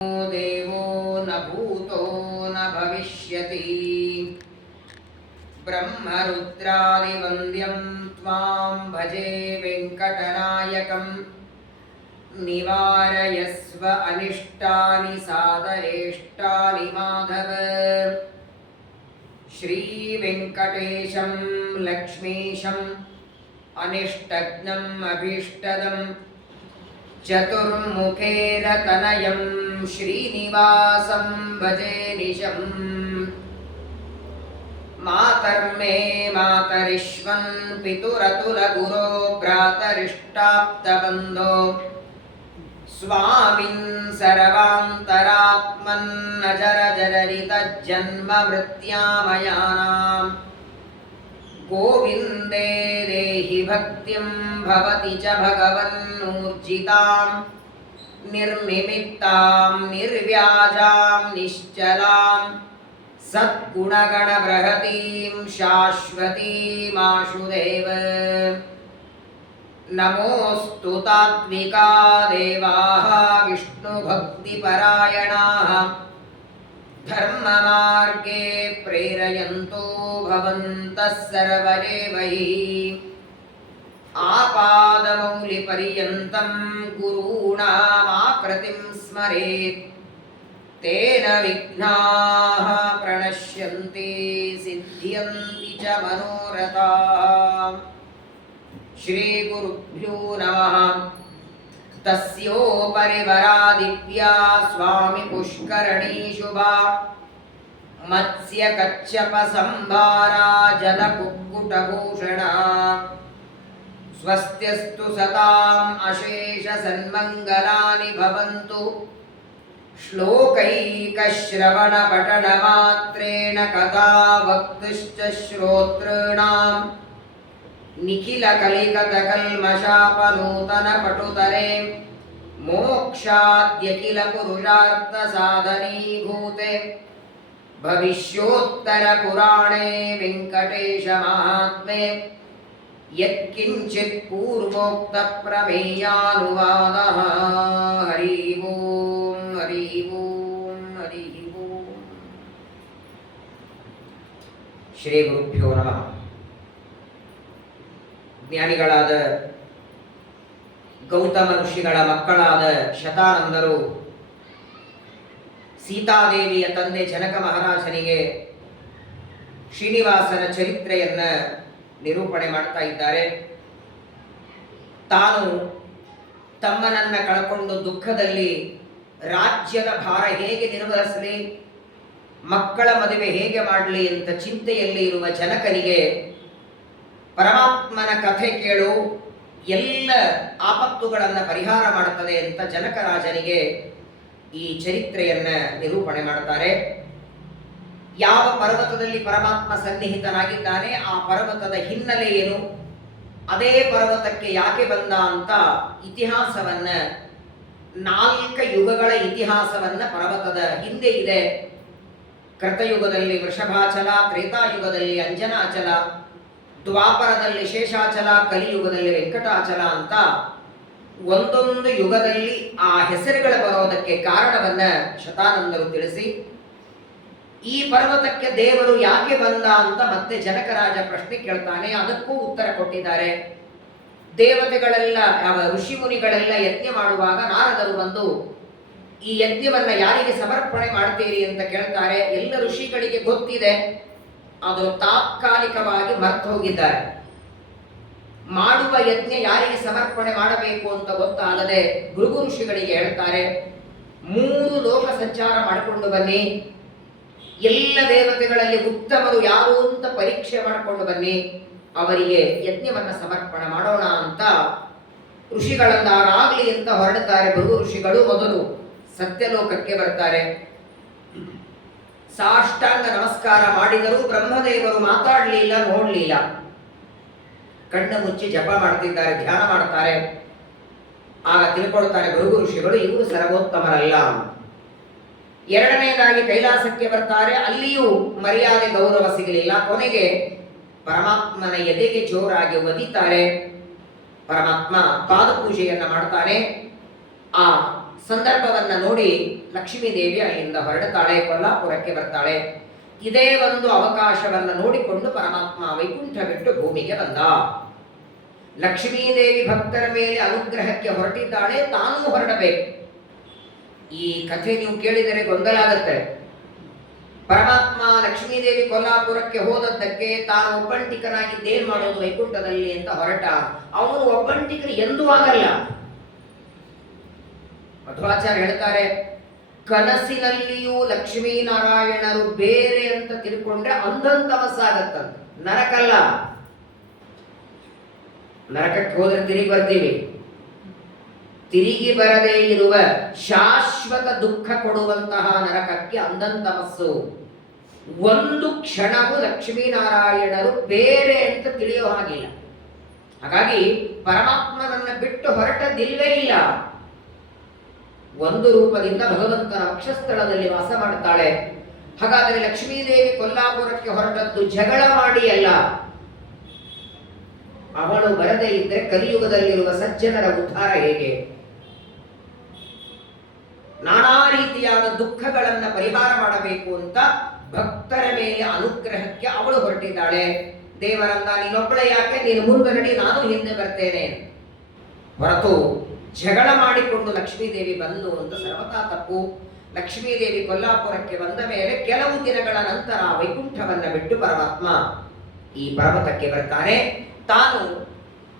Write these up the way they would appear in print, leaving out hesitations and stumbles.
देवो न भूतो न भविष्यति ब्रह्मरुद्रादिवन्द्यं त्वां भजे वेङ्कटनायकं निवारयस्व अनिष्टानि सादरेष्टानि माधव श्रीवेङ्कटेशं लक्ष्मीशम् अनिष्टघ्नम् अभीष्टदं चतुर्मुखेरतनयं श्रीनिवासं भजे निशम् मातर्मे मातरिष्वन् पितुरतुलगुरो भ्रातरिष्टाप्तबन्धो स्वामिन् सर्वान्तरात्मन्नजरजररितजन्ममृत्यामयानां गोविन्दे देहि भक्तिं भवति च भगवन्नूर्जितां निर्निमित्तां निर्व्याजां निश्चलां सद्गुणगणबृहतीं शाश्वतीमाशुदेव नमोऽस्तु तात्विका देवाः विष्णुभक्तिपरायणाः धर्ममार्गे प्रेरयन्तो भवन्तः सर्वरेव हि आपादमौलिपर्यन्तं गुरूणामाकृतिं स्मरेत् तेन विघ्नाः प्रणश्यन्ति सिद्ध्यन्ति च मनोरथाः श्रीगुरुभ्यो नमः। तस्योपरि वरादिव्या स्वामि पुष्करणी शुभा मत्स्यकच्छपसंभारा जलकुक्कुटभूषणा स्वस्त्यस्तु सताम् अशेषसन्मङ्गलानि भवन्तु श्लोकैकश्रवणपठनमात्रेण कथा वक्तुश्च श्रोतॄणाम् निखिलकलिकतकल्मषापनूतनपटुतरे मोक्षाद्यखिलपुरुषार्थसाधनीभूते भविष्योत्तरपुराणे वेङ्कटेशमाहात्म्ये यत्किञ्चित् पूर्वोक्तप्रमेयानुवादः। हरि ओं हरि ओं हरि ओं। ಶ್ರೀ ಗುರುಭ್ಯೋ ನಮಃ. ಜ್ಞಾನಿಗಳಾದ ಗೌತಮ ಋಷಿಗಳ ಮಕ್ಕಳಾದ ಶತಾನಂದರು ಸೀತಾದೇವಿಯ ತಂದೆ ಜನಕ ಮಹಾರಾಜನಿಗೆ ಶ್ರೀನಿವಾಸನ ಚರಿತ್ರೆಯನ್ನ ನಿರೂಪಣೆ ಮಾಡ್ತಾ ಇದ್ದಾರೆ. ತಾನು ತಮ್ಮನನ್ನ ಕಳ್ಕೊಂಡು ದುಃಖದಲ್ಲಿ ರಾಜ್ಯದ ಭಾರ ಹೇಗೆ ನಿರ್ವಹಿಸಲಿ, ಮಕ್ಕಳ ಮದುವೆ ಹೇಗೆ ಮಾಡಲಿ ಅಂತ ಚಿಂತೆಯಲ್ಲಿ ಇರುವ ಜನಕನಿಗೆ ಪರಮಾತ್ಮನ ಕಥೆ ಕೇಳು, ಎಲ್ಲ ಆಪತ್ತುಗಳನ್ನು ಪರಿಹಾರ ಮಾಡುತ್ತದೆ ಅಂತ ಜನಕರಾಜನಿಗೆ ಈ ಚರಿತ್ರೆಯನ್ನ ನಿರೂಪಣೆ ಮಾಡುತ್ತಾರೆ. ಯಾವ ಪರ್ವತದಲ್ಲಿ ಪರಮಾತ್ಮ ಸನ್ನಿಹಿತನಾಗಿದ್ದಾನೆ, ಆ ಪರ್ವತದ ಹಿನ್ನೆಲೆ ಏನು, ಅದೇ ಪರ್ವತಕ್ಕೆ ಯಾಕೆ ಬಂದ ಅಂತ ಇತಿಹಾಸವನ್ನ, 4 ಯುಗಗಳ ಇತಿಹಾಸವನ್ನ ಪರ್ವತದ ಹಿಂದೆ ಇದೆ. ಕೃತಯುಗದಲ್ಲಿ ವೃಷಭಾಚಲ, ತ್ರೇತಾಯುಗದಲ್ಲಿ ಅಂಜನಾಚಲ, ದ್ವಾಪರದಲ್ಲಿ ಶೇಷಾಚಲ, ಕಲಿಯುಗದಲ್ಲಿ ವೆಂಕಟಾಚಲ ಅಂತ ಒಂದೊಂದು ಯುಗದಲ್ಲಿ ಆ ಹೆಸರುಗಳು ಬರೋದಕ್ಕೆ ಕಾರಣವನ್ನ ಶತಾನಂದರು ತಿಳಿಸಿ, ಈ ಪರ್ವತಕ್ಕೆ ದೇವರು ಯಾಕೆ ಬಂದ ಅಂತ ಮತ್ತೆ ಜನಕರಾಜ ಪ್ರಶ್ನೆ ಕೇಳ್ತಾನೆ. ಅದಕ್ಕೂ ಉತ್ತರ ಕೊಟ್ಟಿದ್ದಾರೆ. ದೇವತೆಗಳೆಲ್ಲ, ಋಷಿ ಮುನಿಗಳೆಲ್ಲ ಯಜ್ಞ ಮಾಡುವಾಗ ನಾರದರು ಬಂದು ಈ ಯಜ್ಞವನ್ನ ಯಾರಿಗೆ ಸಮರ್ಪಣೆ ಮಾಡ್ತೀರಿ ಅಂತ ಕೇಳ್ತಾರೆ. ಎಲ್ಲ ಋಷಿಗಳಿಗೆ ಗೊತ್ತಿದೆ, ಅದು ತಾತ್ಕಾಲಿಕವಾಗಿ ಮರ್ತು ಹೋಗಿದ್ದಾರೆ. ಮಾಡುವ ಯಜ್ಞ ಯಾರಿಗೆ ಸಮರ್ಪಣೆ ಮಾಡಬೇಕು ಅಂತ ಗೊತ್ತಾಗದೆ ಭೃಗು ಋಷಿಗಳಿಗೆ ಹೇಳ್ತಾರೆ, 3 ಲೋಕ ಸಂಚಾರ ಮಾಡಿಕೊಂಡು ಬನ್ನಿ, ಎಲ್ಲ ದೇವತೆಗಳಲ್ಲಿ ಉತ್ತಮರು ಯಾರು ಅಂತ ಪರೀಕ್ಷೆ ಮಾಡಿಕೊಂಡು ಬನ್ನಿ, ಅವರಿಗೆ ಯಜ್ಞವನ್ನ ಸಮರ್ಪಣೆ ಮಾಡೋಣ ಅಂತ ಋಷಿಗಳಂದಾಗಲಿ ಅಂತ ಹೊರಡುತ್ತಾರೆ. ಭೃಗು ಋಷಿಗಳು ಮೊದಲು ಸತ್ಯಲೋಕಕ್ಕೆ ಬರ್ತಾರೆ. ಸಾಷ್ಟಾಂಗ ನಮಸ್ಕಾರ ಮಾಡಿದರೂ ಬ್ರಹ್ಮದೇವರು ಮಾತಾಡಲಿಲ್ಲ, ನೋಡಲಿಲ್ಲ. ಕಣ್ಣು ಮುಚ್ಚಿ ಜಪ ಮಾಡ್ತಿದ್ದಾರೆ, ಧ್ಯಾನ ಮಾಡ್ತಾರೆ. ಆಗ ತಿಳ್ಕೊಳ್ತಾರೆ ಭೃಗು ಋಷಿಗಳು, ಇವರು ಸರ್ವೋತ್ತಮರಲ್ಲ. ಎರಡನೇದಾಗಿ ಕೈಲಾಸಕ್ಕೆ ಬರ್ತಾರೆ, ಅಲ್ಲಿಯೂ ಮರ್ಯಾದೆ ಗೌರವ ಸಿಗಲಿಲ್ಲ. ಕೊನೆಗೆ ಪರಮಾತ್ಮನ ಎದೆಗೆ ಜೋರಾಗಿ ಒದಿತಾರೆ. ಪರಮಾತ್ಮ ಪಾದಪೂಜೆಯನ್ನ ಮಾಡ್ತಾನೆ. ಆ ಸಂದರ್ಭವನ್ನ ನೋಡಿ ಲಕ್ಷ್ಮೀದೇವಿ ಅಲ್ಲಿಂದ ಹೊರಡುತ್ತಾಳೆ, ಕೊಲ್ಲಾಪುರಕ್ಕೆ ಬರ್ತಾಳೆ. ಇದೇ ಒಂದು ಅವಕಾಶವನ್ನು ನೋಡಿಕೊಂಡು ಪರಮಾತ್ಮ ವೈಕುಂಠ ಬಿಟ್ಟು ಭೂಮಿಗೆ ಬಂದ. ಲಕ್ಷ್ಮೀದೇವಿ ಭಕ್ತರ ಮೇಲೆ ಅನುಗ್ರಹಕ್ಕೆ ಹೊರಟಿದ್ದಾಳೆ, ತಾನೂ ಹೊರಡಬೇಕು. ಈ ಕಥೆ ನೀವು ಕೇಳಿದರೆ ಗೊಂದಲ ಆಗತ್ತೆ. ಪರಮಾತ್ಮ ಲಕ್ಷ್ಮೀದೇವಿ ಕೊಲ್ಲಾಪುರಕ್ಕೆ ಹೋದದ್ದಕ್ಕೆ ತಾನು ಒಬ್ಬಂಟಿಕನಾಗಿದ್ದೇನ್ ಮಾಡೋದು ವೈಕುಂಠದಲ್ಲಿ ಅಂತ ಹೊರಟ. ಅವನು ಒಬ್ಬಂಟಿಕರು ಎಂದೂ ಆಗಲ್ಲ. ಮಧ್ವಾಚಾರ್ಯ ಹೇಳ್ತಾರೆ, ಕನಸಿನಲ್ಲಿಯೂ ಲಕ್ಷ್ಮೀನಾರಾಯಣರು ಬೇರೆ ಅಂತ ತಿಳ್ಕೊಂಡ್ರೆ ಅಂಧಂತಮಸ್ಸಾಗತ್ತಂತ, ನರಕಲ್ಲ. ನರಕಕ್ಕೆ ಹೋದ್ರೆ ತಿರುಗಿ ಬರ್ತೀವಿ. ತಿರುಗಿ ಬರದೇ ಇರುವ ಶಾಶ್ವತ ದುಃಖ ಕೊಡುವಂತಹ ನರಕಕ್ಕೆ ಅಂಧಂತಮಸ್ಸು. ಒಂದು ಕ್ಷಣವೂ ಲಕ್ಷ್ಮೀನಾರಾಯಣರು ಬೇರೆ ಅಂತ ತಿಳಿಯೋ ಹಾಗಿಲ್ಲ. ಹಾಗಾಗಿ ಪರಮಾತ್ಮನನ್ನ ಬಿಟ್ಟು ಹೊರಟದಿಲ್ವೇ ಇಲ್ಲ. ಒಂದು ರೂಪದಿಂದ ಭಗವಂತನ ವಕ್ಷಸ್ಥಳದಲ್ಲಿ ವಾಸ ಮಾಡುತ್ತಾಳೆ. ಹಾಗಾದರೆ ಲಕ್ಷ್ಮೀದೇವಿ ಕೊಲ್ಲಾಪುರಕ್ಕೆ ಹೊರಟದ್ದು ಜಗಳ ಮಾಡಿ ಅಲ್ಲ. ಅವಳು ಬರದೇ ಇದ್ದರೆ ಕಲಿಯುಗದಲ್ಲಿರುವ ಸಜ್ಜನರ ಉದ್ಧಾರ ಹೇಗೆ? ನಾನಾ ರೀತಿಯಾದ ದುಃಖಗಳನ್ನ ಪರಿಹಾರ ಮಾಡಬೇಕು ಅಂತ ಭಕ್ತರ ಮೇಲೆ ಅನುಗ್ರಹಕ್ಕೆ ಅವಳು ಹೊರಟಿದ್ದಾಳೆ. ದೇವರಂದ, ನೀನೊಬ್ಬಳೆ ಯಾಕೆ, ನೀನು ಮುಂದೆ ನಡಿ, ನಾನು ಹಿಂದೆ ಬರ್ತೇನೆ. ಹೊರತು ಜಗಳ ಮಾಡಿಕೊಂಡು ಲಕ್ಷ್ಮೀದೇವಿ ಬಂದು ಅಂತ ಸರ್ವತಾ ತಪ್ಪು. ಲಕ್ಷ್ಮೀದೇವಿ ಕೊಲ್ಲಾಪುರಕ್ಕೆ ಬಂದ ಮೇಲೆ ಕೆಲವು ದಿನಗಳ ನಂತರ ವೈಕುಂಠವನ್ನ ಬಿಟ್ಟು ಪರಮಾತ್ಮ ಈ ಪರ್ವತಕ್ಕೆ ಬರ್ತಾನೆ. ತಾನು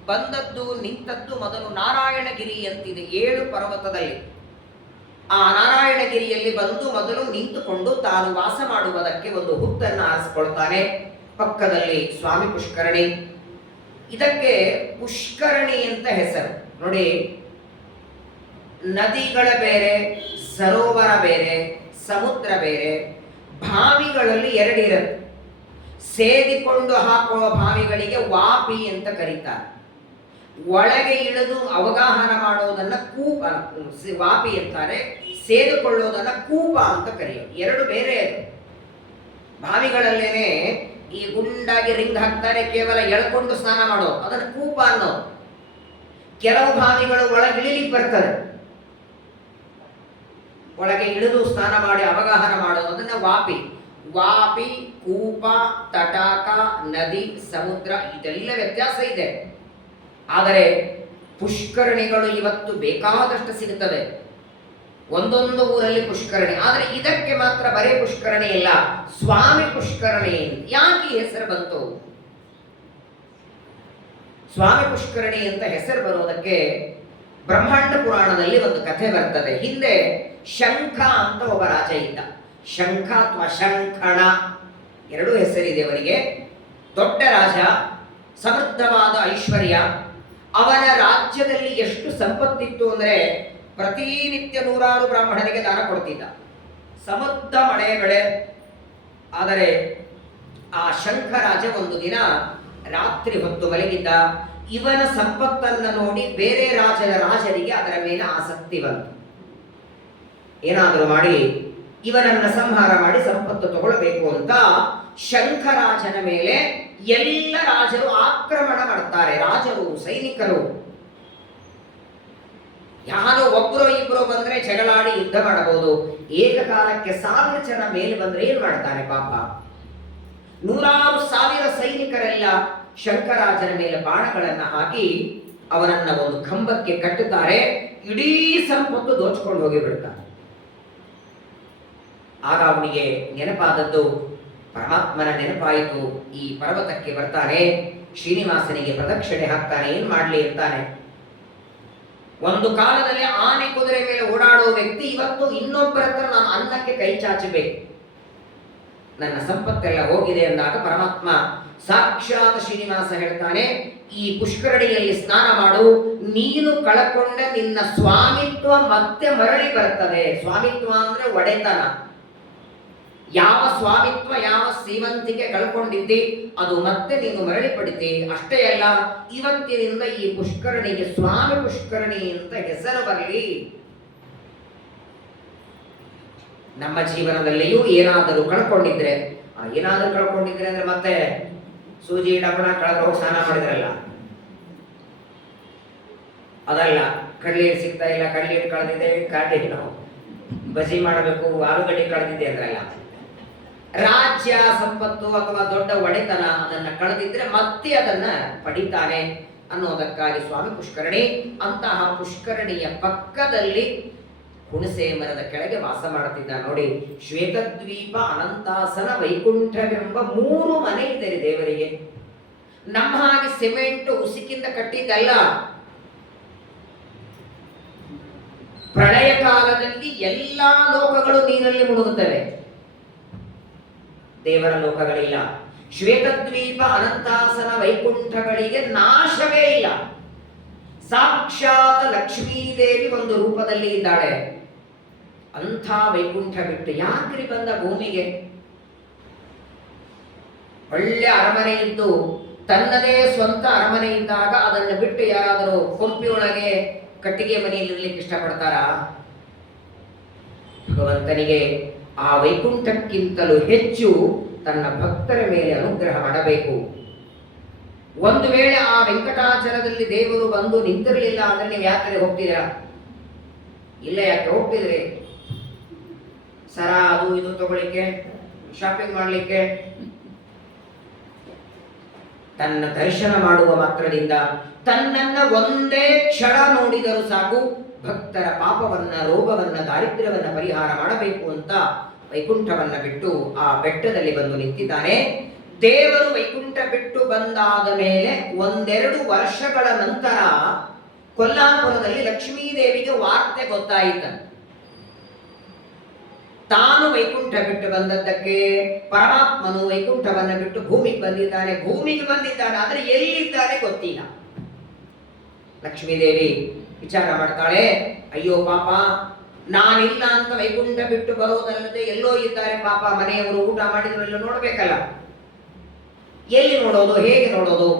ಬಂದದ್ದು ನಿಂತದ್ದು ಮೊದಲು ನಾರಾಯಣಗಿರಿ ಅಂತಿದೆ 7 ಪರ್ವತದಲ್ಲಿ. ಆ ನಾರಾಯಣಗಿರಿಯಲ್ಲಿ ಬಂದು ಮೊದಲು ನಿಂತುಕೊಂಡು ತಾನು ವಾಸ ಮಾಡುವುದಕ್ಕೆ ಒಂದು ಹುತ್ತನ್ನು ಆರಿಸಿಕೊಳ್ತಾನೆ. ಪಕ್ಕದಲ್ಲಿ ಸ್ವಾಮಿ ಪುಷ್ಕರಣಿ. ಇದಕ್ಕೆ ಪುಷ್ಕರಣಿ ಅಂತ ಹೆಸರು. ನೋಡಿ, ನದಿಗಳ ಬೇರೆ, ಸರೋವರ ಬೇರೆ, ಸಮುದ್ರ ಬೇರೆ. ಬಾವಿಗಳಲ್ಲಿ 2 ಇರುತ್ತೆ. ಸೇದಿಕೊಂಡು ಹಾಕುವ ಬಾವಿಗಳಿಗೆ ವಾಪಿ ಅಂತ ಕರೀತಾರೆ. ಒಳಗೆ ಇಳಿದು ಅವಗಾಹನ ಮಾಡೋದನ್ನ ಕೂಪ, ವಾಪಿ ಅಂತಾರೆ. ಸೇದಿಕೊಳ್ಳೋದನ್ನ ಕೂಪ ಅಂತ ಕರೆಯೋದು. 2 ಬೇರೆ ಅದು. ಬಾವಿಗಳಲ್ಲೇನೆ ಈ ಗುಂಡಾಗಿ ರಿಂಗ್ ಹಾಕ್ತಾರೆ, ಕೇವಲ ಎಳ್ಕೊಂಡು ಸ್ನಾನ ಮಾಡೋದು, ಅದನ್ನ ಕೂಪ ಅನ್ನೋದು. ಕೆಲವು ಬಾವಿಗಳು ಒಳಗೆ ಇಳಿಲಿಕ್ಕೆ ಬರ್ತದೆ, ಒಳಗೆ ಇಳಿದು ಸ್ನಾನ ಮಾಡಿ ಅವಗಾಹನ ಮಾಡೋದು, ಅದನ್ನ ವಾಪಿ. ವಾಪಿ, ಕೂಪ, ತಟಾಕ, ನದಿ, ಸಮುದ್ರ ಇದೆಲ್ಲ ವ್ಯತ್ಯಾಸ ಇದೆ. ಆದರೆ ಪುಷ್ಕರಣಿಗಳು ಇವತ್ತು ಬೇಕಾದಷ್ಟು ಸಿಗುತ್ತವೆ. ಒಂದೊಂದು ಊರಲ್ಲಿ ಪುಷ್ಕರಣಿ. ಆದರೆ ಇದಕ್ಕೆ ಮಾತ್ರ ಬರೇ ಪುಷ್ಕರಣಿ ಇಲ್ಲ, ಸ್ವಾಮಿ ಪುಷ್ಕರಣಿ. ಯಾಕೆ ಹೆಸರು ಬಂತು? ಸ್ವಾಮಿ ಪುಷ್ಕರಣಿ ಅಂತ ಹೆಸರು ಬರೋದಕ್ಕೆ ಬ್ರಹ್ಮಾಂಡ ಪುರಾಣದಲ್ಲಿ ಒಂದು ಕಥೆ ಬರ್ತದೆ. ಹಿಂದೆ ಶಂಖ ಅಂತ ಒಬ್ಬ ರಾಜ ಇದ್ದ. ಶಂಖ ಅಥವಾ ಶಂಖಣ 2 ಹೆಸರಿದೆ ಅವನಿಗೆ. ದೊಡ್ಡ ರಾಜ, ಸಮೃದ್ಧವಾದ ಐಶ್ವರ್ಯ. ಅವನ ರಾಜ್ಯದಲ್ಲಿ ಎಷ್ಟು ಸಂಪತ್ತಿತ್ತು ಅಂದರೆ ಪ್ರತಿನಿತ್ಯ 100 ಬ್ರಾಹ್ಮಣರಿಗೆ ದಾನ ಕೊಡ್ತಿದ್ದ. ಸಮೃದ್ಧ ಮಳೆ ಬೆಳೆ. ಆದರೆ ಆ ಶಂಖ ರಾಜ ಒಂದು ದಿನ ರಾತ್ರಿ ಹೊತ್ತು ಮಲಗಿದ್ದ. ಇವನ ಸಂಪತ್ತನ್ನು ನೋಡಿ ಬೇರೆ ರಾಜರಿಗೆ ಅದರ ಮೇಲೆ ಆಸಕ್ತಿ ಬಂತು. ಏನಾದರೂ ಮಾಡಿ ಇವನನ್ನ ಸಂಹಾರ ಮಾಡಿ ಸಂಪತ್ತು ತಗೊಳ್ಬೇಕು ಅಂತ ಶಂಖರಾಜನ ಮೇಲೆ ಎಲ್ಲ ರಾಜರು ಆಕ್ರಮಣ ಮಾಡ್ತಾರೆ. ರಾಜರು, ಸೈನಿಕರು. ಯಾರೋ ಒಬ್ಬರೋ ಇಬ್ಬರೋ ಬಂದ್ರೆ ಜಗಳಾಡಿ ಯುದ್ಧ ಮಾಡಬಹುದು. ಏಕಕಾಲಕ್ಕೆ 1000 ಜನ ಮೇಲೆ ಬಂದ್ರೆ ಏನ್ ಮಾಡ್ತಾನೆ ಪಾಪ. 100,000 ಸೈನಿಕರೆಲ್ಲ ಶಂಖರಾಜನ ಮೇಲೆ ಬಾಣಗಳನ್ನ ಹಾಕಿ ಅವನನ್ನ ಒಂದು ಕಂಬಕ್ಕೆ ಕಟ್ಟುತ್ತಾರೆ. ಇಡೀ ಸಂಪತ್ತು ದೋಚ್ಕೊಂಡು ಹೋಗಿ ಬಿಡ್ತಾರೆ. ಆಗ ಅವನಿಗೆ ನೆನಪಾದದ್ದು, ಪರಮಾತ್ಮನ ನೆನಪಾಯಿತು. ಈ ಪರ್ವತಕ್ಕೆ ಬರ್ತಾನೆ, ಶ್ರೀನಿವಾಸನಿಗೆ ಪ್ರದಕ್ಷಿಣೆ ಹಾಕ್ತಾನೆ. ಏನ್ ಮಾಡ್ಲಿ ಅಂತಾನೆ. ಒಂದು ಕಾಲದಲ್ಲಿ ಆನೆ ಕುದುರೆ ಮೇಲೆ ಓಡಾಡುವ ವ್ಯಕ್ತಿ ಇವತ್ತು ಇನ್ನೊಬ್ಬರ ಹತ್ರ ನಾನು ಅನ್ನಕ್ಕೆ ಕೈ ಚಾಚಬೇಕು, ನನ್ನ ಸಂಪತ್ತೆಲ್ಲ ಹೋಗಿದೆ ಅಂದಾಗ ಪರಮಾತ್ಮ ಸಾಕ್ಷಾತ್ ಶ್ರೀನಿವಾಸ ಹೇಳ್ತಾನೆ, ಈ ಪುಷ್ಕರಣಿಯಲ್ಲಿ ಸ್ನಾನ ಮಾಡು, ನೀನು ಕಳಕೊಂಡ ನಿನ್ನ ಸ್ವಾಮಿತ್ವ ಮತ್ತೆ ಮರಳಿ ಬರ್ತದೆ. ಸ್ವಾಮಿತ್ವ ಅಂದ್ರೆ ಒಡೆತನ. ಯಾವ ಸ್ವಾಮಿತ್ವ, ಯಾವ ಶ್ರೀಮಂತಿಕೆ ಕಳ್ಕೊಂಡಿದ್ದಿ ಅದು ಮತ್ತೆ ನೀನು ಮರಳಿ ಪಡಿತಿ. ಅಷ್ಟೇ ಅಲ್ಲ, ಇವತ್ತಿನಿಂದ ಈ ಪುಷ್ಕರಣಿಗೆ ಸ್ವಾಮಿ ಪುಷ್ಕರಣಿ ಅಂತ ಹೆಸರು ಬರಲಿ. ನಮ್ಮ ಜೀವನದಲ್ಲಿಯೂ ಏನಾದರೂ ಕಳ್ಕೊಂಡಿದ್ರೆ ಅಂದ್ರೆ ಮತ್ತೆ ಸೂಜಿ ಡಬ್ಬಣ ಕಳೆದು ಹೋಗಿ ಸ್ನಾನ ಮಾಡಿದ್ರಲ್ಲ, ಅದಲ್ಲ. ಕಡಲೆ ಹಿಟ್ಟು ಸಿಗ್ತಾ ಇಲ್ಲ, ಕಡಲೆ ಹಿಟ್ಟು ಕಳೆದಿದೆ, ಕಡಲೆ ನಾವು ಬಜಿ ಮಾಡಬೇಕು, ಆಲೂಗಡ್ಡೆ ಕಳೆದಿದೆ ಅಂದ್ರಲ್ಲ. ರಾಜ್ಯ ಸಂಪತ್ತು ಅಥವಾ ದೊಡ್ಡ ಒಡೆತನ ಅದನ್ನ ಕಳೆದಿದ್ರೆ ಮತ್ತೆ ಅದನ್ನ ಪಡಿತಾನೆ ಅನ್ನೋದಕ್ಕಾಗಿ ಸ್ವಾಮಿ ಪುಷ್ಕರಣಿ, ಅಂತಹ ಪುಷ್ಕರಣಿಯ ಪಕ್ಕದಲ್ಲಿ ಹುಣಸೆ ಮರದ ಕೆಳಗೆ ವಾಸ ಮಾಡುತ್ತಿದ್ದ. ನೋಡಿ, ಶ್ವೇತದ್ವೀಪ, ಅನಂತಾಸನ, ವೈಕುಂಠವೆಂಬ 3 ಮನೆ ಇದೆ ದೇವರಿಗೆ. ನಮ್ಮ ಹಾಗೆ ಸಿಮೆಂಟ್ ಉಸುಕಿಂದ ಕಟ್ಟಿದ್ದಲ್ಲ. ಪ್ರಳಯ ಕಾಲದಲ್ಲಿ ಎಲ್ಲಾ ಲೋಕಗಳು ನೀರಲ್ಲಿ ಮುಳುಗುತ್ತವೆ, ದೇವರ ಲೋಕಗಳಿಲ್ಲ. ಶ್ವೇತದ್ವೀಪ, ಅನಂತಾಸನ, ವೈಕುಂಠಗಳಿಗೆ ನಾಶವೇ ಇಲ್ಲ. ಸಾಕ್ಷಾತ್ ಲಕ್ಷ್ಮೀದೇವಿ ಒಂದು ರೂಪದಲ್ಲಿ ಇದ್ದಾಳೆ. ಅಂಥ ವೈಕುಂಠ ಬಿಟ್ಟು ಯಾಕ್ರಿ ಬಂದ ಭೂಮಿಗೆ? ಒಳ್ಳೆ ಅರಮನೆ ಇದ್ದು, ತನ್ನದೇ ಸ್ವಂತ ಅರಮನೆ ಇದ್ದಾಗ ಅದನ್ನು ಬಿಟ್ಟು ಯಾರಾದರೂ ಕೊಂಪಿಯೊಳಗೆ ಕಟ್ಟಿಗೆ ಮನೆಯಲ್ಲಿ ಇರ್ಲಿಕ್ಕೆ ಇಷ್ಟಪಡ್ತಾರಾ? ಭಗವಂತನಿಗೆ ಆ ವೈಕುಂಠಕ್ಕಿಂತಲೂ ಹೆಚ್ಚು ತನ್ನ ಭಕ್ತರ ಮೇಲೆ ಅನುಗ್ರಹ ಮಾಡಬೇಕು. ಒಂದು ವೇಳೆ ಆ ವೆಂಕಟಾಚಲದಲ್ಲಿ ದೇವರು ಬಂದು ನಿಂತಿರಲಿಲ್ಲ ಅಂದ್ರೆ ನೀವು ಯಾತ್ರೆ ಹೋಗ್ತಿದ್ದೀರಾ? ಇಲ್ಲ. ಯಾಕೆ ಹೋಗ್ತಿದ್ರಿ? ಸರ ಅದು ಇದು ತಗೊಳ್ಳಿಕ್ಕೆ, ಶಾಪಿಂಗ್ ಮಾಡಲಿಕ್ಕೆ. ತನ್ನ ದರ್ಶನ ಮಾಡುವ ಮಾತ್ರದಿಂದ, ತನ್ನನ್ನ ಒಂದೇ ಕ್ಷಣ ನೋಡಿದರೂ ಸಾಕು, ಭಕ್ತರ ಪಾಪವನ್ನ, ರೋಗವನ್ನ, ದಾರಿದ್ರ್ಯವನ್ನ ಪರಿಹಾರ ಮಾಡಬೇಕು ಅಂತ ವೈಕುಂಠವನ್ನ ಬಿಟ್ಟು ಆ ಬೆಟ್ಟದಲ್ಲಿ ಬಂದು ನಿಂತಿದ್ದಾನೆ. ದೇವರು ವೈಕುಂಠ ಬಿಟ್ಟು ಬಂದಾದ ಮೇಲೆ 1-2 ವರ್ಷಗಳ ನಂತರ ಕೊಲ್ಲಾಪುರದಲ್ಲಿ ಲಕ್ಷ್ಮೀದೇವಿಗೆ ವಾರ್ತೆ ಗೊತ್ತಾಯಿತು. ತಾನು ವೈಕುಂಠ ಬಿಟ್ಟು ಬಂದದ್ದಕ್ಕೆ ಪರಮಾತ್ಮನು ವೈಕುಂಠವನ್ನ ಬಿಟ್ಟು ಭೂಮಿಗೆ ಬಂದಿದ್ದಾನೆ, ಆದರೆ ಎಲ್ಲಿದ್ದಾನೆ ಗೊತ್ತಿಲ್ಲ. ಲಕ್ಷ್ಮೀದೇವಿ ವಿಚಾರ ಮಾಡ್ತಾಳೆ, ಅಯ್ಯೋ ಪಾಪ, ನಾನಿಲ್ಲ ಅಂತ ವೈಕುಂಠ ಬಿಟ್ಟು ಬರೋದಲ್ಲದೆ ಎಲ್ಲೋ ಇದ್ದಾರೆ ಪಾಪ, ಮನೆಯವರು ಊಟ ಮಾಡಿದ್ರೆಲ್ಲ ನೋಡ್ಬೇಕಲ್ಲ, ಎಲ್ಲಿ ನೋಡೋದು, ಹೇಗೆ ನೋಡೋದು?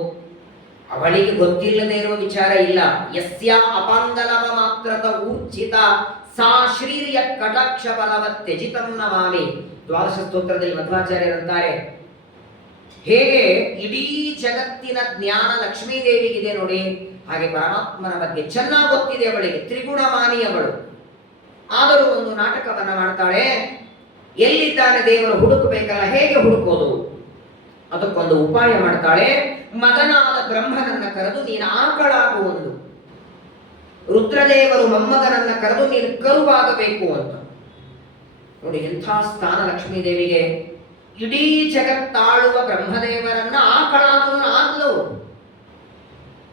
ಅವಳಿಗೆ ಗೊತ್ತಿಲ್ಲದೆ ಇರುವ ವಿಚಾರ ಇಲ್ಲ. ಯಸ್ಯ ಅಪಾಂಗಲವ ಮಾತ್ರತ ಊರ್ಜಿತ ಸಾ ಶ್ರೀರ್ಯ ಕಟಾಕ್ಷ ಬಲವ ತ್ಯಜಿತಂ ನಮಾಮಿ. ದ್ವಾದಶ ಸ್ತೋತ್ರದಲ್ಲಿ ಮಧ್ವಾಚಾರ್ಯರಂತಾರೆ, ಹೇಗೆ ಇಡೀ ಜಗತ್ತಿನ ಜ್ಞಾನ ಲಕ್ಷ್ಮೀದೇವಿಗಿದೆ ನೋಡಿ, ಹಾಗೆ ಪರಮಾತ್ಮನ ಬಗ್ಗೆ ಚೆನ್ನಾಗಿ ಗೊತ್ತಿದೆ ಅವಳಿಗೆ. ತ್ರಿಗುಣಮಾನಿ ಅವಳು. ಆದರೂ ಒಂದು ನಾಟಕವನ್ನ ಮಾಡ್ತಾಳೆ. ಎಲ್ಲಿದ್ದಾನೆ ದೇವರು ಹುಡುಕಬೇಕಲ್ಲ, ಹೇಗೆ ಹುಡುಕೋದು? ಅದಕ್ಕೊಂದು ಉಪಾಯ ಮಾಡ್ತಾಳೆ. ಮಗನಾದ ಬ್ರಹ್ಮನನ್ನ ಕರೆದು ನೀನು ಆಕಳಾಗು ಒಂದು, ರುದ್ರದೇವರು ಮೊಮ್ಮಗನನ್ನ ಕರೆದು ನೀನು ಕರುವಾಗಬೇಕು ಅಂತ. ನೋಡಿ ಎಂಥ ಸ್ಥಾನ ಲಕ್ಷ್ಮೀದೇವಿಗೆ. ಇಡೀ ಜಗತ್ತಾಳುವ ಬ್ರಹ್ಮದೇವರನ್ನ ಆಕಳಾದವನು ಆಗ್ಲವು.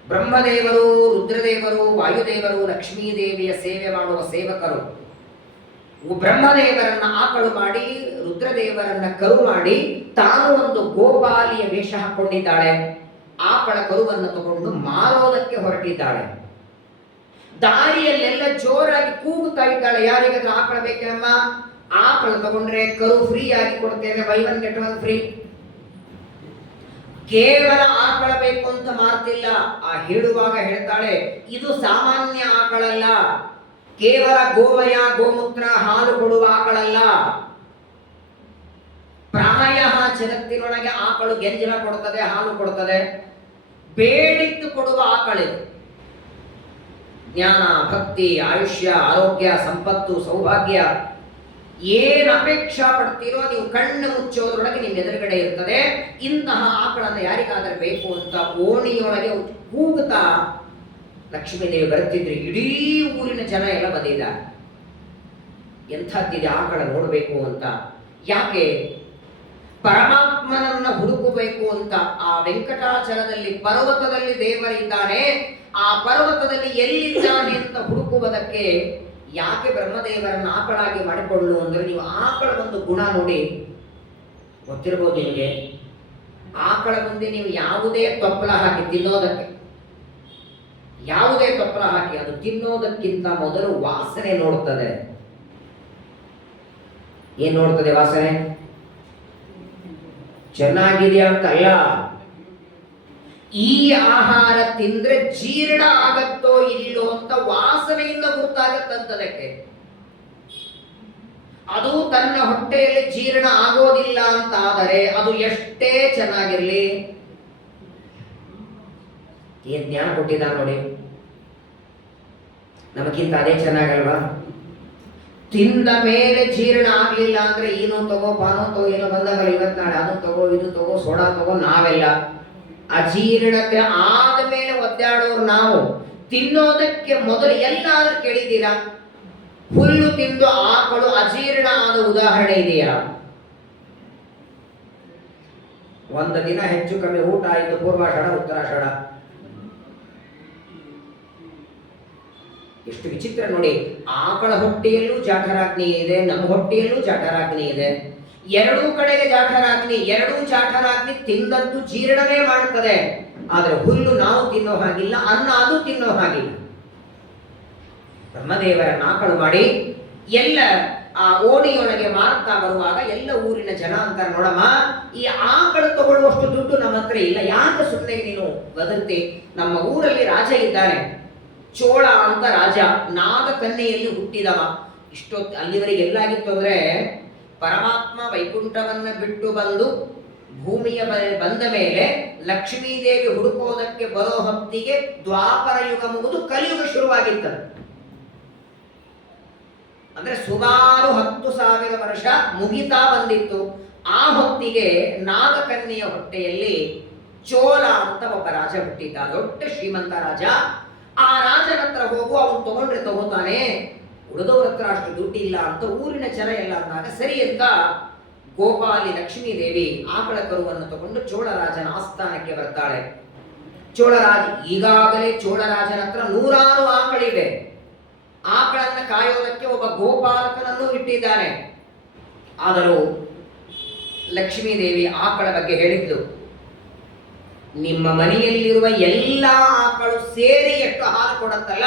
ಬ್ರಹ್ಮದೇವರು, ರುದ್ರದೇವರು, ವಾಯುದೇವರು ಲಕ್ಷ್ಮೀದೇವಿಯ ಸೇವೆ ಮಾಡುವ ಸೇವಕರು. ಬ್ರಹ್ಮದೇವರನ್ನ ಆಕಳು ಮಾಡಿ, ರುದ್ರದೇವರನ್ನ ಕರು ಮಾಡಿ, ತಾನು ಒಂದು ಗೋಪಾಲಿಯ ವೇಷ ಹಾಕೊಂಡಿದ್ದಾಳೆ. ಆಕಳ ಕರುವನ್ನು ತಗೊಂಡು ಮಾರೋದಕ್ಕೆ ಹೊರಟಿದ್ದಾಳೆ. ದಾರಿಯಲ್ಲೆಲ್ಲ ಜೋರಾಗಿ ಕೂಗುತ್ತಾ ಇದ್ದಾಳೆ, ಯಾರಿಗಾದ್ರೂ ಆಕಳ ಬೇಕಮ್ಮ, ಆಕಳ ತಗೊಂಡ್ರೆ ಕರು ಫ್ರೀ ಆಗಿ ಕೊಡ್ತೇನೆ, by one get one free. ಕೇವಲ ಆಕಳ ಬೇಕು ಅಂತ ಮಾರ್ತಿಲ್ಲ. ಆ ಹೇಳುವಾಗ ಹೇಳ್ತಾಳೆ, ಇದು ಸಾಮಾನ್ಯ ಆಕಳಲ್ಲ, ಕೇವಲ ಗೋಮಯ, ಗೋಮೂತ್ರ, ಹಾಲು ಕೊಡುವ ಆಕಳಲ್ಲ. ಪ್ರಾಯ ಜಗತ್ತಿನೊಳಗೆ ಆಕಳು ಗೆಂಜಲ ಕೊಡುತ್ತದೆ, ಹಾಲು ಕೊಡುತ್ತದೆ, ಬೇಡಿದ್ದು ಕೊಡುವ ಆಕಳಿದು. ಜ್ಞಾನ, ಭಕ್ತಿ, ಆಯುಷ್ಯ, ಆರೋಗ್ಯ, ಸಂಪತ್ತು, ಸೌಭಾಗ್ಯ ಏನು ಅಪೇಕ್ಷಾ ಪಡ್ತೀರೋ ನೀವು ಕಣ್ಣು ಮುಚ್ಚೋದ್ರೊಳಗೆ ನಿಮ್ಮ ಎದುರುಗಡೆ ಇರ್ತದೆ. ಇಂತಹ ಆಕಳನ್ನು ಯಾರಿಗಾದರೂ ಬೇಕು ಅಂತ ಓಣಿಯೊಳಗೆ ಕೂಗುತ್ತಾ ಲಕ್ಷ್ಮೀದೇವಿ ಬರುತ್ತಿದ್ರು. ಇಡೀ ಊರಿನ ಜನ ಎಲ್ಲ ಬಂದಿದ್ದಾರೆ. ಎಂಥದ್ದಿದೆ ಆಕಳ ನೋಡಬೇಕು ಅಂತ. ಯಾಕೆ? ಪರಮಾತ್ಮನನ್ನ ಹುಡುಕಬೇಕು ಅಂತ. ಆ ವೆಂಕಟಾಚಲದಲ್ಲಿ ಪರ್ವತದಲ್ಲಿ ದೇವರಿದ್ದಾನೆ. ಆ ಪರ್ವತದಲ್ಲಿ ಎಲ್ಲಿದ್ದಾನೆ ಅಂತ ಹುಡುಕುವುದಕ್ಕೆ ಯಾಕೆ ಬ್ರಹ್ಮದೇವರನ್ನ ಆಕಳಾಗಿ ಮಾಡಿಕೊಳ್ಳು ಅಂದ್ರೆ, ನೀವು ಆಕಳ ಒಂದು ಗುಣ ನೋಡಿ ಗೊತ್ತಿರಬಹುದು ನಿಮಗೆ. ಆಕಳ ಮುಂದೆ ನೀವು ಯಾವುದೇ ತೊಪ್ಪಲ ಹಾಕಿ ತಿನ್ನೋದಕ್ಕೆ, ಯಾವುದೇ ತೊಪ್ಪಲ ಹಾಕಿ ಅದು ತಿನ್ನೋದಕ್ಕಿಂತ ಮೊದಲು ವಾಸನೆ ನೋಡುತ್ತದೆ. ಏನ್ ನೋಡ್ತದೆ ವಾಸನೆ? ಚೆನ್ನಾಗಿದೆಯಾ ಅಂತ ಅಲ್ಲ, ಈ ಆಹಾರ ತಿಂದ್ರೆ ಜೀರ್ಣ ಆಗತ್ತೋ ಇಲ್ಲೋ ಅಂತ ವಾಸನೆಯಿಂದ ಗೊತ್ತಾಗತ್ತಂತದಕ್ಕೆ. ಅದು ತನ್ನ ಹೊಟ್ಟೆಯಲ್ಲಿ ಜೀರ್ಣ ಆಗೋದಿಲ್ಲ ಅಂತ ಆದರೆ ಅದು ಎಷ್ಟೇ ಚೆನ್ನಾಗಿರ್ಲಿ. ಏನ್ ಜ್ಞಾನ ಕೊಟ್ಟಿದ್ದ ನೋಡಿ. ನಮಗಿಂತ ಅದೇ ಚೆನ್ನಾಗಲ್ವಾ? ತಿಂದ ಮೇಲೆ ಜೀರ್ಣ ಆಗ್ಲಿಲ್ಲ ಅಂದ್ರೆ ಏನೋ ತಗೋ ಪಾನೋ ತಗೋ, ಏನೋ ಬಂದಾಗ ಇವತ್ತು ನಾಳೆ ಅದು ತಗೋ ಇದು ತಗೋ ಸೋಡಾ ತಗೋ, ನಾವೆಲ್ಲ ಅಜೀರ್ಣತೆ ಆದ್ಮೇಲೆ ಒದ್ದಾಡೋರು ನಾವು. ತಿನ್ನೋದಕ್ಕೆ ಮೊದಲು ಎಲ್ಲಾದ್ರೂ ಕೇಳಿದ್ದೀರಾ? ಹುಲ್ಲು ತಿಂದು ಆಕಳು ಅಜೀರ್ಣ ಆದ ಉದಾಹರಣೆ ಇದೆಯಾ? ಒಂದು ದಿನ ಹೆಚ್ಚು ಕಮ್ಮಿ ಊಟ ಆಯಿತು, ಪೂರ್ವಾಷಾಢ ಉತ್ತರಾಷಾಢ, ಎಷ್ಟು ವಿಚಿತ್ರ ನೋಡಿ. ಆಕಳ ಹೊಟ್ಟೆಯಲ್ಲೂ ಜಾಠರಾಗ್ನಿ ಇದೆ, ನಮ್ಮ ಹೊಟ್ಟೆಯಲ್ಲೂ ಜಾಠರಾಗ್ನಿ ಇದೆ. ಎರಡೂ ಕಡೆಗೆ ಜಾಠರಾಗ್ನಿ, ಎರಡೂ ಜಾಠರಾಗ್ನಿ ತಿಂದದ್ದು ಜೀರ್ಣವೇ ಮಾಡುತ್ತದೆ. ಆದರೆ ಹುಲ್ಲು ನಾವು ತಿನ್ನೋ ಹಾಗಿಲ್ಲ, ಅನ್ನ ಅದು ತಿನ್ನೋ ಹಾಗಿಲ್ಲ. ಬ್ರಹ್ಮದೇವರ ಆಕಳು ಮಾಡಿ ಎಲ್ಲ ಆ ಓಣಿಯೊಳಗೆ ಮಾರ್ತಾ ಬರುವಾಗ ಎಲ್ಲ ಊರಿನ ಜನ ಅಂತಾರೆ, ನೋಡಮ್ಮ ಈ ಆಕಳು ತಗೊಳ್ಳುವಷ್ಟು ದುಡ್ಡು ನಮ್ಮ ಹತ್ರ ಇಲ್ಲ, ಯಾಕೆ ಸುಮ್ಮನೆ ನೀನು ಬದಲ್ತಿ? ನಮ್ಮ ಊರಲ್ಲಿ ರಾಜ ಇದ್ದಾನೆ, ಚೋಳ ಅಂತ ರಾಜ, ನಾಗಕನ್ಯೆಯಲ್ಲಿ ಹುಟ್ಟಿದವ. ಇಷ್ಟೊತ್ತು ಅಲ್ಲಿವರೆಗೆ ಎಲ್ಲಾಗಿತ್ತು ಅಂದ್ರೆ, ಪರಮಾತ್ಮ ವೈಕುಂಠವನ್ನ ಬಿಟ್ಟು ಬಂದು ಭೂಮಿಯ ಬಂದ ಮೇಲೆ ಲಕ್ಷ್ಮೀದೇವಿ ಹುಡುಕೋದಕ್ಕೆ ಬರೋ ಹೊತ್ತಿಗೆ ದ್ವಾಪರ ಯುಗ ಮುಗಿದು ಕಲಿಯುಗ ಶುರುವಾಗಿತ್ತು. ಅಂದ್ರೆ ಸುಮಾರು 10,000 ವರ್ಷ ಮುಗಿತಾ ಬಂದಿತ್ತು. ಆ ಹೊತ್ತಿಗೆ ನಾಗಕನ್ಯೆಯ ಹೊಟ್ಟೆಯಲ್ಲಿ ಚೋಳ ಅಂತ ಒಬ್ಬ ರಾಜ ಹುಟ್ಟಿದ್ದ, ದೊಡ್ಡ ಶ್ರೀಮಂತ ರಾಜ. ಆ ರಾಜನ ಹತ್ರ ಹೋಗು, ಅವನು ತಗೊಂಡ್ರೆ ತಗೋತಾನೆ, ಉಳಿದವ್ರ ಹತ್ರ ಅಷ್ಟು ದುಡ್ಡಿಲ್ಲ ಅಂತ ಊರಿನ ಜನ ಎಲ್ಲ ಅಂದಾಗ ಸರಿ ಅಂತ ಗೋಪಾಲಿ ಲಕ್ಷ್ಮೀದೇವಿ ಆಕಳ ಕರುವನ್ನು ತಗೊಂಡು ಚೋಳರಾಜನ ಆಸ್ಥಾನಕ್ಕೆ ಬರ್ತಾಳೆ. ಚೋಳರಾಜ ಈಗಾಗಲೇ ಚೋಳರಾಜನ ಹತ್ರ 100 ಆಕಳಿವೆ. ಆಕಳನ್ನ ಕಾಯೋದಕ್ಕೆ ಒಬ್ಬ ಗೋಪಾಲಕನನ್ನು ಇಟ್ಟಿದ್ದಾನೆ. ಆದರೂ ಲಕ್ಷ್ಮೀದೇವಿ ಆಕಳ ಬಗ್ಗೆ ಹೇಳಿದ್ಲು, ನಿಮ್ಮ ಮನೆಯಲ್ಲಿರುವ ಎಲ್ಲ ಆಕಳು ಸೇರಿ ಎಷ್ಟು ಹಾಲು ಕೊಡತ್ತಲ್ಲ,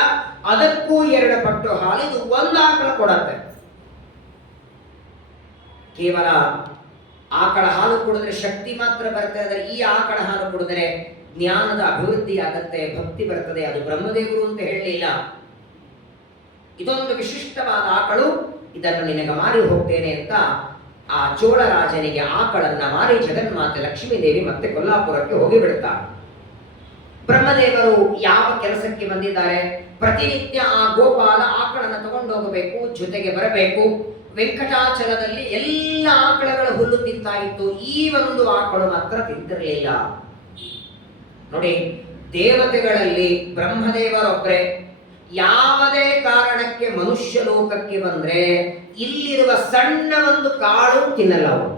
ಅದಕ್ಕೂ 2 ಪಟ್ಟು ಹಾಲು ಇದು ಒಂದು ಆಕಳ ಕೊಡತ್ತೆ. ಕೇವಲ ಆಕಳ ಹಾಲು ಕುಡಿದ್ರೆ ಶಕ್ತಿ ಮಾತ್ರ ಬರ್ತದೆ, ಆದರೆ ಈ ಆಕಳ ಹಾಲು ಕುಡಿದ್ರೆ ಜ್ಞಾನದ ಅಭಿವೃದ್ಧಿ ಆಗತ್ತೆ, ಭಕ್ತಿ ಬರ್ತದೆ. ಅದು ಬ್ರಹ್ಮದೇವರು ಅಂತ ಹೇಳಲಿಲ್ಲ, ಇದೊಂದು ವಿಶಿಷ್ಟವಾದ ಆಕಳು, ಇದನ್ನು ನಿನಗೆ ಮಾರಿ ಹೋಗ್ತೇನೆ ಅಂತ ಆ ಚೋಳರಾಜನಿಗೆ ಆಕಳನ್ನ ಮಾರಿ ಜಗನ್ಮಾತೆ ಲಕ್ಷ್ಮೀದೇವಿ ಮತ್ತೆ ಕೊಲ್ಲಾಪುರಕ್ಕೆ ಹೋಗಿಬಿಡುತ್ತಾರೆ. ಬ್ರಹ್ಮದೇವರು ಯಾವ ಕೆಲಸಕ್ಕೆ ಬಂದಿದ್ದಾರೆ? ಪ್ರತಿನಿತ್ಯ ಆ ಗೋಪಾಲ ಆಕಳನ್ನು ತಗೊಂಡು ಹೋಗಬೇಕು, ಜೊತೆಗೆ ಬರಬೇಕು. ವೆಂಕಟಾಚಲದಲ್ಲಿ ಎಲ್ಲ ಆಕಳಗಳ ಹುಲ್ಲು ತಿಂತಾ ಇತ್ತು, ಈ ಒಂದು ಆಕಳು ಮಾತ್ರ ತಿಂತಿರಲಿಲ್ಲ. ನೋಡಿ, ದೇವತೆಗಳಲ್ಲಿ ಬ್ರಹ್ಮದೇವರೊಬ್ಬರೇ. ಯಾವುದೇ ಕಾರಣಕ್ಕೆ ಮನುಷ್ಯ ಲೋಕಕ್ಕೆ ಬಂದ್ರೆ ಇಲ್ಲಿರುವ ಸಣ್ಣ ಒಂದು ಕಾಳು ತಿನ್ನಲ್ಲ ಅವರು.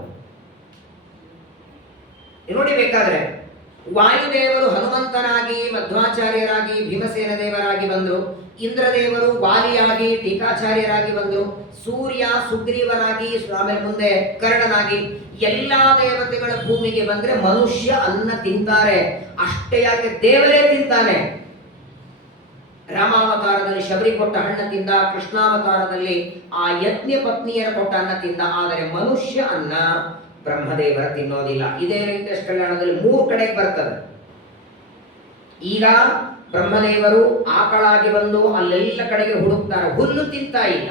ನೋಡಿ, ಬೇಕಾದ್ರೆ ವಾಯುದೇವರು ಹನುಮಂತನಾಗಿ, ಮಧ್ವಾಚಾರ್ಯರಾಗಿ, ಭೀಮಸೇನ ದೇವರಾಗಿ ಬಂದರು. ಇಂದ್ರದೇವರು ವಾಲಿಯಾಗಿ, ಟೀಕಾಚಾರ್ಯರಾಗಿ ಬಂದರು. ಸೂರ್ಯ ಸುಗ್ರೀವನಾಗಿ, ಆಮೇಲೆ ಮುಂದೆ ಕರ್ಣನಾಗಿ, ಎಲ್ಲಾ ದೇವತೆಗಳ ಭೂಮಿಗೆ ಬಂದ್ರೆ ಮನುಷ್ಯ ಅನ್ನ ತಿಂತಾರೆ. ಅಷ್ಟೇ ಯಾಕೆ, ದೇವರೇ ತಿಂತಾನೆ. ರಾಮಾವತಾರದಲ್ಲಿ ಶಬರಿ ಕೊಟ್ಟ ಹಣ್ಣು ತಿಂದ, ಕೃಷ್ಣಾವತಾರದಲ್ಲಿ ಆ ಯಜ್ಞ ಪತ್ನಿಯರ ಕೊಟ್ಟ ಅನ್ನ ತಿಂದ. ಆದರೆ ಮನುಷ್ಯ ಅನ್ನ ಬ್ರಹ್ಮದೇವರ ತಿನ್ನೋದಿಲ್ಲ. ಇದೇ ವೆಂಕಟೇಶ ಕಲ್ಯಾಣದಲ್ಲಿ 3 ಕಡೆಗೆ ಬರ್ತದೆ. ಈಗ ಬ್ರಹ್ಮದೇವರು ಆಕಳಾಗಿ ಬಂದು ಅಲ್ಲೆಲ್ಲ ಕಡೆಗೆ ಹುಡುಕ್ತಾರೆ, ಹುಲ್ಲು ತಿಂತಾ ಇಲ್ಲ.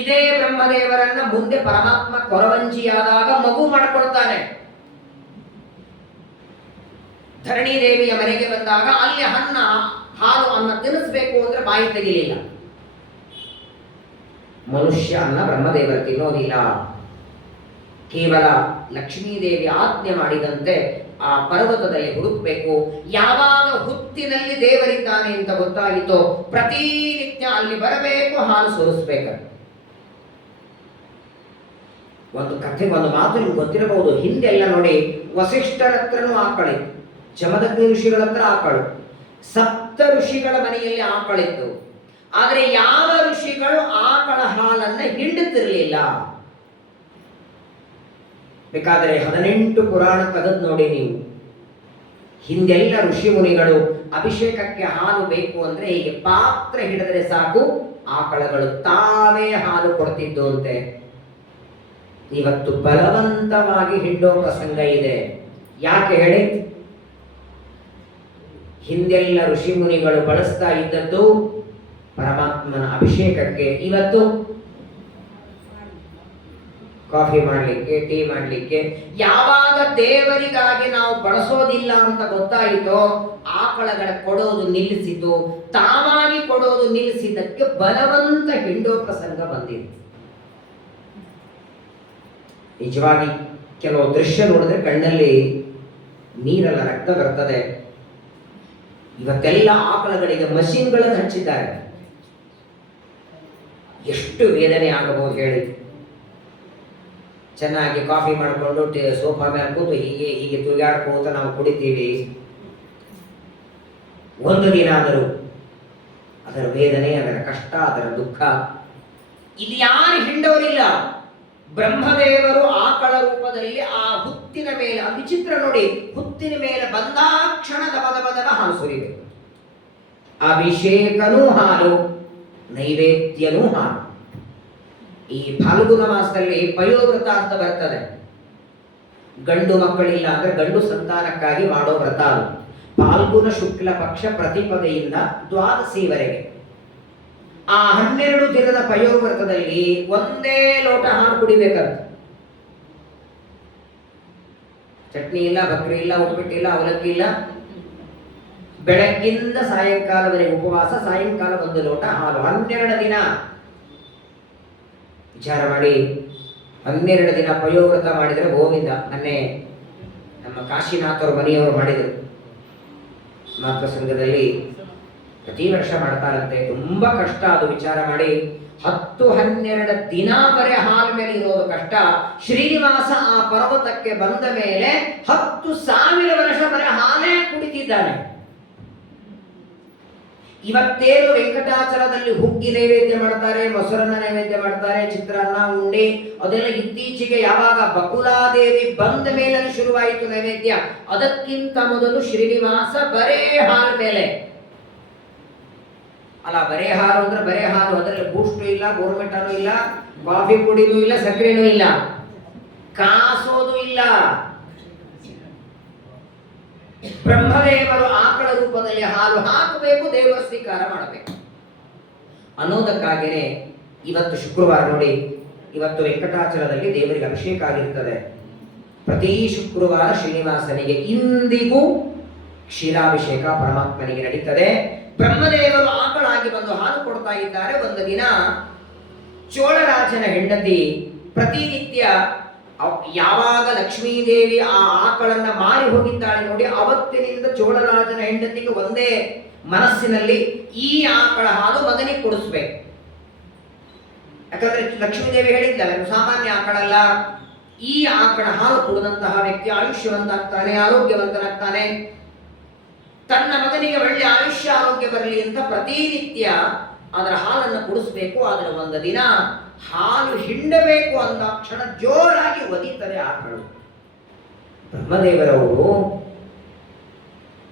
ಇದೇ ಬ್ರಹ್ಮದೇವರನ್ನ ಮುಂದೆ ಪರಮಾತ್ಮ ಕೊರವಂಜಿಯಾದಾಗ ಮಗು ಮಾಡಿಕೊಡ್ತಾನೆ. ಧರಣಿ ದೇವಿಯ ಮನೆಗೆ ಬಂದಾಗ ಅಲ್ಲಿ ಹಾಲು ಅನ್ನ ತಿನ್ನಿಸ್ಬೇಕು ಅಂದ್ರೆ ಬಾಯಿ ತೆಗಿಲಿಲ್ಲ. ಮನುಷ್ಯ ಅನ್ನ ಬ್ರಹ್ಮದೇವರು ತಿನ್ನೋದಿಲ್ಲ. ಕೇವಲ ಲಕ್ಷ್ಮೀದೇವಿ ಆಜ್ಞೆ ಮಾಡಿದಂತೆ ಆ ಪರ್ವತದಲ್ಲಿ ಹುಡುಕ್ಬೇಕು. ಯಾವಾಗ ಹುತ್ತಿನಲ್ಲಿ ದೇವರಿದ್ದಾನೆ ಅಂತ ಗೊತ್ತಾಗಿತ್ತೋ ಪ್ರತಿನಿತ್ಯ ಅಲ್ಲಿ ಬರಬೇಕು, ಹಾಲು ಸುರಿಸ್ಬೇಕು. ಒಂದು ಕಥೆ, ಒಂದು ಮಾತು ನಿಮ್ಗೆ ಗೊತ್ತಿರಬಹುದು. ಹಿಂದೆಲ್ಲ ನೋಡಿ, ವಸಿಷ್ಠರ ಹತ್ರನೂ ಆಕಳಿತ್ತು, ಜಮದಗ್ನಿ ಋಷಿಗಳ ಹತ್ರ ಆಕಳು, 7 ಋಷಿಗಳ ಮನೆಯಲ್ಲಿ ಆಕಳಿತ್ತು. ಆದರೆ ಯಾವ ಋಷಿಗಳು ಆಕಳ ಹಾಲನ್ನ ಹಿಂಡುತ್ತಿರಲಿಲ್ಲ. ಬೇಕಾದರೆ 18 ಪುರಾಣ ತೆಗೆದು ನೋಡಿ ನೀವು. ಹಿಂದೆಲ್ಲ ಋಷಿ ಮುನಿಗಳು ಅಭಿಷೇಕಕ್ಕೆ ಹಾಲು ಬೇಕು ಅಂದ್ರೆ ಹೀಗೆ ಪಾತ್ರ ಹಿಡಿದರೆ ಸಾಕು, ಆಕಳಗಳು ತಾವೇ ಹಾಲು ಕೊಡ್ತಿದ್ದು ಅಂತೆ. ಇವತ್ತು ಬಲವಂತವಾಗಿ ಹಿಂಡೋ ಪ್ರಸಂಗ ಇದೆ. ಯಾಕೆ ಹೇಳಿ? ಹಿಂದೆಲ್ಲ ಋಷಿ ಮುನಿಗಳು ಬಳಸ್ತಾ ಇದ್ದದ್ದು ಪರಮಾತ್ಮನ ಅಭಿಷೇಕಕ್ಕೆ. ಇವತ್ತು ಕಾಫಿ ಮಾಡಲಿಕ್ಕೆ, ಟೀ ಮಾಡಲಿಕ್ಕೆ. ಯಾವಾಗ ದೇವರಿಗಾಗಿ ನಾವು ಬಳಸೋದಿಲ್ಲ ಅಂತ ಗೊತ್ತಾಯಿತೋ ಆಕಳಗಳ ಕೊಡೋದು ನಿಲ್ಲಿಸಿತು. ತಾವಾಗಿ ಕೊಡೋದು ನಿಲ್ಲಿಸಿದ್ದಕ್ಕೆ ಬಲವಂತ ಹಿಂಡೋ ಪ್ರಸಂಗ ಬಂದಿದೆ. ನಿಜವಾಗಿ ಕೆಲವು ದೃಶ್ಯ ನೋಡಿದ್ರೆ ಕಣ್ಣಲ್ಲಿ ನೀರೆಲ್ಲ ರಕ್ತ ಬರ್ತದೆ. ಇವತ್ತೆಲ್ಲ ಆಕಳಗಳಿಗೆ ಮಷಿನ್ಗಳನ್ನು ಹಚ್ಚಿದ್ದಾರೆ. ಎಷ್ಟು ವೇದನೆ ಆಗಬಹುದು ಹೇಳಿ. ಚೆನ್ನಾಗಿ ಕಾಫಿ ಮಾಡಿಕೊಂಡು ಸೋಫಾ ಮೇಲೆ ಕೂತು ಹೀಗೆ ಹೀಗೆ ತುಳಿಯಾಡ್ಕೋತ ನಾವು ಕುಡಿತೀವಿ. ಒಂದು ದಿನ ಆದರೂ ಅದರ ವೇದನೆ, ಅದರ ಕಷ್ಟ, ಅದರ ದುಃಖ ಇಲ್ಲಿ ಯಾರು ಹಿಂಡೋರಿಲ್ಲ. ಬ್ರಹ್ಮದೇವರು ಆಕಳ ರೂಪದಲ್ಲಿ ಆ ಹುತ್ತಿನ ಮೇಲೆ, ಆ ವಿಚಿತ್ರ ನೋಡಿ, ಹುತ್ತಿನ ಮೇಲೆ ಬಂದಾಕ್ಷಣ ದಬದಬದಬ ಹಾಲು ಸುರಿಬೇಕು. ಅಭಿಷೇಕನೂ ಹಾಲು, ನೈವೇದ್ಯನೂ ಹಾಲು. ಈ ಫಾಲ್ಗುಣ ಮಾಸದಲ್ಲಿ ಪಯೋವ್ರತ ಅಂತ ಬರ್ತದೆ. ಗಂಡು ಮಕ್ಕಳಿಲ್ಲ ಅಂದ್ರೆ ಗಂಡು ಸಂತಾನಕ್ಕಾಗಿ ಮಾಡೋ ವ್ರತ ಅದು. ಫಾಲ್ಗುಣ ಶುಕ್ಲ ಪಕ್ಷ ಪ್ರತಿಪದೆಯಿಂದ ದ್ವಾದಶಿವರೆಗೆ ಆ 12 ದಿನದ ಪಯೋವ್ರತದಲ್ಲಿ ಒಂದೇ ಲೋಟ ಹಾಲು ಕುಡಿಬೇಕಂತ. ಚಟ್ನಿ ಇಲ್ಲ, ಬಕ್ರಿ ಇಲ್ಲ, ಉಪ್ಪಿಟ್ಟಿಲ್ಲ, ಅವಲಕ್ಕಿ ಇಲ್ಲ. ಬೆಳಗ್ಗಿಂದ ಸಾಯಂಕಾಲವರೆಗೆ ಉಪವಾಸ, ಸಾಯಂಕಾಲ 1 ಲೋಟ ಹಾಲು 12 ದಿನ. ವಿಚಾರ ಮಾಡಿ, 12 ದಿನ ಪಯೋವ್ರತ ಮಾಡಿದರೆ ಗೋವಿಂದ. ಮೊನ್ನೆ ನಮ್ಮ ಕಾಶಿನಾಥವ್ರ ಮನೆಯವರು ಮಾಡಿದರು. ಮಾತೃ ಸಂಘದಲ್ಲಿ ಪ್ರತಿ ವರ್ಷ ಮಾಡ್ತಾರಂತೆ. ತುಂಬಾ ಕಷ್ಟ ಅದು. ವಿಚಾರ ಮಾಡಿ, 10-12 ದಿನ ಬರೆ ಹಾಲು ಮೇಲೆ ಇರೋದು ಕಷ್ಟ. ಶ್ರೀನಿವಾಸ ಆ ಪರ್ವತಕ್ಕೆ ಬಂದ ಮೇಲೆ 10,000 ವರ್ಷ ಬರೆ ಹಾಲೇ ಕುಡಿತಿದ್ದಾನೆ. ಇವತ್ತೇನು ವೆಂಕಟಾಚಲದಲ್ಲಿ ಹುಗ್ಗಿ ನೈವೇದ್ಯ ಮಾಡ್ತಾರೆ, ಮೊಸರನ್ನ ನೈವೇದ್ಯ ಮಾಡ್ತಾರೆ, ಚಿತ್ರಾನ್ನ, ಉಂಡೆ, ಅದೆಲ್ಲ ಇತ್ತೀಚೆಗೆ ಯಾವಾಗ ಬಕುಲಾದೇವಿ ಬಂದ ಮೇಲೆ ಶುರುವಾಯಿತು ನೈವೇದ್ಯ. ಅದಕ್ಕಿಂತ ಮೊದಲು ಶ್ರೀನಿವಾಸ ಬರೇ ಹಾಲು ಮೇಲೆ. ಅಲ್ಲ, ಬರೇ ಹಾಲು ಅಂದ್ರೆ ಬರೇ ಹಾಲು, ಅದರಲ್ಲಿ ಬೂಸ್ಟು ಇಲ್ಲ, ಗೋರ್ಮೆಂಟನೂ ಇಲ್ಲ, ಕಾಫಿ ಪುಡಿನೂ ಇಲ್ಲ, ಸಕ್ಕರೆನೂ ಇಲ್ಲ, ಕಾಸೋದು ಇಲ್ಲ. ಬ್ರಹ್ಮದೇವರು ಆಕಳ ರೂಪದಲ್ಲಿ ಹಾಲು ಹಾಕಬೇಕು, ದೇವರ ಸ್ವೀಕಾರ ಮಾಡಬೇಕು ಅನ್ನೋದಕ್ಕಾಗಿಯೇ ಇವತ್ತು ಶುಕ್ರವಾರ ನೋಡಿ, ಇವತ್ತು ವೆಂಕಟಾಚಲದಲ್ಲಿ ದೇವರಿಗೆ ಅಭಿಷೇಕ ಆಗಿರ್ತದೆ. ಪ್ರತಿ ಶುಕ್ರವಾರ ಶ್ರೀನಿವಾಸನಿಗೆ ಇಂದಿಗೂ ಕ್ಷೀರಾಭಿಷೇಕ ಪರಮಾತ್ಮನಿಗೆ ನಡೀತದೆ. ಬ್ರಹ್ಮದೇವರು ಆಕಳಾಗಿ ಬಂದು ಹಾಲು ಕೊಡ್ತಾ ಇದ್ದಾರೆ. ಒಂದು ದಿನ ಚೋಳರಾಜನ ಹೆಂಡತಿ ಪ್ರತಿನಿತ್ಯ ಯಾವಾಗ ಲಕ್ಷ್ಮೀದೇವಿ ಆ ಆಕಳನ್ನ ಮಾರಿ ಹೋಗಿದ್ದಾಳೆ ನೋಡಿ, ಅವತ್ತಿನಿಂದ ಚೋಳರಾಜನ ಹೆಂಡತಿಗೆ ಒಂದೇ ಮನಸ್ಸಿನಲ್ಲಿ ಈ ಆಕಳ ಹಾಲು ಮಗನಿಗೆ ಕೊಡಿಸ್ಬೇಕು. ಯಾಕಂದ್ರೆ ಲಕ್ಷ್ಮೀದೇವಿ ಹೇಳಿದ್ದಲ್ಲ, ಸಾಮಾನ್ಯ ಆಕಳಲ್ಲ, ಈ ಆಕಳ ಹಾಲು ಕುಡಿದಂತಹ ವ್ಯಕ್ತಿ ಆಯುಷ್ಯವಂತಾಗ್ತಾನೆ, ಆರೋಗ್ಯವಂತನಾಗ್ತಾನೆ, ತನ್ನ ಮಗನಿಗೆ ಒಳ್ಳೆ ಆಯುಷ್ಯ ಆರೋಗ್ಯ ಬರಲಿ ಅಂತ ಪ್ರತಿನಿತ್ಯ ಅದರ ಹಾಲನ್ನು ಕುಡಿಸ್ಬೇಕು. ಆದರೆ ಒಂದು ದಿನ ಹಾಲು ಹಿಂಡಬೇಕು ಅಂದ ಕ್ಷಣ ಜೋರಾಗಿ ಒದಿತಾರೆ ಆಕಳು.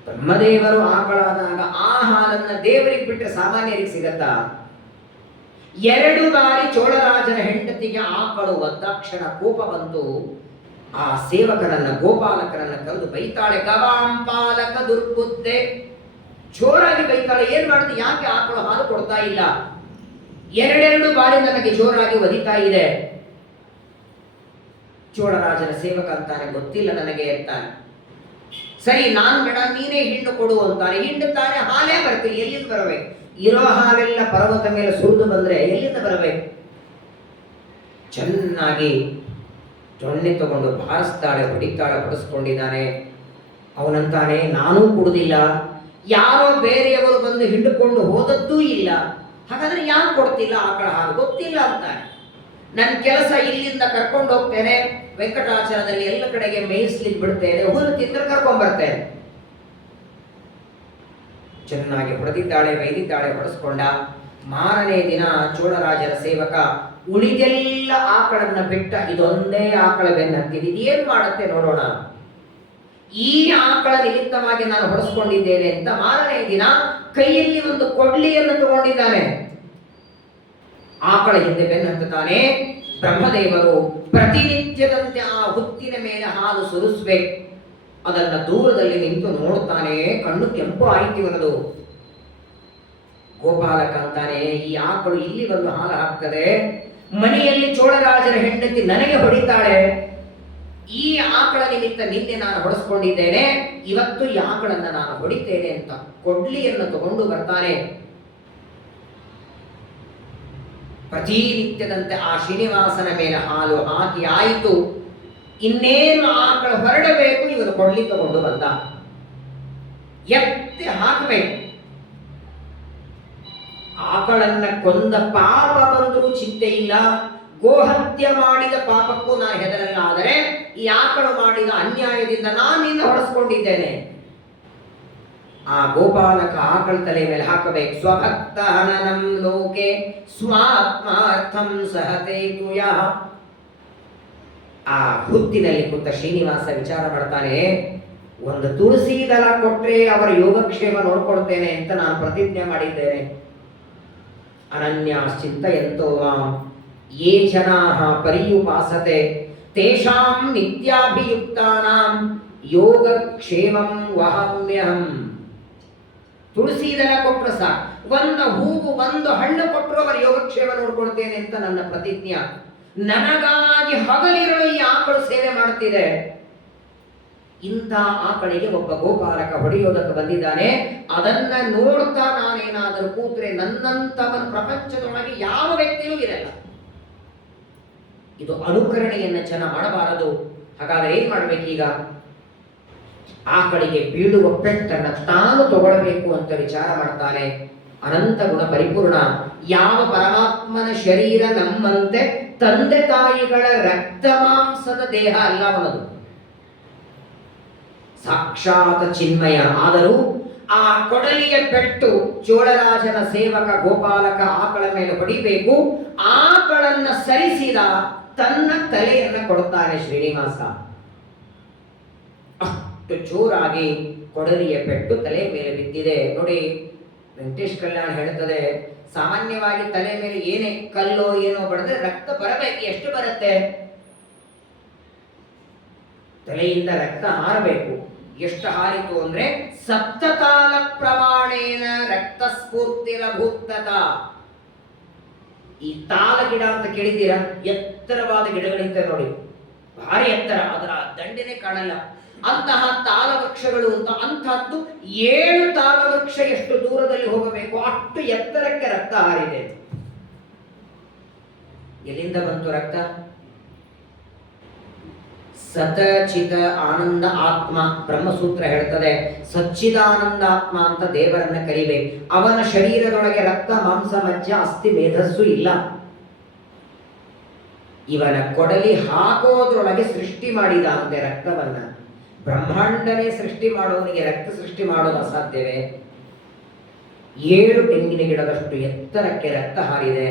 ಬ್ರಹ್ಮದೇವರು ಆಕಳಾದಾಗ ಆ ಹಾಲನ್ನ ದೇವರಿಗೆ ಬಿಟ್ಟರೆ ಸಾಮಾನ್ಯರಿಗೆ ಸಿಗತ್ತಾ? 2 ಬಾರಿ ಚೋಳರಾಜನ ಹೆಂಡತಿಗೆ ಆಕಳು ಒದ್ದಾಕ್ಷಣ ಕೋಪ ಬಂತು. ಆ ಸೇವಕರನ್ನ, ಗೋಪಾಲಕರನ್ನ ಕರೆದು ಬೈತಾಳೆ. ಗವಾಂಪಾಲಕ ದುರ್ಬುದ್ಧೆ, ಜೋರಾಗಿ ಬೈತಾಳೆ. ಏನ್ ಮಾಡುತ್ತೆ? ಯಾಕೆ ಆಕಳು ಹಾಲು ಕೊಡ್ತಾ ಇಲ್ಲ? 2 ಬಾರಿ ನನಗೆ ಜೋರಾಗಿ ಒದಿತಾ ಇದೆ. ಚೋಳರಾಜನ ಸೇವಕ ಅಂತಾನೆ, ಗೊತ್ತಿಲ್ಲ ನನಗೆ ಅಂತಾನೆ. ಸರಿ, ನಾನು ಬೇಡ, ನೀನೇ ಹಿಂಡು ಕೊಡು ಅಂತಾನೆ. ಹಿಂಡುತ್ತಾನೆ, ಹಾಲೇ ಬರ್ತೀನಿ. ಎಲ್ಲಿಂದ ಬರಬೇಕು? ಇರೋ ಹಾಲೆಲ್ಲ ಪರ್ವತ ಮೇಲೆ ಸುರಿದು ಬಂದ್ರೆ ಎಲ್ಲಿಂದ ಬರಬೇಕು? ಚೆನ್ನಾಗಿ ಜೊಣ್ಣೆ ತಗೊಂಡು ಬಾರಿಸ್ತಾಳೆ, ಹೊಡಿತಾಳೆ, ಹೊಡೆಸ್ಕೊಂಡಿದ್ದಾನೆ. ಅವನಂತಾನೆ, ನಾನೂ ಕುಡುದಿಲ್ಲ, ಯಾರೋ ಬೇರೆಯವರು ಬಂದು ಹಿಂಡುಕೊಂಡು ಹೋದದ್ದೂ ಇಲ್ಲ, ಹಾಗಾದ್ರೆ ಯಾರು ಕೊಡ್ತಿಲ್ಲ ಆಕಳ ಹಾಲು? ಗೊತ್ತಿಲ್ಲ ಅಂತಾನೆ. ನನ್ನ ಕೆಲಸ ಇಲ್ಲಿಂದ ಕರ್ಕೊಂಡು ಹೋಗ್ತೇನೆ, ವೆಂಕಟಾಚಲದಲ್ಲಿ ಎಲ್ಲ ಕಡೆಗೆ ಮೇಯಿಸ್ಲಿಕ್ಕೆ ಬಿಡ್ತೇನೆ, ಹುಲ್ಲು ತಿಂದ್ರೆ ಕರ್ಕೊಂಡ್ಬರ್ತೇನೆ. ಚೆನ್ನಾಗಿ ಹೊಡೆದಿದ್ದಾಳೆ, ಬೈದಿದ್ದಾಳೆ, ಹೊಡೆಸ್ಕೊಂಡ. ಮಾರನೇ ದಿನ ಚೋಳರಾಜನ ಸೇವಕ ಉಳಿದೆಲ್ಲ ಆಕಳನ್ನ ಬಿಟ್ಟ, ಇದೊಂದೇ ಆಕಳ ಬೆನ್ನ ಹತ್ತಿದ, ಇದೇನು ಮಾಡುತ್ತೆ ನೋಡೋಣ, ಈ ಆಕಳ ನಿಮಿತ್ತವಾಗಿ ನಾನು ಹೊಡೆಸ್ಕೊಂಡಿದ್ದೇನೆ ಅಂತ ಮಾರನೇ ದಿನ ಕೈಯಲ್ಲಿ ಒಂದು ಕೊಡ್ಲಿಯನ್ನು ತಗೊಂಡಿದ್ದಾನೆ. ಆಕಳ ಹಿಂದೆ ಬೆನ್ನು ಹತ್ತುತ್ತಾನೆ. ಬ್ರಹ್ಮದೇವರು ಪ್ರತಿನಿತ್ಯದಂತೆ ಆ ಹುತ್ತಿನ ಮೇಲೆ ಹಾಲು ಸುರಿಸ್ಬೇಕು. ಅದನ್ನ ದೂರದಲ್ಲಿ ನಿಂತು ನೋಡ್ತಾನೆ. ಕಣ್ಣು ಕೆಂಪು ಆಯ್ತು ಇವನದು. ಗೋಪಾಲಕ ಅಂತಾನೆ, ಈ ಆಕಳು ಇಲ್ಲಿ ಬಂದು ಹಾಲು ಹಾಕ್ತದೆ, ಮನೆಯಲ್ಲಿ ಚೋಳರಾಜರ ಹೆಂಡತಿ ನನಗೆ ಹೊಡಿತಾಳೆ, ಈ ಆಕಳ ನಿಮಿತ್ತ ನಿನ್ನೆ ನಾನು ಹೊಡೆಸ್ಕೊಂಡಿದ್ದೇನೆ, ಇವತ್ತು ಈ ಆಕಳನ್ನ ನಾನು ಹೊಡಿತೇನೆ ಅಂತ ಕೊಡ್ಲಿಯನ್ನು ತಗೊಂಡು ಬರ್ತಾನೆ. ಪ್ರತಿನಿತ್ಯದಂತೆ ಆ ಶ್ರೀನಿವಾಸನ ಮೇಲೆ ಹಾಲು ಹಾಕಿ ಆಯಿತು. ಇನ್ನೇನು ಆಕಳ ಹೊರಡಬೇಕು, ಇವನು ಕೊಡ್ಲಿ ತಗೊಂಡು ಬಂದ. ಎತ್ತಿ ಹಾಕಬೇಕು. ಆಕಳನ್ನ ಕೊಂದ ಪಾಪ ಬಂದರೂ ಚಿಂತೆ ಇಲ್ಲ, ಗೋಹತ್ಯೆ ಮಾಡಿದ ಪಾಪಕ್ಕೂ ನಾನು ಹೆದರಲ್ಲ. ಆದರೆ ಈ ಆಕಳು ಮಾಡಿದ ಅನ್ಯಾಯದಿಂದ ನಾನು ನಿನ್ನ ಹೊಡೆಸ್ಕೊಂಡಿದ್ದೇನೆ. ಆ ಗೋಪಾಲಕ ಆಕಳ ತಲೆ ಮೇಲೆ ಹಾಕಬೇಕು. ಸ್ವಭಕ್ತ ಹನನಂ ಲೋಕೆ ಸ್ವಾತ್ಮಾರ್ಥಂ ಸಹತೆ ತುಯಃ. ಆ ಹುತ್ತಿನಲ್ಲಿ ಕೂತ ಶ್ರೀನಿವಾಸ ವಿಚಾರ ಮಾಡ್ತಾನೆ, ಒಂದು ತುಳಸಿ ದಳ ಕೊಟ್ರೆ ಅವರ ಯೋಗಕ್ಷೇಮ ನೋಡ್ಕೊಳ್ತೇನೆ ಅಂತ ನಾನು ಪ್ರತಿಜ್ಞೆ ಮಾಡಿದ್ದೇನೆ. ಅನನ್ಯಾಶ್ಚಿಂತಯಂತೋ ಮಾಂ ಯೇ ಜನಾಃ ಪರ್ಯುಪಾಸತೆ ತೇಷಾಂ ನಿತ್ಯಾಭಿಯುಕ್ತಾನಾಂ ಯೋಗಕ್ಷೇಮಂ ವಹಾಮ್ಯಹಂ. ತುಳಸಿ ದಳ ಕೊಟ್ಟರು ಸಾಕು, ಒಂದು ಹೂವು ಒಂದು ಹಣ್ಣು ಕೊಟ್ಟರು ಅವರ ಯೋಗಕ್ಷೇಮ ನೋಡ್ಕೊಳ್ತೇನೆ ಅಂತ ನನ್ನ ಪ್ರತಿಜ್ಞೆ. ನನಗಾಗಿ ಹಗಲಿರುಳು ಈ ಆಕಳು ಸೇವೆ ಮಾಡುತ್ತಿದೆ. ಇಂಥ ಆಕಳಿಗೆ ಒಬ್ಬ ಗೋಪಾಲಕ ಹೊಡೆಯೋದಕ್ಕೆ ಬಂದಿದ್ದಾನೆ. ಅದನ್ನ ನೋಡ್ತಾ ನಾನೇನಾದರೂ ಕೂತ್ರೆ ನನ್ನಂತವನ ಪ್ರಪಂಚದೊಳಗೆ ಯಾವ ವ್ಯಕ್ತಿಯೂ ಇರಲ್ಲ. ಇದು ಅನುಕರಣೆಯನ್ನ ಜನ ಮಾಡಬಾರದು. ಹಾಗಾದ್ರೆ ಏನ್ ಮಾಡ್ಬೇಕೀಗ? ಆಕಳಿಗೆ ಬೀಳುವ ಪೆಟ್ಟನ್ನ ತಾನು ತಗೊಳ್ಬೇಕು ಅಂತ ವಿಚಾರ ಮಾಡ್ತಾನೆ. ಅನಂತ ಗುಣ ಪರಿಪೂರ್ಣ ಯಾವ ಪರಮಾತ್ಮನ ಶರೀರ ನಮ್ಮಂತೆ ತಂದೆ ತಾಯಿಗಳ ರಕ್ತ ಮಾಂಸದ ದೇಹ ಅಲ್ಲ ಅವನದು, ಸಾಕ್ಷಾತ್ ಚಿನ್ಮಯ. ಆದರೂ ಆ ಕೊಡಲಿಯ ಪೆಟ್ಟು ಚೋಳರಾಜನ ಸೇವಕ ಗೋಪಾಲಕ ಆಕಳ ಮೇಲೆ ಹೊಡಿಬೇಕು. ಆಕಳನ್ನ ಸರಿಸಿದ ತನ್ನ ತಲೆಯನ್ನ ಕೊಡುತ್ತಾನೆ ಶ್ರೀನಿವಾಸ. ಅಷ್ಟು ಜೋರಾಗಿ ಕೊಡಲಿಯ ಪೆಟ್ಟು ತಲೆ ಮೇಲೆ ಬಿದ್ದಿದೆ. ನೋಡಿ, ವೆಂಕಟೇಶ್ ಕಲ್ಯಾಣ ಹೇಳುತ್ತದೆ, ಸಾಮಾನ್ಯವಾಗಿ ತಲೆ ಮೇಲೆ ಏನೇ ಕಲ್ಲೋ ಏನೋ ಬಡದ್ರೆ ರಕ್ತ ಬರಬೇಕು. ಎಷ್ಟು ಬರುತ್ತೆ? ತಲೆಯಿಂದ ರಕ್ತ ಹಾರಬೇಕು. ಎಷ್ಟು ಹಾರಿತು ಅಂದ್ರೆ ಸಪ್ತತಾಲ ಪ್ರಮಾಣೇನ ರಕ್ತ ಸ್ಫೂರ್ತಿರಭೂತತ. ಈ ತಾಲ ಗಿಡ ಅಂತ ಕೇಳಿದ್ದೀರಾ? ಎತ್ತರವಾದ ಗಿಡಗಳಿಂದ ನೋಡಿ, ಭಾರಿ ಎತ್ತರ, ಅದರ ದಂಡೆನೆ ಕಾಣಲ್ಲ. ಅಂತಹ ತಾಲ ವೃಕ್ಷಗಳು ಅಂತ ಅಂತಹದ್ದು 7 ತಾಲ ವೃಕ್ಷ ಎಷ್ಟು ದೂರದಲ್ಲಿ ಹೋಗಬೇಕು ಅಷ್ಟು ಎತ್ತರಕ್ಕೆ ರಕ್ತ ಹಾರಿದೆ. ಎಲ್ಲಿಂದ ಬಂತು ರಕ್ತ? ಸತಚಿತ ಆನಂದ ಆತ್ಮ. ಬ್ರಹ್ಮಸೂತ್ರ ಹೇಳ್ತದೆ, ಸಚ್ಚಿದಾನಂದ ಆತ್ಮ ಅಂತ ದೇವರನ್ನ ಕರಿಬೇಕು. ಅವನ ಶರೀರದೊಳಗೆ ರಕ್ತ ಮಾಂಸ ಮಜ್ಜ ಅಸ್ಥಿ ಮೇಧಸ್ಸು ಇಲ್ಲ. ಇವನ ಕೊಡಲಿ ಹಾಕೋದ್ರೊಳಗೆ ಸೃಷ್ಟಿ ಮಾಡಿದ ಅಂತೆ ರಕ್ತವನ್ನ. ಬ್ರಹ್ಮಾಂಡನೇ ಸೃಷ್ಟಿ ಮಾಡೋನಿಗೆ ರಕ್ತ ಸೃಷ್ಟಿ ಮಾಡೋದು ಅಸಾಧ್ಯವೇ? 7 ತೆಂಗಿನ ಗಿಡದಷ್ಟು ಎತ್ತರಕ್ಕೆ ರಕ್ತ ಹಾರಿದೆ.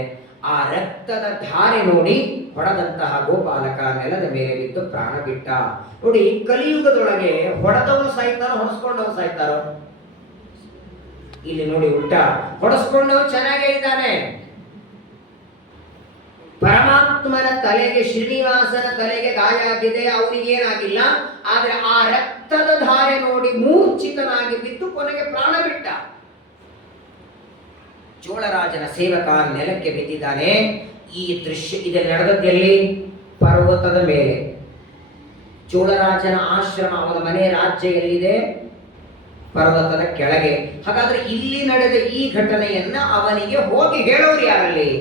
ಆ ರಕ್ತದ ಧಾರೆ ನೋಡಿ ಹೊಡೆದಂತಹ ಗೋಪಾಲಕ ನೆಲದ ಮೇಲೆ ಬಿದ್ದು ಪ್ರಾಣ ಬಿಟ್ಟ. ನೋಡಿ, ಕಲಿಯುಗದೊಳಗೆ ಹೊಡೆದವನು ಸಾಯ್ತಾರೋ ಹೊಡೆಸ್ಕೊಂಡವನು ಸಾಯ್ತಾರೋ? ಇಲ್ಲಿ ನೋಡಿ ಉಲ್ಟಾ, ಹೊಡೆಸ್ಕೊಂಡವನು ಚೆನ್ನಾಗೇ ಇದ್ದಾನೆ. ಪರಮಾತ್ಮನ ತಲೆಗೆ, ಶ್ರೀನಿವಾಸನ ತಲೆಗೆ ಗಾಯ ಆಗಿದೆ, ಅವನಿಗೇನಾಗಿಲ್ಲ. ಆದ್ರೆ ಆ ರಕ್ತದ ಧಾರೆ ನೋಡಿ ಮೂರ್ಛಿತನಾಗಿ ಬಿದ್ದು ಕೊನೆಗೆ ಪ್ರಾಣ ಬಿಟ್ಟ. ಚೋಳರಾಜನ ಸೇವಕ ನೆಲಕ್ಕೆ ಬಿದ್ದಿದ್ದಾನೆ. ಈ ದೃಶ್ಯ ಇದೆ ನಡೆದದ್ದಲ್ಲಿ ಪರ್ವತದ ಮೇಲೆ. ಚೋಳರಾಜನ ಆಶ್ರಮ, ಅವನ ಮನೆ ರಾಜ್ಯ ಎಲ್ಲಿದೆ? ಪರ್ವತದ ಕೆಳಗೆ. ಹಾಗಾದ್ರೆ ಇಲ್ಲಿ ನಡೆದ ಈ ಘಟನೆಯನ್ನ ಅವನಿಗೆ ಹೋಗಿ ಹೇಳೋರು ಯಾರಲ್ಲಿ?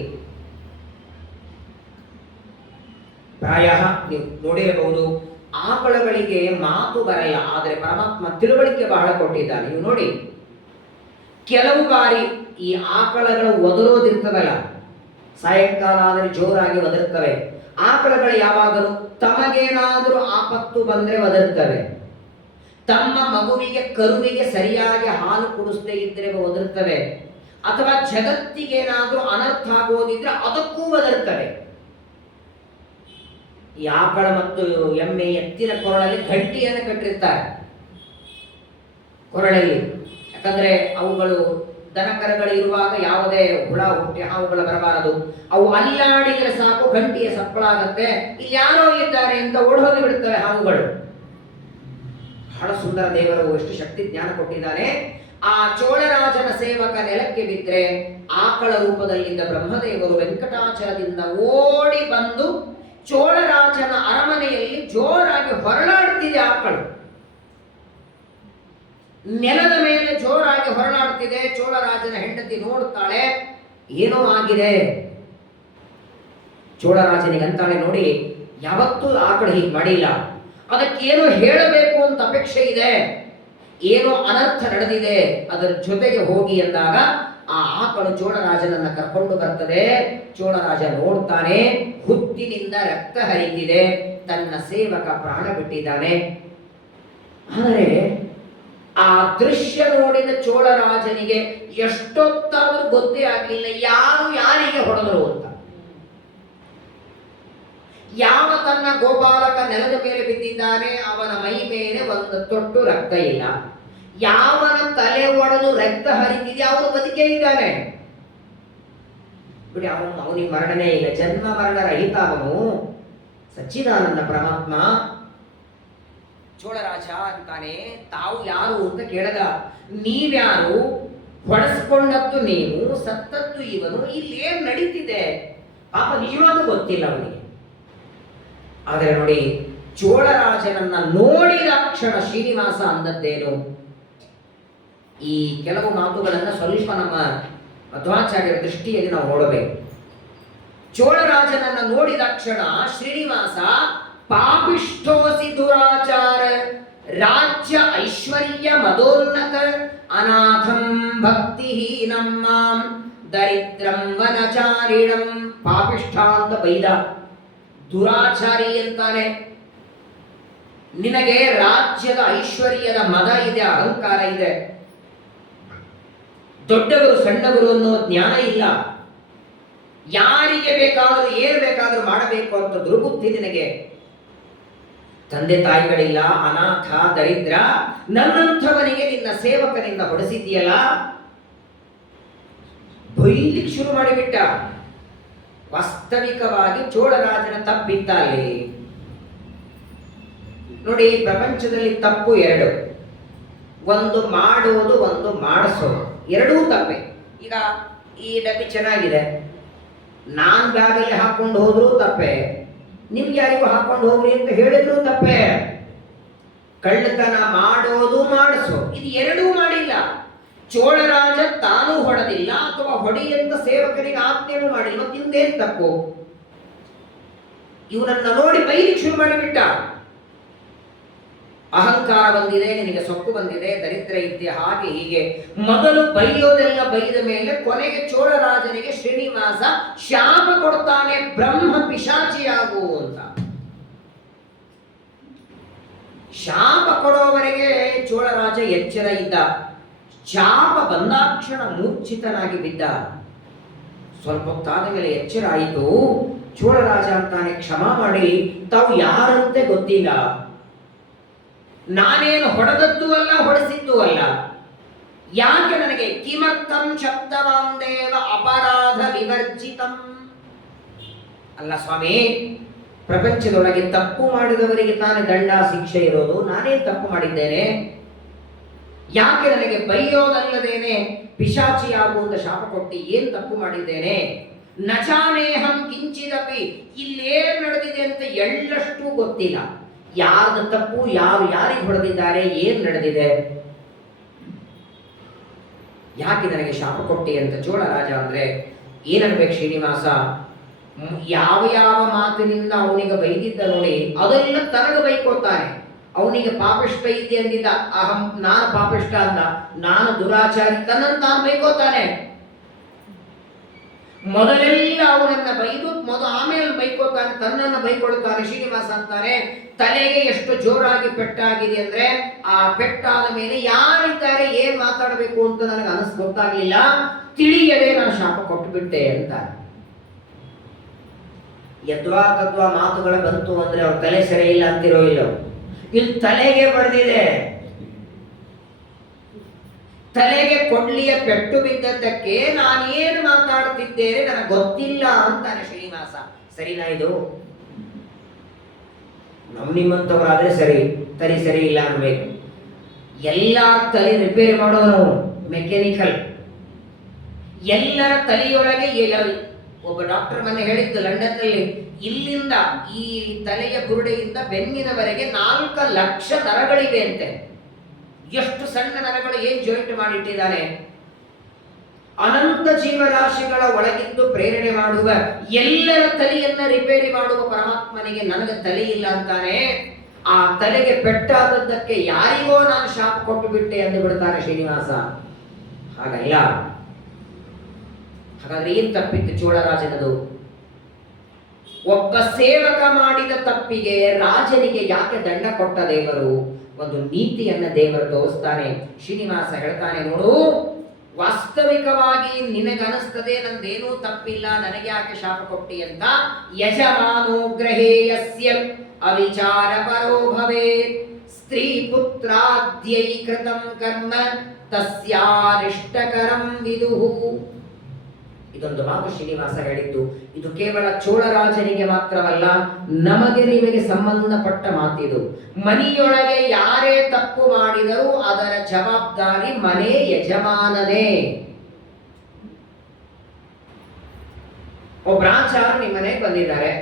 ಪ್ರಾಯ ನೀವು ನೋಡಿರಬಹುದು, ಆಕಳಗಳಿಗೆ ಮಾತು ಬರಲ್ಲ, ಆದರೆ ಪರಮಾತ್ಮ ತಿಳುವಳಿಕೆ ಬಹಳ ಕೊಟ್ಟಿದ್ದಾನೆ. ನೀವು ನೋಡಿ, ಕೆಲವು ಬಾರಿ ಈ ಆಕಳಗಳು ಒದರೋದಿರ್ತದಲ್ಲ, ಸಾಯಂಕಾಲ ಆದರೆ ಜೋರಾಗಿ ಒದರ್ತವೆ. ಆಕಳಗಳು ಯಾವಾಗಲೂ ತಮಗೇನಾದರೂ ಆಪತ್ತು ಬಂದ್ರೆ ಒದರ್ತವೆ. ತಮ್ಮ ಮಗುವಿಗೆ, ಕರುವಿಗೆ ಸರಿಯಾಗಿ ಹಾಲು ಕುಡಿಸದೇ ಇದ್ರೆ ಒದರ್ತವೆ. ಅಥವಾ ಜಗತ್ತಿಗೇನಾದರೂ ಅನರ್ಥ ಆಗೋದಿದ್ರೆ ಅದಕ್ಕೂ ಒದರ್ತವೆ. ಈ ಆಕಳ ಮತ್ತು ಎಮ್ಮೆ, ಎತ್ತಿನ ಕೊರಳಲ್ಲಿ ಗಂಟಿಯನ್ನು ಕಟ್ಟಿರ್ತಾರೆ ಕೊರಳಲ್ಲಿ. ಯಾಕಂದ್ರೆ ಅವುಗಳು ದನಕರಗಳು ಇರುವಾಗ ಯಾವುದೇ ಹುಳ ಹುಟ್ಟಿ ಹಾವುಗಳು ಬರಬಾರದು. ಅವು ಅಲ್ಲಾಡಿದ್ರೆ ಸಾಕು ಗಂಟಿಯ ಸಪ್ಪಳ ಆಗತ್ತೆ, ಇಲ್ಲಿ ಯಾರೋ ಇದ್ದಾರೆ ಅಂತ ಓಡೋಗಿ ಬಿಡ್ತವೆ ಹಾವುಗಳು. ಬಹಳ ಸುಂದರ ದೇವರು ಎಷ್ಟು ಶಕ್ತಿ ಜ್ಞಾನ ಕೊಟ್ಟಿದ್ದಾನೆ. ಆ ಚೋಳರಾಜನ ಸೇವಕ ನೆಲಕ್ಕೆ ಬಿದ್ದರೆ ಆಕಳ ರೂಪದಲ್ಲಿದ್ದ ಬ್ರಹ್ಮದೇವರು ವೆಂಕಟಾಚಲದಿಂದ ಓಡಿ ಬಂದು ಚೋಳರಾಜನ ಅರಮನೆಯಲ್ಲಿ ಜೋರಾಗಿ ಹೊರಳಾಡ್ತಿದೆ ಆಕಳು. ನೆಲದ ಮೇಲೆ ಜೋರಾಗಿ ಹೊರಳಾಡ್ತಿದೆ. ಚೋಳರಾಜನ ಹೆಂಡತಿ ನೋಡ್ತಾಳೆ, ಏನೋ ಆಗಿದೆ. ಚೋಳರಾಜನಿಗೆ ಅಂತಾಳೆ, ನೋಡಿ ಯಾವತ್ತೂ ಆಕಳು ಹೀಗೆ ಮಾಡಿಲ್ಲ, ಅದಕ್ಕೇನೋ ಹೇಳಬೇಕು ಅಂತ ಅಪೇಕ್ಷೆ ಇದೆ, ಏನೋ ಅನರ್ಥ ನಡೆದಿದೆ, ಅದರ ಜೊತೆಗೆ ಹೋಗಿ ಎಂದಾಗ ಆ ಆಕಳು ಚೋಳರಾಜನನ್ನ ಕರ್ಕೊಂಡು ಬರ್ತದೆ. ಚೋಳರಾಜ ನೋಡ್ತಾನೆ, ಹುತ್ತಿನಿಂದ ರಕ್ತ ಹರಿತಿದೆ, ತನ್ನ ಸೇವಕ ಪ್ರಾಣ ಬಿಟ್ಟಿದ್ದಾನೆ. ಆದರೆ ಆ ದೃಶ್ಯ ನೋಡಿದ ಚೋಳರಾಜನಿಗೆ ಎಷ್ಟೊತ್ತಾದರೂ ಗೊತ್ತೇ ಆಗಲಿಲ್ಲ ಯಾರು ಯಾರಿಗೆ ಹೊಡೆದರು ಅಂತ. ಯಾವ ತನ್ನ ಗೋಪಾಲಕ ನೆಲದ ಮೇಲೆ ಬಿದ್ದಿದ್ದಾನೆ ಅವನ ಮೈ ಮೇಲೆ ಒಂದು ತೊಟ್ಟು ರಕ್ತ ಇಲ್ಲ, ಯಾವನ ತಲೆ ಒಡೆದು ರಕ್ತ ಹರಿತಿದೆ ಅವನು ಬದುಕೇ ಇದ್ದಾನೆ. ಬಿಡಿ, ಅವನಿಗೆ ಮರಣನೇ ಇಲ್ಲ, ಜನ್ಮ ಮರಣ ರಹಿತ ಅವನು, ಸಚ್ಚಿದಾನಂದ ಪರಮಾತ್ಮ. ಚೋಳರಾಜ ಅಂತಾನೆ, ತಾವು ಯಾರು ಅಂತ ಕೇಳದ. ನೀವ್ಯಾರು? ಹೊಡೆಸ್ಕೊಂಡದ್ದು ನೀವು, ಸತ್ತದ್ದು ಇವನು, ಇಲ್ಲೇನ್ ನಡೀತಿದೆ ಪಾಪ ನಿಜವಾದ ಗೊತ್ತಿಲ್ಲ ಅವನಿಗೆ. ಆದರೆ ನೋಡಿ, ಚೋಳರಾಜನನ್ನ ನೋಡಿದ ಕ್ಷಣ ಶ್ರೀನಿವಾಸ ಅಂದದ್ದೇನು? ಈ ಕೆಲವು ಮಾತುಗಳನ್ನು ಸ್ವಲ್ಪ ನಮ್ಮ ಮಧ್ವಾಚಾರ್ಯರ ದೃಷ್ಟಿಯಲ್ಲಿ ನಾವು ನೋಡಬೇಕು. ಚೋಳರಾಜನನ್ನ ನೋಡಿದ ಕ್ಷಣ ಶ್ರೀನಿವಾಸ ಪಾಪಿಷ್ಠೋಸಿ ದುರಾಚಾರ ರಾಜ್ಯ ಐಶ್ವರ್ಯ ಮದೋನ್ನತ ಅನಾಥಂ ಭಕ್ತಿಹೀನಂ ಮಾಂ ದರಿದ್ರಂ ವನಚಾರಿಣಂ. ಪಾಪಿಷ್ಠ ಅಂತ ಬೈದ, ದುರಾಚಾರಿ ಅಂತಾನೆ. ನಿನಗೆ ರಾಜ್ಯದ ಐಶ್ವರ್ಯದ ಮದ ಇದೆ, ಅಹಂಕಾರ ಇದೆ, ದೊಡ್ಡವರು ಸಣ್ಣವರು ಅನ್ನೋ ಜ್ಞಾನ ಇಲ್ಲ, ಯಾರಿಗೆ ಬೇಕಾದರೂ ಏನು ಬೇಕಾದರೂ ಮಾಡಬೇಕು ಅಂತ ದುರ್ಬುದ್ಧಿ ನಿನಗೆ. ತಂದೆ ತಾಯಿಗಳಿಲ್ಲ, ಅನಾಥ ದರಿದ್ರ, ನನ್ನಂಥವನಿಗೆ ನಿನ್ನ ಸೇವಕನಿಂದ ಹೊಡೆಸಿದ್ದೀಯಲ್ಲ. ಬೈಲಿಕ್ಕೆ ಶುರು ಮಾಡಿಬಿಟ್ಟ. ವಾಸ್ತವಿಕವಾಗಿ ಚೋಳರಾಜನ ತಪ್ಪಿತ್ತ ಅಲ್ಲಿ. ನೋಡಿ, ಪ್ರಪಂಚದಲ್ಲಿ ತಪ್ಪು ಎರಡು, ಒಂದು ಮಾಡೋದು, ಒಂದು ಮಾಡಿಸೋದು, ಎರಡೂ ತಪ್ಪೆ. ಈಗ ಈ ಡಬ್ಬಿ ಚೆನ್ನಾಗಿದೆ, ನಾನ್ ಬ್ಯಾಗಲ್ಲಿ ಹಾಕೊಂಡು ಹೋದ್ರೂ ತಪ್ಪೆ, ನಿಮ್ಗೆ ಯಾರಿಗೂ ಹಾಕೊಂಡು ಹೋಗ್ರಿ ಅಂತ ಹೇಳಿದ್ರು ತಪ್ಪೆ. ಕಳ್ಳತನ ಮಾಡೋದು ಮಾಡಿಸೋ, ಇದು ಎರಡೂ ಮಾಡಿಲ್ಲ. ಚೋಳರಾಜ ತಾನೂ ಹೊಡೆದಿಲ್ಲ ಅಥವಾ ಹೊಡೆಯಂತ ಸೇವಕರಿಗೆ ಆಜ್ಞೆನೂ ಮಾಡಿಲ್ಲ, ಮತ್ತಿಂದೇನು ತಪ್ಪು? ಇವನನ್ನ ನೋಡಿ ಬೈಲಿಕ್ಕೆ ಶುರು ಮಾಡಿಬಿಟ್ಟ. ಅಹಂಕಾರ ಬಂದಿದೆ, ನಿನಗೆ ಸೊಕ್ಕು ಬಂದಿದೆ, ದರಿದ್ರ ಇದ್ದೆ, ಹಾಗೆ ಹೀಗೆ ಮೊದಲು ಬೈಯೋದೆಲ್ಲ ಬೈದ ಮೇಲೆ ಕೊನೆಗೆ ಚೋಳರಾಜನಿಗೆ ಶ್ರೀನಿವಾಸ ಶಾಪ ಕೊಡ್ತಾನೆ, ಬ್ರಹ್ಮ ಪಿಶಾಚಿಯಾಗು ಅಂತ. ಶಾಪ ಕೊಡೋವರೆಗೆ ಚೋಳರಾಜ ಎಚ್ಚರ ಇದ್ದ. ಶಾಪ ಬಂದಾಕ್ಷಣ ಮೂರ್ಛಿತನಾಗಿ ಬಿದ್ದ. ಸ್ವಲ್ಪ ಹೊತ್ತಾದ ಮೇಲೆ ಎಚ್ಚರ ಆಯಿತು. ಚೋಳರಾಜ ಅಂತಾನೆ, ಕ್ಷಮಾ ಮಾಡಿ, ತಾವು ಯಾರಂತೆ ಗೊತ್ತಿಲ್ಲ, ನಾನೇನು ಹೊಡೆದದ್ದು ಅಲ್ಲ, ಹೊಡೆಸಿದ್ದು ಅಲ್ಲ, ಯಾಕೆ ನನಗೆ ಕಿಮರ್ಥಂ ಶಬ್ದವಾಂ ದೇವ ಅಪರಾಧ ವಿವರ್ಜಿತಂ. ಅಲ್ಲ ಸ್ವಾಮಿ, ಪ್ರಪಂಚದೊಳಗೆ ತಪ್ಪು ಮಾಡಿದವರಿಗೆ ತಾನೇ ದಂಡ ಶಿಕ್ಷೆ ಇರೋದು, ನಾನೇ ತಪ್ಪು ಮಾಡಿದ್ದೇನೆ, ಯಾಕೆ ನನಗೆ ಬೈಯೋದಲ್ಲದೇನೆ ಪಿಶಾಚಿಯಾಗುವಂತ ಶಾಪ ಕೊಟ್ಟು ಏನ್ ತಪ್ಪು ಮಾಡಿದ್ದೇನೆ? ನಚಾನೇಹಂ ಕಿಂಚಿದಪಿ, ಇಲ್ಲೇನ್ ನಡೆದಿದೆ ಅಂತ ಎಳ್ಳಷ್ಟು ಗೊತ್ತಿಲ್ಲ, ಯಾರ್ದು ತಪ್ಪು, ಯಾರು ಯಾರಿಗೆ ಹೊಡೆದಿದ್ದಾರೆ, ಏನ್ ನಡೆದಿದೆ, ಯಾಕೆ ನನಗೆ ಶಾಪ ಕೊಟ್ಟಿ ಅಂತ ಚೋಳರಾಜ ಅಂದ್ರೆ ಏನನ್ಬೇಕು ಶ್ರೀನಿವಾಸ? ಯಾವ ಯಾವ ಮಾತಿನಿಂದ ಅವನಿಗೆ ಬೈದಿದ್ದ ನೋಡಿ, ಅದೆಲ್ಲ ತನಗೆ ಬೈಕೋತಾನೆ. ಅವನಿಗೆ ಪಾಪಿಷ್ಟ ಇದ್ದೆ ಅಂದಿದ್ದ, ಅಹಂ ನಾನು ಪಾಪಿಷ್ಟ ಅಂದ, ನಾನು ದುರಾಚಾರಿ, ತನ್ನನ್ನು ತಾನು ಬೈಕೋತಾನೆ. ಮೊದಲೆಲ್ಲ ಅವನನ್ನ ಬೈದು ಆಮೇಲೆ ಬೈಕೋತಾನೆ, ತನ್ನನ್ನು ಬೈಕೊಳ್ತಾನೆ. ಶ್ರೀನಿವಾಸ ಅಂತಾನೆ, ತಲೆಗೆ ಎಷ್ಟು ಜೋರಾಗಿ ಪೆಟ್ಟಾಗಿದೆ ಅಂದ್ರೆ ಆ ಪೆಟ್ಟಾದ ಮೇಲೆ ಯಾರಿದ್ದಾರೆ, ಏನ್ ಮಾತಾಡಬೇಕು ಅಂತ ನನಗೆ ಗೊತ್ತಾಗ್ಲಿಲ್ಲ, ತಿಳಿಯದೆ ನಾನು ಶಾಪ ಕೊಟ್ಟು ಬಿಟ್ಟೆ ಅಂತ. ಯದ್ವಾ ತದ್ವಾ ಮಾತುಗಳ ಬಂತು ಅಂದ್ರೆ ಅವ್ರ ತಲೆ ಸರಿ ಇಲ್ಲ ಅಂತಿರೋ ಇಲ್ಲೋ, ಇಲ್ಲಿ ತಲೆಗೆ ಬಡ್ದಿದೆ. ತಲೆಗೆ ಕೊಡ್ಲಿಯ ಪೆಟ್ಟು ಬಿದ್ದದ್ದಕ್ಕೆ ನಾನೇನು ಮಾತಾಡುತ್ತಿದ್ದೇನೆ ನನಗೆ ಗೊತ್ತಿಲ್ಲ ಅಂತಾನೆ ಶ್ರೀನಿವಾಸ. ಸರಿನಾ ಇದು? ನಿಮ್ಮಂಥವ್ರಾದ್ರೆ ಸರಿ, ಸರಿ ಇಲ್ಲ ಅನ್ಬೇಕು. ಎಲ್ಲ ತಲೆ ರಿಪೇರಿ ಮಾಡೋನು ಮೆಕ್ಯಾನಿಕಲ್. ಎಲ್ಲರ ತಲೆಯೊಳಗೆ ಒಬ್ಬ ಡಾಕ್ಟರ್ ಮೊನ್ನೆ ಹೇಳಿದ್ದು ಲಂಡನ್ನಲ್ಲಿ, ಇಲ್ಲಿಂದ ಈ ತಲೆಯ ಬುರುಡೆಯಿಂದ ಬೆನ್ನಿನವರೆಗೆ 4 ಲಕ್ಷ ನರಗಳಿವೆ ಅಂತೆ. ಎಷ್ಟು ಸಣ್ಣ ನರಗಳು, ಏನ್ ಜಾಯಿಂಟ್ ಮಾಡಿಟ್ಟಿದ್ದಾನೆ. ಅನಂತ ಜೀವರಾಶಿಗಳ ಒಳಗಿದ್ದು ಪ್ರೇರಣೆ ಮಾಡುವ, ಎಲ್ಲರ ತಲೆಯನ್ನ ರಿಪೇರಿ ಮಾಡುವ ಪರಮಾತ್ಮನಿಗೆ ನನಗೆ ತಲೆ ಇಲ್ಲ ಅಂತಾನೆ. ಆ ತಲೆಗೆ ಪೆಟ್ಟಾದದ್ದಕ್ಕೆ ಯಾರಿಗೋ ನಾನು ಶಾಪ ಕೊಟ್ಟು ಬಿಟ್ಟೆ ಎಂದು ಬಿಡ್ತಾನೆ ಶ್ರೀನಿವಾಸ. ಹಾಗಲ್ಲ. ಹಾಗಾದ್ರೆ ಏನ್ ತಪ್ಪಿತ್ತು ಚೋಳರಾಜನದು? ಒಬ್ಬ ಸೇವಕ ಮಾಡಿದ ತಪ್ಪಿಗೆ ರಾಜನಿಗೆ ಯಾಕೆ ದಂಡ ಕೊಟ್ಟ ದೇವರು? ಒಂದು ನೀತಿಯನ್ನ ದೇವರು ತೋರಿಸ್ತಾನೆ. ಶ್ರೀನಿವಾಸ ಹೇಳ್ತಾನೆ, ನೋಡು, ವಾಸ್ತವಿಕವಾಗಿ ನಿನಗನಿಸ್ತದೆ ನಂದೇನೂ ತಪ್ಪಿಲ್ಲ, ನನಗೆ ಯಾಕೆ ಶಾಪ ಕೊಟ್ಟಿ ಅಂತ. ಯಜಮಾನೋ ಗ್ರಹೇಯಸ್ಯ ಅವಿಚಾರ ಪರೋ ಭವೇತ್, ಸ್ತ್ರೀ ಪುತ್ರಾದ್ಯೈ ಕೃತಂ ಕರ್ಮ ತಸ್ಯಾರಿಷ್ಟಕರಂ ವಿದುಹು. ಇದೊಂದು ಮಾತು ಶ್ರೀನಿವಾಸ ಹೇಳಿದ್ದು. ಇದು ಕೇವಲ ಚೋಳರಾಜನಿಗೆ ಮಾತ್ರವಲ್ಲ, ನಮಗೆ ನಿಮಗೆ ಸಂಬಂಧಪಟ್ಟ ಮಾತಿದು. ಮನೆಯೊಳಗೆ ಯಾರೇ ತಪ್ಪು ಮಾಡಿದರೂ ಅದರ ಜವಾಬ್ದಾರಿ ಮನೆ ಯಜಮಾನನೇ. ಒಬ್ಬ ಆಚಾರ್ಯ ನಿಮ್ಮ ಮನೆಗೆ ಬಂದಿದ್ದಾರೆ.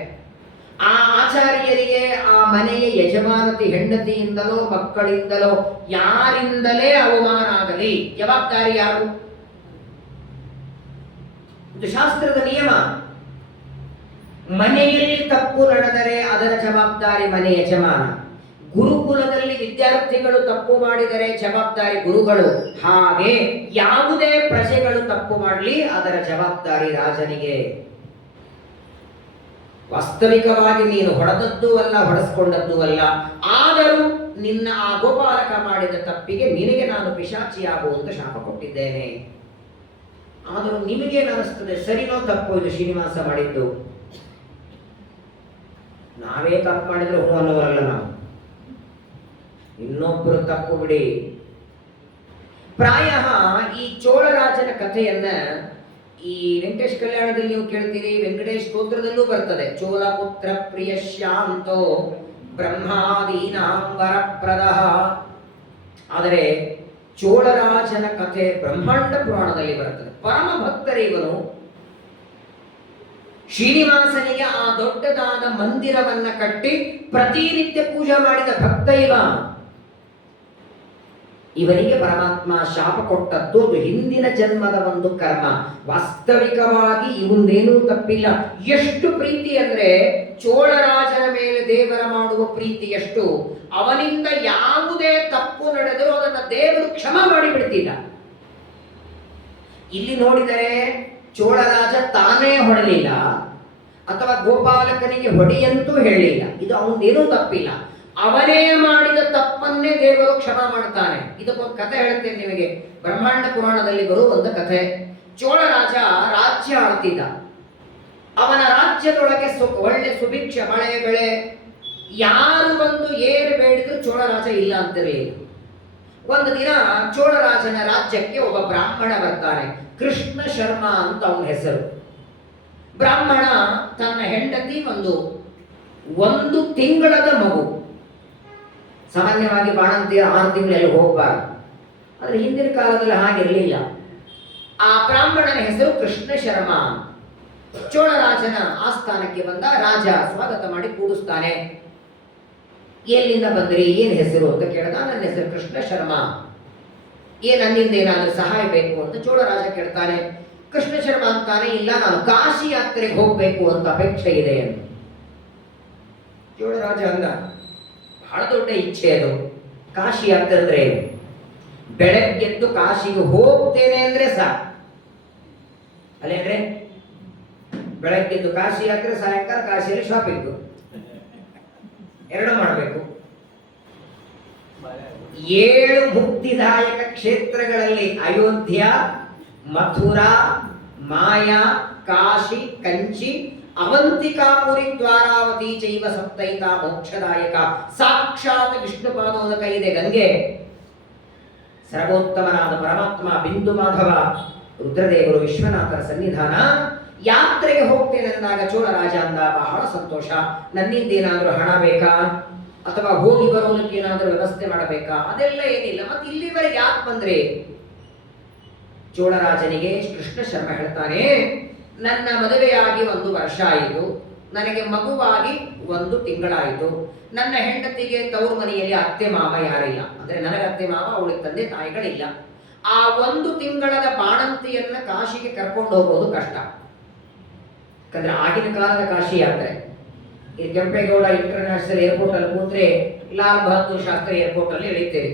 ಆ ಆಚಾರ್ಯರಿಗೆ ಆ ಮನೆಯ ಯಜಮಾನತಿ ಹೆಂಡತಿಯಿಂದಲೋ ಮಕ್ಕಳಿಂದಲೋ ಯಾರಿಂದಲೇ ಅವಮಾನ ಆಗಲಿ, ಜವಾಬ್ದಾರಿ ಯಾರು? ಇದು ಶಾಸ್ತ್ರದ ನಿಯಮ. ಮನೆಯಲ್ಲಿ ತಪ್ಪು ನಡೆದರೆ ಅದರ ಜವಾಬ್ದಾರಿ ಮನೆ ಯಜಮಾನ. ಗುರುಕುಲದಲ್ಲಿ ವಿದ್ಯಾರ್ಥಿಗಳು ತಪ್ಪು ಮಾಡಿದರೆ ಜವಾಬ್ದಾರಿ ಗುರುಗಳು. ಹಾಗೆ ಯಾವುದೇ ಪ್ರಜೆಗಳು ತಪ್ಪು ಮಾಡಲಿ ಅದರ ಜವಾಬ್ದಾರಿ ರಾಜನಿಗೆ. ವಾಸ್ತವಿಕವಾಗಿ ನೀನು ಹೊಡೆದದ್ದೂ ಅಲ್ಲ, ಹೊಡೆಸ್ಕೊಂಡದ್ದೂ ಅಲ್ಲ. ಆದರೂ ನಿನ್ನ ಆ ಗೋಪಾಲಕ ಮಾಡಿದ ತಪ್ಪಿಗೆ ನಿನಗೆ ನಾನು ಪಿಶಾಚಿಯಾಗು ಅಂತ ಶಾಪ ಕೊಟ್ಟಿದ್ದೇನೆ. ಆದರೂ ನಿಮಗೇನಿಸ್ತದೆ, ಸರಿನೋ ತಪ್ಪು ಇದು ಶ್ರೀನಿವಾಸ ಮಾಡಿದ್ದು? ನಾವೇ ತಪ್ಪು ಮಾಡಿದ್ರೆ ಹೂ ಅನ್ನೋರಲ್ಲ ನಾವು. ಇನ್ನೊಬ್ಬರು ತಪ್ಪು ಬಿಡಿ. ಪ್ರಾಯ ಈ ಚೋಳರಾಜನ ಕಥೆಯನ್ನ ಈ ವೆಂಕಟೇಶ್ ಕಲ್ಯಾಣದಲ್ಲಿ ನೀವು ಕೇಳ್ತೀರಿ, ವೆಂಕಟೇಶ್ ಸ್ತೋತ್ರದಲ್ಲೂ ಬರ್ತದೆ. ಚೋಳ ಪುತ್ರ ಪ್ರಿಯ ಶ್ಯಾಂತೋ ಬ್ರಹ್ಮಾದೀನಾಂ ವರಪ್ರದಃ. ಆದರೆ ಚೋಳರಾಜನ ಕಥೆ ಬ್ರಹ್ಮಾಂಡ ಪುರಾಣದಲ್ಲಿ ಬರುತ್ತದೆ. ಪರಮ ಭಕ್ತರಿವನು. ಶ್ರೀನಿವಾಸನಿಗೆ ಆ ದೊಡ್ಡದಾದ ಮಂದಿರವನ್ನ ಕಟ್ಟಿ ಪ್ರತಿನಿತ್ಯ ಪೂಜೆ ಮಾಡಿದ ಭಕ್ತ ಇವ. ಇವನಿಗೆ ಪರಮಾತ್ಮ ಶಾಪ ಕೊಟ್ಟದ್ದು ಅದು ಹಿಂದಿನ ಜನ್ಮದ ಒಂದು ಕರ್ಮ. ವಾಸ್ತವಿಕವಾಗಿ ಇವಂದೇನೂ ತಪ್ಪಿಲ್ಲ. ಎಷ್ಟು ಪ್ರೀತಿ ಅಂದ್ರೆ ಚೋಳರಾಜನ ಮೇಲೆ ದೇವರ ಮಾಡುವ ಪ್ರೀತಿ ಎಷ್ಟು. ಅವನಿಂದ ಯಾವುದೇ ತಪ್ಪು ನಡೆದರೂ ಅದನ್ನು ದೇವರು ಕ್ಷಮ ಮಾಡಿಬಿಡ್ತಿದ್ದ. ಇಲ್ಲಿ ನೋಡಿದರೆ ಚೋಳರಾಜ ತಾನೇ ಹೊಡಲಿಲ್ಲ ಅಥವಾ ಗೋಪಾಲಕನಿಗೆ ಹೊಡಿಯಂತೂ ಹೇಳಿಲ್ಲ. ಇದು ಅವನದೇನೂ ತಪ್ಪಿಲ್ಲ. ಅವನೇ ಮಾಡಿದ ತಪ್ಪನ್ನೇ ದೇವರು ಕ್ಷಮ ಮಾಡ್ತಾನೆ. ಇದಕ್ಕೊಂದು ಕಥೆ ಹೇಳ್ತೇನೆ ನಿಮಗೆ. ಬ್ರಹ್ಮಾಂಡ ಪುರಾಣದಲ್ಲಿ ಬರುವ ಒಂದು ಕಥೆ. ಚೋಳರಾಜ ರಾಜ್ಯ ಆಳ್ತಿದ್ದ. ಅವನ ರಾಜ್ಯದೊಳಗೆ ಒಳ್ಳೆ ಸುಭಿಕ್ಷ, ಮಳೆ ಬೆಳೆ, ಯಾರು ಬಂದು ಏನು ಬೇಡಿದ್ರು ಚೋಳರಾಜ ಇಲ್ಲ ಅಂತಿರಲಿಲ್ಲ. ಒಂದು ದಿನ ಚೋಳರಾಜನ ರಾಜ್ಯಕ್ಕೆ ಒಬ್ಬ ಬ್ರಾಹ್ಮಣ ಬರ್ತಾನೆ. ಕೃಷ್ಣ ಶರ್ಮಾ ಅಂತ ಅವನ ಹೆಸರು. ಬ್ರಾಹ್ಮಣ ತನ್ನ ಹೆಂಡತಿ ಒಂದು ತಿಂಗಳದ ಮಗು. ಸಾಮಾನ್ಯವಾಗಿ ಬಾಣಂತಿಯರ 6 ತಿಂಗಳಲ್ಲಿ ಹೋಗಬಾರ್ದು. ಆದರೆ ಹಿಂದಿನ ಕಾಲದಲ್ಲಿ ಹಾಗಿರಲಿಲ್ಲ. ಆ ಬ್ರಾಹ್ಮಣನ ಹೆಸರು ಕೃಷ್ಣ ಶರ್ಮಾ. ಚೋಳರಾಜನ ಆಸ್ಥಾನಕ್ಕೆ ಬಂದ. ರಾಜ ಸ್ವಾಗತ ಮಾಡಿ ಕೂಡಿಸ್ತಾನೆ. ಎಲ್ಲಿಂದ ಬಂದ್ರಿ, ಏನ್ ಹೆಸರು ಅಂತ ಕೇಳಿದ. ನನ್ನ ಹೆಸರು ಕೃಷ್ಣ ಶರ್ಮಾ. ನನ್ನಿಂದ ಏನಾದ್ರೂ ಸಹಾಯ ಬೇಕು ಅಂತ ಚೋಳರಾಜ ಕೇಳ್ತಾನೆ. ಕೃಷ್ಣ ಶರ್ಮಾ ಅಂತಾನೆ, ಇಲ್ಲ ನಾನು ಕಾಶಿ ಯಾತ್ರೆಗೆ ಹೋಗ್ಬೇಕು ಅಂತ ಅಪೇಕ್ಷೆ ಇದೆ ಅಂತ. ಚೋಳರಾಜ ಅಂದ, ಬಹಳ ದೊಡ್ಡ ಇಚ್ಛೆ ಅದು. ಕಾಶಿ ಯಾತ್ರೆ ಅಂದ್ರೆ ಬೆಳಗ್ಗೆದ್ದು ಕಾಶಿಗೆ ಹೋಗ್ತೇನೆ ಅಂದ್ರೆ ಸಾಕು ಅಲ್ಲೇನ್ರೆ. ಬೆಳಗ್ಗೆದ್ದು ಕಾಶಿ ಯಾತ್ರೆ, ಸಾಯಂಕಾಲ ಕಾಶಿಯಲ್ಲಿ ಶಾಪಿಂಗ್, ಎರಡು ಮಾಡಬೇಕು. 7 ಮುಕ್ತಿದಾಯಕ ಕ್ಷೇತ್ರಗಳಲ್ಲಿ ಅಯೋಧ್ಯ, ಮಥುರಾ, ಮಾಯಾ, ಕಾಶಿ, ಕಂಚಿ, ಅವಂತಿಕಾಪುರಿ, ದ್ವಾರಾವತಿ ಚೈವ ಸಪ್ತೈತ ಮೋಕ್ಷದಾಯಕ. ಸಾಕ್ಷಾತ್ ವಿಷ್ಣುಪಾದೋದಕ ಇದೆ ಗಂಗೆ. ಸರ್ವೋತ್ತಮನಾದ ಪರಮಾತ್ಮ ಬಿಂದು ಮಾಧವ ರುದ್ರದೇವರು ವಿಶ್ವನಾಥರ ಸನ್ನಿಧಾನ. ಯಾತ್ರೆಗೆ ಹೋಗ್ತೇನೆ ಅಂದಾಗ ಚೋಳರಾಜ ಅಂದ, ಬಹಳ ಸಂತೋಷ. ನನ್ನಿಂದ ಏನಾದರೂ ಹಣ ಬೇಕಾ ಅಥವಾ ಹೋಗಿ ಬರೋದಕ್ಕೆ ಏನಾದರೂ ವ್ಯವಸ್ಥೆ ಮಾಡಬೇಕಾ? ಅದೆಲ್ಲ ಏನಿಲ್ಲ. ಮತ್ತೆ ಇಲ್ಲಿವರೆಗೆ ಯಾಕೆ ಬಂದ್ರೆ? ಚೋಳರಾಜನಿಗೆ ಕೃಷ್ಣ ಶರ್ಮ ಹೇಳ್ತಾನೆ, ನನ್ನ ಮದುವೆಯಾಗಿ 1 ವರ್ಷ ಆಯಿತು, ನನಗೆ ಮಗುವಾಗಿ 1 ತಿಂಗಳಾಯಿತು, ನನ್ನ ಹೆಂಡತಿಗೆ ತವರು ಮನೆಯಲ್ಲಿ ಅತ್ತೆ ಮಾವ ಯಾರಿಲ್ಲ, ಅಂದ್ರೆ ನನಗೆ ಅತ್ತೆ ಮಾವ, ಅವಳಿಗೆ ತಂದೆ ತಾಯಿಗಳಿಲ್ಲ. ಆ 1 ತಿಂಗಳದ ಬಾಣಂತಿಯನ್ನ ಕಾಶಿಗೆ ಕರ್ಕೊಂಡು ಹೋಗೋದು ಕಷ್ಟ. ಯಾಕಂದ್ರೆ ಆಗಿನ ಕಾಲದ ಕಾಶಿ ಯಾತ್ರೆ. ಈ ಕೆಂಪೇಗೌಡ ಇಂಟರ್ನ್ಯಾಷನಲ್ ಏರ್ಪೋರ್ಟ್ ಅಲ್ಲಿ ಕೂತ್ರೆ ಲಾಲ್ ಬಹದ್ದೂರ್ ಶಾಸ್ತ್ರಿ ಏರ್ಪೋರ್ಟ್ ಅಲ್ಲಿ ಇಳಿತೇವೆ,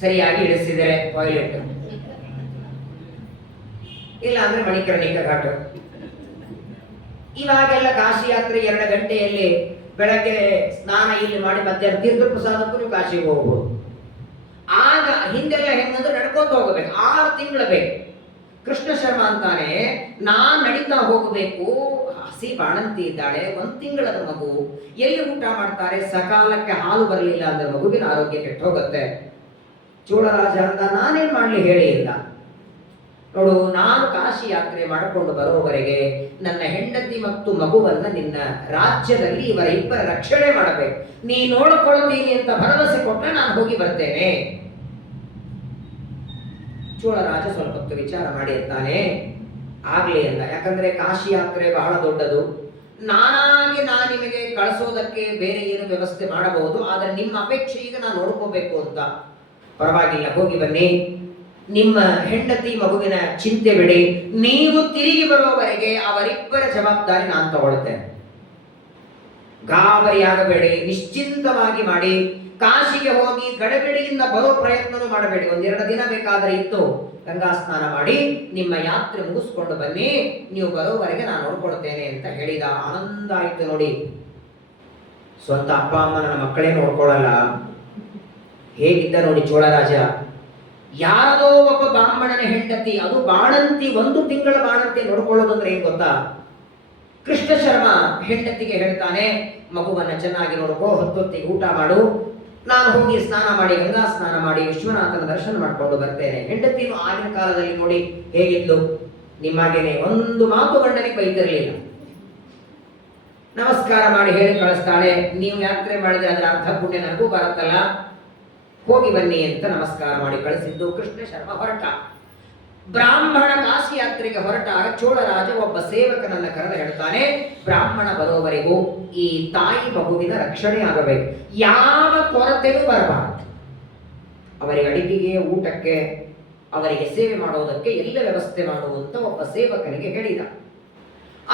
ಸರಿಯಾಗಿ ಇಳಿಸಿದರೆ ಟಾಯ್ಲೆಟ್, ಇಲ್ಲ ಅಂದ್ರೆ ಮಣಿಕರ್ಣಿಕಾ ಘಾಟ್. ಇವಾಗೆಲ್ಲ ಕಾಶಿ ಯಾತ್ರೆ 2 ಗಂಟೆಯಲ್ಲಿ ಬೆಳಗ್ಗೆ ಸ್ನಾನ ಇಲ್ಲಿ ಮಾಡಿ ಮಧ್ಯಾಹ್ನ ತೀರ್ಥ ಪ್ರಸಾದಕ್ಕೂ ನೀವು ಕಾಶಿಗೆ ಹೋಗ್ಬೋದು. ಆಗ ಹಿಂದೆಲ್ಲ ಹೆಂಗಂದ್ರೆ ನಡ್ಕೊಂಡು ಹೋಗಬೇಕು, 6 ತಿಂಗಳು ಬೇಕು. ಕೃಷ್ಣ ಶರ್ಮ ಅಂತಾನೆ, ನಾನ್ ನಡೀತಾ ಹೋಗಬೇಕು, ಹಸಿ ಬಾಣಂತಿ ಇದ್ದಾಳೆ, 1 ತಿಂಗಳದ ಮಗು, ಎಲ್ಲಿ ಊಟ ಮಾಡ್ತಾರೆ, ಸಕಾಲಕ್ಕೆ ಹಾಲು ಬರಲಿಲ್ಲ ಅಂದ್ರೆ ಮಗುವಿನ ಆರೋಗ್ಯ ಕೆಟ್ಟು ಹೋಗುತ್ತೆ. ಚೋಳರಾಜ ಅಂತ ನಾನೇನ್ ಮಾಡ್ಲಿ ಹೇಳಿ ಇಲ್ಲ. ನೋಡು, ನಾನು ಕಾಶಿ ಯಾತ್ರೆ ಮಾಡಿಕೊಂಡು ಬರೋವರೆಗೆ ನನ್ನ ಹೆಂಡತಿ ಮತ್ತು ಮಗುವನ್ನ ನಿನ್ನ ರಾಜ್ಯದಲ್ಲಿ ಇವರ ಇಬ್ಬರ ರಕ್ಷಣೆ ಮಾಡಬೇಕು, ನೀ ನೋಡಿಕೊಳ್ತೀನಿ ಅಂತ ಭರವಸೆ ಕೊಟ್ಟರೆ ನಾನು ಹೋಗಿ ಬರ್ತೇನೆ. ಚೋಳರಾಜ ಸ್ವಲ್ಪ ಹೊತ್ತು ವಿಚಾರ ಮಾಡಿ ಇರ್ತಾನೆ, ಆಗ್ಲಿ ಅಂತ. ಯಾಕಂದ್ರೆ ಕಾಶಿ ಯಾತ್ರೆ ಬಹಳ ದೊಡ್ಡದು, ನಾನು ನಿಮಗೆ ಕಳಿಸೋದಕ್ಕೆ ಬೇರೆ ಏನು ವ್ಯವಸ್ಥೆ ಮಾಡಬಹುದು, ಆದ್ರೆ ನಿಮ್ಮ ಅಪೇಕ್ಷೆ ಈಗ ನಾನು ನೋಡ್ಕೋಬೇಕು ಅಂತ. ಪರವಾಗಿಲ್ಲ, ಹೋಗಿ ಬನ್ನಿ, ನಿಮ್ಮ ಹೆಂಡತಿ ಮಗುವಿನ ಚಿಂತೆ ಬಿಡಿ, ನೀವು ತಿರುಗಿ ಬರುವವರೆಗೆ ಅವರಿಬ್ಬರ ಜವಾಬ್ದಾರಿ ನಾನು ತಗೊಳ್ತೇನೆ. ಗಾಬರಿಯಾಗಬೇಡಿ, ನಿಶ್ಚಿಂತವಾಗಿ ಮಾಡಿ. ಕಾಶಿಗೆ ಹೋಗಿ ಗಡಬಿಡಿಯಿಂದ ಬರೋ ಪ್ರಯತ್ನನೂ ಮಾಡಬೇಡಿ. 1-2 ದಿನ ಬೇಕಾದರೆ ಇತ್ತು, ಗಂಗಾ ಸ್ನಾನ ಮಾಡಿ ನಿಮ್ಮ ಯಾತ್ರೆ ಮುಗಿಸ್ಕೊಂಡು ಬನ್ನಿ, ನೀವು ಬರೋವರೆಗೆ ನಾನು ನೋಡ್ಕೊಳ್ತೇನೆ ಅಂತ ಹೇಳಿದ. ಆನಂದ ಆಯ್ತು ನೋಡಿ. ಸ್ವಂತ ಅಪ್ಪ ಅಮ್ಮ ನನ್ನ ಮಕ್ಕಳೇ ನೋಡ್ಕೊಳ್ಳಲ್ಲ, ಹೇಗಿದ್ದ ನೋಡಿ ಚೋಳರಾಜ. ಯಾರದೋ ಒಬ್ಬ ಬ್ರಾಹ್ಮಣನ ಹೆಂಡತಿ, ಅದು ಬಾಣಂತಿ, 1 ತಿಂಗಳ ಬಾಣಂತಿ ನೋಡ್ಕೊಳ್ಳೋದಂದ್ರೆ ಏನ್ ಗೊತ್ತಾ? ಕೃಷ್ಣ ಶರ್ಮ ಹೆಂಡತಿಗೆ ಹೇಳ್ತಾನೆ, ಮಗುವನ್ನ ಚೆನ್ನಾಗಿ ನೋಡ್ಕೋ, ಹೊತ್ತೊತ್ತಿಗೆ ಊಟ ಮಾಡು, ನಾನು ಹೋಗಿ ಸ್ನಾನ ಮಾಡಿ, ಗಂಗಾ ಸ್ನಾನ ಮಾಡಿ ವಿಶ್ವನಾಥನ ದರ್ಶನ ಮಾಡ್ಕೊಂಡು ಬರ್ತೇನೆ. ಹೆಂಡತಿನೂ ಆಗಿನ ಕಾಲದಲ್ಲಿ ನೋಡಿ ಹೇಗಿದ್ಲು, ನಿಮ್ಮಾಗೇನೆ 1 ಮಾತು ಗಂಡನಿಗೆ ಬೈತಿರ್ಲಿಲ್ಲ. ನಮಸ್ಕಾರ ಮಾಡಿ ಹೇಳಿ ಕಳಿಸ್ತಾಳೆ, ನೀವು ಯಾತ್ರೆ ಮಾಡಿದ್ರೆ ಅದರ ಅರ್ಧ ಪುಣ್ಯ ನನಗೂ ಬರುತ್ತಲ್ಲ, ಹೋಗಿ ಬನ್ನಿ ಅಂತ ನಮಸ್ಕಾರ ಮಾಡಿ ಕಳಿಸಿದ್ದು. ಕೃಷ್ಣ ಶರ್ಮ ಹೊರಟ. ಬ್ರಾಹ್ಮಣ ಕಾಶಿ ಯಾತ್ರೆಗೆ ಹೊರಟಾಗ ಚೋಳರಾಜ ಒಬ್ಬ ಸೇವಕನನ್ನ ಕರೆದು ಹೇಳ್ತಾನೆ, ಬ್ರಾಹ್ಮಣ ಬರೋವರೆಗೂ ಈ ತಾಯಿ ಮಗುವಿನ ರಕ್ಷಣೆ ಆಗಬೇಕು, ಯಾವ ಕೊರತೆಗೂ ಬರಬಾರದು. ಅವರಿಗೆ ಅಡಿಗೆಗೆ, ಊಟಕ್ಕೆ, ಅವರಿಗೆ ಸೇವೆ ಮಾಡೋದಕ್ಕೆ ಎಲ್ಲ ವ್ಯವಸ್ಥೆ ಮಾಡುವಂತ ಒಬ್ಬ ಸೇವಕನಿಗೆ ಹೇಳಿದ.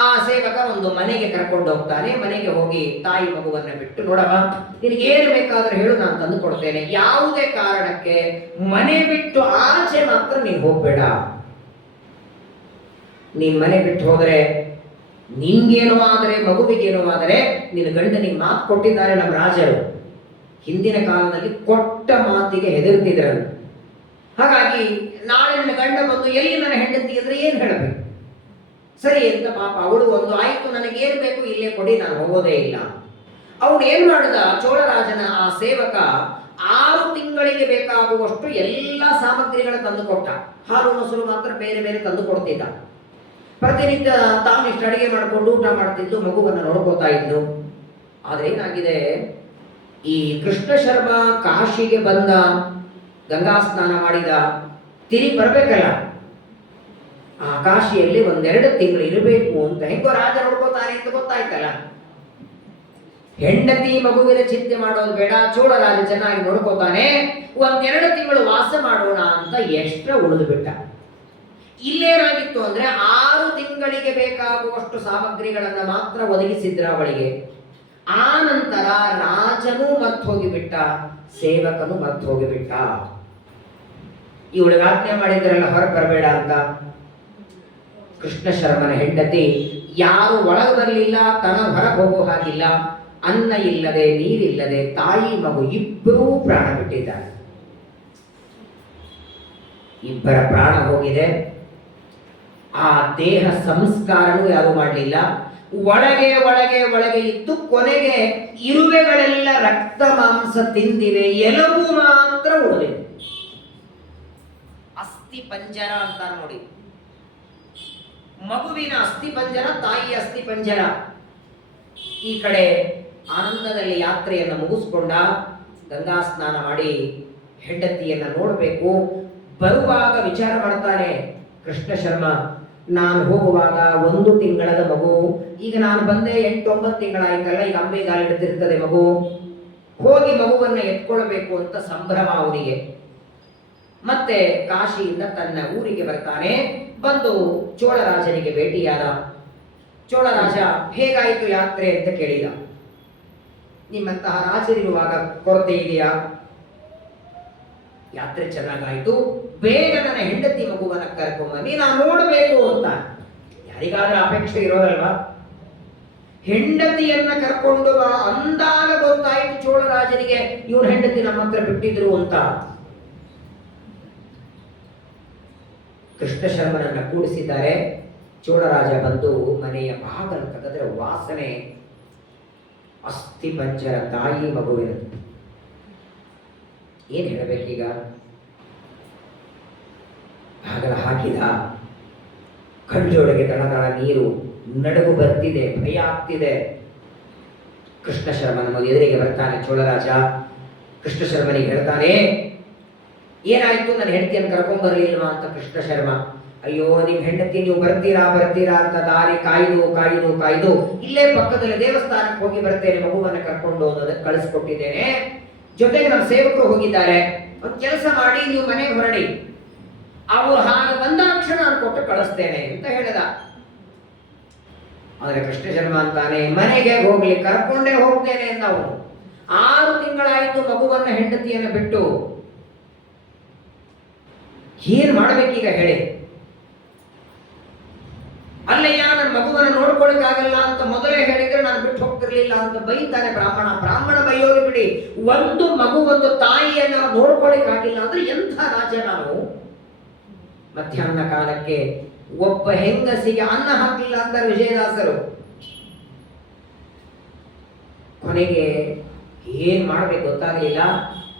ಆ ಸೇವಕ ಒಂದು ಮನೆಗೆ ಕರ್ಕೊಂಡು ಹೋಗ್ತಾನೆ. ಮನೆಗೆ ಹೋಗಿ ತಾಯಿ ಮಗುವನ್ನ ಬಿಟ್ಟು, ನೋಡಮ್ಮ, ನಿನಗೇನು ಬೇಕಾದ್ರೆ ಹೇಳು, ನಾನು ತಂದು ಕೊಡ್ತೇನೆ, ಯಾವುದೇ ಕಾರಣಕ್ಕೆ ಮನೆ ಬಿಟ್ಟು ಆಚೆ ಮಾತ್ರ ನೀನು ಹೋಗ್ಬೇಡ. ನೀನ್ ಮನೆ ಬಿಟ್ಟು ಹೋದ್ರೆ ನಿನ್ಗೇನೋ ಆದರೆ, ಮಗುವಿಗೇನೋ ಆದರೆ, ನಿನ್ನ ಗಂಡನಿಗೆ ಮಾತು ಕೊಟ್ಟಿದ್ದಾರೆ ನಮ್ಮ ರಾಜರು. ಹಿಂದಿನ ಕಾಲದಲ್ಲಿ ಕೊಟ್ಟ ಮಾತಿಗೆ ಹೆದರ್ತಿದ್ರು. ಹಾಗಾಗಿ ನಾಳೆ ನನ್ನ ಗಂಡ ಬಂದು ಎಲ್ಲಿ ನನ್ನ ಹೆಂಡತಿ ಅಂದ್ರೆ ಏನ್ ಹೇಳಬೇಕು? ಸರಿ ಅಂತ ಪಾಪ ಅವಳು ಒಂದು ಆಯ್ತು, ನನಗೇನು ಬೇಕು ಇಲ್ಲೇ ಕೊಡಿ, ನಾನು ಹೋಗೋದೇ ಇಲ್ಲ. ಅವನು ಏನ್ ಮಾಡಿದ, ಚೋಳರಾಜನ ಆ ಸೇವಕ 6 ತಿಂಗಳಿಗೆ ಬೇಕಾಗುವಷ್ಟು ಎಲ್ಲ ಸಾಮಗ್ರಿಗಳ ತಂದು ಕೊಟ್ಟ. ಹಾಲು ಮೊಸರು ಮಾತ್ರ ಬೇರೆ ಬೇರೆ ತಂದು ಕೊಡ್ತಿದ್ದ. ಪ್ರತಿನಿತ್ಯ ತಾನಿಷ್ಟು ಅಡಿಗೆ ಮಾಡಿಕೊಂಡು ಊಟ ಮಾಡ್ತಿದ್ದು, ಮಗುವನ್ನ ನೋಡ್ಕೋತಾ ಇದ್ದು. ಆದ್ರೆ ಏನಾಗಿದೆ, ಈ ಕೃಷ್ಣ ಶರ್ಮ ಕಾಶಿಗೆ ಬಂದ, ಗಂಗಾ ಸ್ನಾನ ಮಾಡಿದ, ತಿರುಗಿ ಬರ್ಬೇಕಲ್ಲ, ಆ ಕಾಶಿಯಲ್ಲಿ 1-2 ತಿಂಗಳು ಇರಬೇಕು ಅಂತ ಹೆಂಗೋ ರಾಜ ನೋಡ್ಕೋತಾನೆ ಅಂತ ಗೊತ್ತಾಯ್ತಲ್ಲ. ಹೆಂಡತಿ ಮಗುವಿನ ಚಿಂತೆ ಮಾಡೋದು ಬೇಡ, ಚೋಳರಾಜ ಚೆನ್ನಾಗಿ ನೋಡ್ಕೋತಾನೆ, 1-2 ತಿಂಗಳು ವಾಸ ಮಾಡೋಣ ಅಂತ ಎಷ್ಟರ ಉಳಿದು ಬಿಟ್ಟ. ಇಲ್ಲೇನಾಗಿತ್ತು ಅಂದ್ರೆ 6 ತಿಂಗಳಿಗೆ ಬೇಕಾಗುವಷ್ಟು ಸಾಮಗ್ರಿಗಳನ್ನ ಮಾತ್ರ ಒದಗಿಸಿದ್ರ ಅವಳಿಗೆ. ಆ ನಂತರ ರಾಜನೂ ಮರ್ತು ಹೋಗಿಬಿಟ್ಟ, ಸೇವಕನು ಮರ್ತು ಹೋಗಿಬಿಟ್ಟ. ಇವಳಿಗೆ ಆಜ್ಞೆ ಮಾಡಿದ್ರಲ್ಲ ಹೊರಗೆ ಬರಬೇಡ ಅಂತ. ಕೃಷ್ಣ ಶರ್ಮನ ಹೆಂಡತಿ ಯಾರು ಒಳಗೆ ಬರಲಿಲ್ಲ, ತನ ಹೊರಗೆ ಹೋಗೋ ಹಾಗಿಲ್ಲ. ಅನ್ನ ಇಲ್ಲದೆ, ನೀರಿಲ್ಲದೆ ತಾಯಿ ಮಗು ಇಬ್ಬರೂ ಪ್ರಾಣ ಬಿಟ್ಟಿದ್ದಾರೆ. ಇಬ್ಬರ ಪ್ರಾಣ ಹೋಗಿದೆ. ಆ ದೇಹ ಸಂಸ್ಕಾರನೂ ಯಾರು ಮಾಡಲಿಲ್ಲ. ಒಳಗೆ ಒಳಗೆ ಒಳಗೆ ಇದ್ದು ಕೊನೆಗೆ ಇರುವೆಗಳೆಲ್ಲ ರಕ್ತ ಮಾಂಸ ತಿಂದಿವೆ, ಎಲುಬು ಮಾತ್ರ ಉಳಿದಿದೆ. ಅಸ್ಥಿ ಪಂಜರ ಅಂತ ನೋಡಿ, ಮಗುವಿನ ಅಸ್ಥಿ ಪಂಜರ, ತಾಯಿಯ ಅಸ್ಥಿ ಪಂಜರ. ಈ ಕಡೆ ಆನಂದದಲ್ಲಿ ಯಾತ್ರೆಯನ್ನು ಮುಗಿಸ್ಕೊಂಡ, ಗಂಗಾ ಸ್ನಾನ ಮಾಡಿ ಹೆಂಡತಿಯನ್ನ ನೋಡಬೇಕು. ಬರುವಾಗ ವಿಚಾರ ಮಾಡ್ತಾನೆ, ಕೃಷ್ಣ ಶರ್ಮ, ನಾನು ಹೋಗುವಾಗ 1 ತಿಂಗಳದ ಮಗು, ಈಗ ನಾನು ಬಂದೆ 8-9 ತಿಂಗಳಾಯ್ತಲ್ಲ, ಈಗ ಅಂಬೆಗಾಲಿಡ್ತಿರ್ತದೆ ಮಗು, ಹೋಗಿ ಮಗುವನ್ನ ಎತ್ಕೊಳ್ಬೇಕು ಅಂತ ಸಂಭ್ರಮ ಅವನಿಗೆ. ಮತ್ತೆ ಕಾಶಿಯಿಂದ ತನ್ನ ಊರಿಗೆ ಬರ್ತಾನೆ. ಬಂದು ಚೋಳರಾಜನಿಗೆ ಭೇಟಿಯಾದ. ಚೋಳರಾಜ ಹೇಗಾಯಿತು ಯಾತ್ರೆ ಅಂತ ಕೇಳಿದ. ನಿಮ್ಮಂತಹ ರಾಜರಿರುವಾಗ ಕೊರತೆ ಇದೆಯಾ? ಯಾತ್ರೆ ಚೆನ್ನಾಗಾಯ್ತು, ಬೇಗ ನನ್ನ ಹೆಂಡತಿ ಮಗುವನ್ನ ಕರ್ಕೊಂಬನ್ನಿ, ನಾನು ನೋಡಬೇಕು ಅಂತ. ಯಾರಿಗಾದ್ರೂ ಅಪೇಕ್ಷೆ ಇರೋದಲ್ವಾ? ಹೆಂಡತಿಯನ್ನ ಕರ್ಕೊಂಡು ಬಾ ಅಂದಾಗ ಗೊತ್ತಾಯ್ತು ಚೋಳರಾಜನಿಗೆ ಇವನ ಹೆಂಡತಿ ನಮ್ಮ ಹತ್ರ ಬಿಟ್ಟಿದ್ರು ಅಂತ. ಕೃಷ್ಣ ಶರ್ಮನನ್ನ ಕೂಡಿಸಿದ್ದಾರೆ. ಚೋಳರಾಜ ಬಂದು ಮನೆಯ ಬಾಗಲು ತೆಗೆದ್ರೆ ವಾಸನೆ ಅಸ್ಥಿ ಪಂಜರ ತಾಯಿ ಮಗುವಿನದು. ಏನ್ ಹೇಳಬೇಕೀಗ? ಬಾಗಲ ಹಾಕಿದ, ಕಣ್ಣೊಳಗೆ ತಳತಳ ನೀರು, ನಡುಗು ಬರ್ತಿದೆ, ಭಯ ಆಗ್ತಿದೆ. ಕೃಷ್ಣ ಶರ್ಮನ ಎದುರಿಗೆ ಬರ್ತಾನೆ ಚೋಳರಾಜ. ಕೃಷ್ಣ ಶರ್ಮನಿಗೆ ಹೇಳ್ತಾನೆ, ಏನಾಯ್ತು, ನನ್ನ ಹೆಂಡತಿಯನ್ನು ಕರ್ಕೊಂಡ್ ಬರ್ಲಿಲ್ವಾ ಅಂತ. ಕೃಷ್ಣ ಶರ್ಮ, ಅಯ್ಯೋ ನಿಮ್ ಹೆಂಡತಿ ನೀವು ಬರ್ತೀರಾ ಬರ್ತೀರಾ ಅಂತ ದಾರಿ ಕಾಯ್ದು ಕಾಯ್ದು ಕಾಯ್ದು ಇಲ್ಲೇ ಪಕ್ಕದಲ್ಲಿ ದೇವಸ್ಥಾನಕ್ಕೆ ಹೋಗಿ ಬರ್ತೇನೆ ಮಗುವನ್ನ ಕರ್ಕೊಂಡು ಅನ್ನೋದಕ್ಕೆ ಕಳಿಸ್ಕೊಟ್ಟಿದ್ದೇನೆ. ಜೊತೆಗೆ ನಮ್ಮ ಸೇವಕರು ಹೋಗಿದ್ದಾರೆ, ಒಂದು ಕೆಲಸ ಮಾಡಿ ನೀವು ಮನೆಗೆ ಹೊರಡಿ, ಅವರು ಹಾಗೆ ಬಂದಾಕ್ಷಣ ನಾನು ಕೊಟ್ಟು ಕಳಿಸ್ತೇನೆ ಅಂತ ಹೇಳಿದ. ಆದ್ರೆ ಕೃಷ್ಣ ಶರ್ಮ ಅಂತಾನೆ, ಮನೆಗೆ ಹೋಗ್ಲಿ ಕರ್ಕೊಂಡೇ ಹೋಗ್ತೇನೆ ಅಂತ. ಅವನು 6 ತಿಂಗಳಾಯ್ತು ಮಗುವನ್ನ ಹೆಂಡತಿಯನ್ನ ಬಿಟ್ಟು. ಏನ್ ಮಾಡ್ಬೇಕೀಗ ಹೇಳಿ? ಅಲ್ಲಯ್ಯ ನನ್ನ ಮಗುವನ್ನ ನೋಡ್ಕೊಳಕ್ಕಾಗಲ್ಲ ಅಂತ ಮೊದಲೇ ಹೇಳಿದ್ರೆ ನಾನು ಬಿಟ್ಟು ಹೋಗ್ತಿರ್ಲಿಲ್ಲ ಅಂತ ಬೈತಾನೆ ಬ್ರಾಹ್ಮಣ. ಬ್ರಾಹ್ಮಣ ಬೈಯೋದು ಬಿಡಿ, ಒಂದು ಮಗು ಒಂದು ತಾಯಿಯನ್ನ ನೋಡ್ಕೊಳಕ್ಕಾಗಿಲ್ಲ ಅಂದ್ರೆ ಎಂಥ ರಾಜ ನಾನು? ಮಧ್ಯಾಹ್ನ ಕಾಲಕ್ಕೆ ಒಬ್ಬ ಹೆಂಗಸಿಗೆ ಅನ್ನ ಹಾಕಲಿಲ್ಲ ಅಂತಾರೆ ವಿಜಯದಾಸರು. ಕೊನೆಗೆ ಏನ್ ಮಾಡ್ಬೇಕು ಗೊತ್ತಾಗಲಿಲ್ಲ.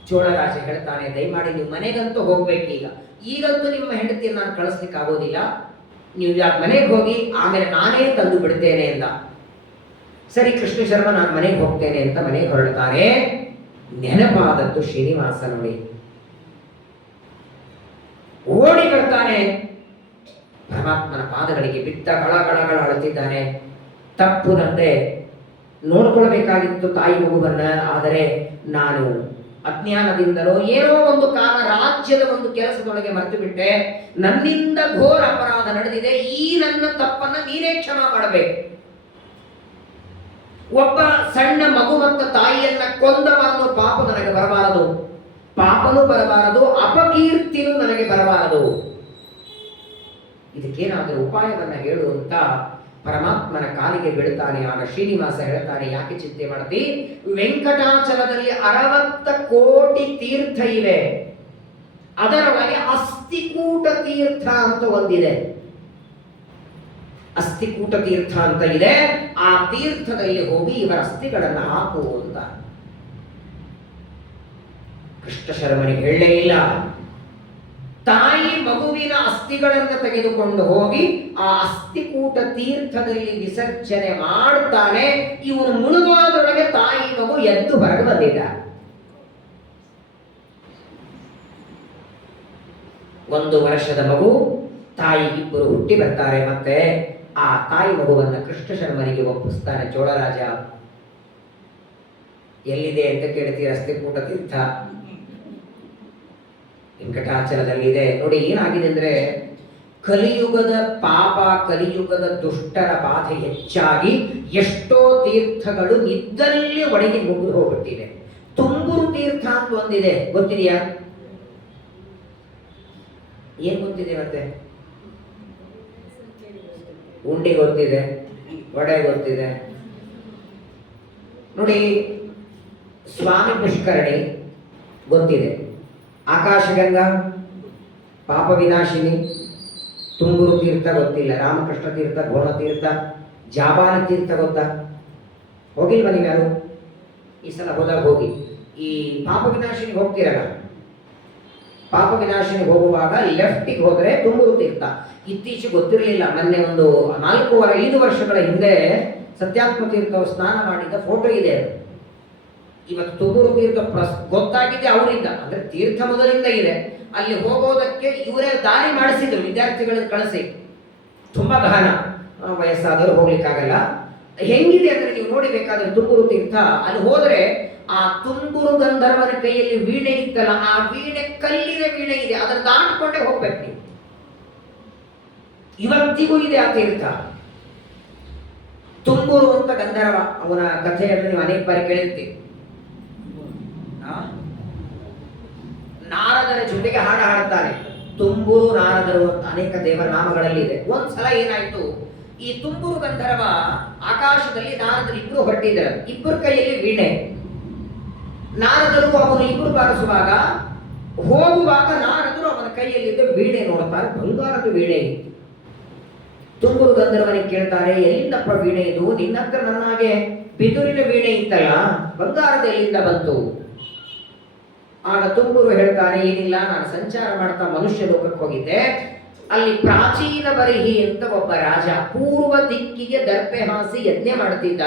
ಚೋಳರಾಜ ಹೇಳ್ತಾನೆ, ದಯಮಾಡಿ ನೀವು ಮನೆಗಂತೂ ಹೋಗ್ಬೇಕೀಗ, ಈಗಂತೂ ನಿಮ್ಮ ಹೆಂಡತಿಯನ್ನು ನಾನು ಕಳಿಸ್ಲಿಕ್ಕೆ ಆಗೋದಿಲ್ಲ, ನೀವು ಯಾಕೆ ಮನೆಗೆ ಹೋಗಿ, ಆಮೇಲೆ ನಾನೇ ತಂದು ಬಿಡ್ತೇನೆ ಅಂತ. ಸರಿ ಕೃಷ್ಣ ಶರ್ಮ ನಾನು ಮನೆಗೆ ಹೋಗ್ತೇನೆ ಅಂತ ಮನೆಗೆ ಹೊರಡ್ತಾನೆ. ನೆನಪಾದದ್ದು ಶ್ರೀನಿವಾಸ ನೋಡಿ. ಓಡಿ ಬರ್ತಾನೆ, ಪರಮಾತ್ಮನ ಪಾದಗಳಿಗೆ ಬಿದ್ದ ಗಳಗಳ ಅಳುತ್ತಿದ್ದಾನೆ. ತಪ್ಪು ನಂದೆ, ನೋಡ್ಕೊಳ್ಬೇಕಾಗಿತ್ತು ತಾಯಿ ಮಗುವನ್ನ, ಆದರೆ ನಾನು ಅಜ್ಞಾನದಿಂದಲೋ ಏನೋ ಒಂದು ಕಾರಣ ರಾಜ್ಯದ ಒಂದು ಕೆಲಸದೊಳಗೆ ಮರೆತು ಬಿಟ್ಟೆ, ನನ್ನಿಂದ ಘೋರ ಅಪರಾಧ ನಡೆದಿದೆ, ಈ ನನ್ನ ತಪ್ಪನ್ನ ನೀನೇ ಕ್ಷಮಾ ಮಾಡಬೇಕು. ಒಬ್ಬ ಸಣ್ಣ ಮಗು ಮತ್ತು ತಾಯಿಯನ್ನ ಕೊಂದವನು ಪಾಪ ನನಗೆ ಬರಬಾರದು, ಪಾಪನೂ ಬರಬಾರದು, ಅಪಕೀರ್ತಿನೂ ನನಗೆ ಬರಬಾರದು. ಇದಕ್ಕೇನಾದರೂ ಉಪಾಯವನ್ನ ಹೇಳು ಅಂತ ಪರಮಾತ್ಮನ ಕಾಲಿಗೆ ಬೀಳ್ತಾನೆ. ಆಗ ಶ್ರೀನಿವಾಸ ಹೇಳ್ತಾನೆ, ಯಾಕೆ ಚಿಂತೆ ಮಾಡ್ತಿ? ವೆಂಕಟಾಚಲದಲ್ಲಿ 60 ಕೋಟಿ ತೀರ್ಥ ಇವೆ, ಅದರೊಳಗೆ ಅಸ್ಥಿಕೂಟ ತೀರ್ಥ ಅಂತ ಒಂದಿದೆ. ಅಸ್ಥಿಕೂಟ ತೀರ್ಥ ಅಂತ ಇದೆ, ಆ ತೀರ್ಥದಲ್ಲಿ ಹೋಗಿ ಇವರ ಅಸ್ಥಿಗಳನ್ನು ಹಾಕು ಅಂತ. ಕೃಷ್ಣ ಶರ್ಮನಿಗೆ ಹೇಳಲೇ ಇಲ್ಲ. ತಾಯಿ ಮಗುವಿನ ಅಸ್ಥಿಗಳನ್ನು ತೆಗೆದುಕೊಂಡು ಹೋಗಿ ಆ ಅಸ್ಥಿಕೂಟ ತೀರ್ಥದಲ್ಲಿ ವಿಸರ್ಜನೆ ಮಾಡ್ತಾನೆ. ಇವನು ಮುಳುಗೋದ್ರೊಳಗೆ ತಾಯಿ ಮಗು ಎದ್ದು ಹೊರಗೆ ಬಂದಿದ್ದ. 1 ವರ್ಷದ ಮಗು, ತಾಯಿ ಇಬ್ಬರು ಹುಟ್ಟಿ ಬರ್ತಾರೆ. ಮತ್ತೆ ಆ ತಾಯಿ ಮಗುವನ್ನ ಕೃಷ್ಣ ಶರ್ಮನಿಗೆ ಒಪ್ಪಿಸ್ತಾನೆ ಚೋಳರಾಜ. ಎಲ್ಲಿದೆ ಅಂತ ಕೇಳ್ತೀರ? ಅಸ್ಥಿಕೂಟ ತೀರ್ಥ ವೆಂಕಟಾಚಲದಲ್ಲಿದೆ. ನೋಡಿ ಏನಾಗಿದೆ ಅಂದ್ರೆ, ಕಲಿಯುಗದ ಪಾಪ, ಕಲಿಯುಗದ ದುಷ್ಟರ ಬಾಧೆ ಹೆಚ್ಚಾಗಿ ಎಷ್ಟೋ ತೀರ್ಥಗಳು ನಿದ್ದರಲ್ಲಿ ಒಳಗೆ ಮುಗಿದು ಹೋಗ್ಬಿಟ್ಟಿದೆ. ತುಂಬೂರು ತೀರ್ಥ ಅಂತ ಒಂದಿದೆ, ಗೊತ್ತಿದೆಯಾ? ಏನ್ ಗೊತ್ತಿದೆ? ಮತ್ತೆ ಉಂಡೆ ಗೊತ್ತಿದೆ, ವಡೆ ಗೊತ್ತಿದೆ. ನೋಡಿ, ಸ್ವಾಮಿ ಪುಷ್ಕರಣಿ ಗೊತ್ತಿದೆ, ಆಕಾಶಗಂಗಾ ಪಾಪ ವಿನಾಶಿನಿ, ತುಂಬೂರು ತೀರ್ಥ ಗೊತ್ತಿಲ್ಲ, ರಾಮಕೃಷ್ಣ ತೀರ್ಥ, ಘೋಣ ತೀರ್ಥ, ಜಾಬಾನ ತೀರ್ಥ ಗೊತ್ತಾ? ಹೋಗಿಲ್ವ ನೀವು ಯಾರು? ಈ ಸಲ ಹೋದಾಗ ಹೋಗಿ. ಈ ಪಾಪ ವಿನಾಶಿನಿಗೆ ಹೋಗ್ತೀರಲ್ಲ, ಪಾಪ ವಿನಾಶಿನಿಗೆ ಹೋಗುವಾಗ ಲೆಫ್ಟಿಗೆ ಹೋದ್ರೆ ತುಂಬೂರು ತೀರ್ಥ. ಇತ್ತೀಚೆಗೆ ಗೊತ್ತಿರಲಿಲ್ಲ, ಮೊನ್ನೆ ಒಂದು 4-5 ವರ್ಷಗಳ ಹಿಂದೆ ಸತ್ಯಾತ್ಮ ತೀರ್ಥವು ಸ್ನಾನ ಮಾಡಿದ ಫೋಟೋ ಇದೆ. ಇವತ್ತು ತುಂಬೂರು ತೀರ್ಥ ಗೊತ್ತಾಗಿದೆ ಅವರಿಂದ, ಅಂದ್ರೆ ತೀರ್ಥ ಮೊದಲಿಂದ ಇದೆ, ಅಲ್ಲಿ ಹೋಗೋದಕ್ಕೆ ಇವರೇ ದಾರಿ ಮಾಡಿಸಿದ್ರು, ವಿದ್ಯಾರ್ಥಿಗಳನ್ನು ಕಳಿಸಿ. ತುಂಬಾ ಗಹನ, ವಯಸ್ಸಾದರೂ ಹೋಗ್ಲಿಕ್ಕಾಗಲ್ಲ. ಹೆಂಗಿದೆ ಅಂದ್ರೆ ನೀವು ನೋಡಿಬೇಕಾದ್ರೆ ತುಂಬೂರು ತೀರ್ಥ ಅಲ್ಲಿ ಹೋದ್ರೆ ಆ ತುಂಬೂರು ಗಂಧರ್ವನ ಕೈಯಲ್ಲಿ ವೀಣೆ ಇತ್ತಲ್ಲ, ಆ ವೀಣೆ ಕಲ್ಲಿನ ವೀಣೆ ಇದೆ, ಅದನ್ನ ದಾಟ್ಕೊಂಡೇ ಹೋಗ್ಬೇಕು ನೀವು. ಇವತ್ತಿಗೂ ಇದೆ ಆ ತೀರ್ಥ. ತುಂಬೂರು ಅಂತ ಗಂಧರ್ವ, ಅವನ ಕಥೆಯನ್ನು ನೀವು ಅನೇಕ ಬಾರಿ ಕೇಳಿರ್ತೀವಿ. ನಾರದರ ಜೊತೆಗೆ ಹಾಡು ಹಾಡ್ತಾನೆ. ತುಂಬೂರು ನಾರದರು ಅಂತ ಅನೇಕ ದೇವರ ನಾಮಗಳಲ್ಲಿ ಇದೆ. ಒಂದ್ಸಲ ಏನಾಯ್ತು, ಈ ತುಂಬೂರು ಗಂಧರ್ವ ಆಕಾಶದಲ್ಲಿ ನಾರದರು ಇಬ್ರು ಹೊರಟಿದ್ದಾರೆ, ಇಬ್ಬರು ಕೈಯಲ್ಲಿ ವೀಣೆ. ನಾರದರು ಅವನು ಇಬ್ರು ಬಾರಿಸುವಾಗ ಹೋಗುವಾಗ ನಾರದರು ಅವನ ಕೈಯಲ್ಲಿದ್ದ ವೀಣೆ ನೋಡ್ತಾರೆ, ಬಂಗಾರದ ವೀಣೆ. ತುಂಬೂರು ಗಂಧರ್ವನಿಗೆ ಕೇಳ್ತಾರೆ, ಎಲ್ಲಿಂದಪ್ಪ ವೀಣೆ ಇದು? ನಿನ್ನ ಹತ್ರ ನನ್ನಾಗೆ ಬಿದುರಿನ ವೀಣೆ ಇತ್ತಲ್ಲ, ಬಂಗಾರದ ಎಲ್ಲಿಂದ ಬಂತು? ಆಗ ತುಂಬೂರು ಹೇಳ್ತಾನೆ, ಏನಿಲ್ಲ, ನಾನು ಸಂಚಾರ ಮಾಡ್ತಾ ಮನುಷ್ಯ ಲೋಕಕ್ಕೆ ಹೋಗಿದ್ದೆ. ಅಲ್ಲಿ ಪ್ರಾಚೀನ ಬರಿಹಿ ಅಂತ ಒಬ್ಬ ರಾಜ ಪೂರ್ವ ದಿಕ್ಕಿಗೆ ದರ್ಪೆ ಹಾಸಿ ಯಜ್ಞ ಮಾಡ್ತಿದ್ದ.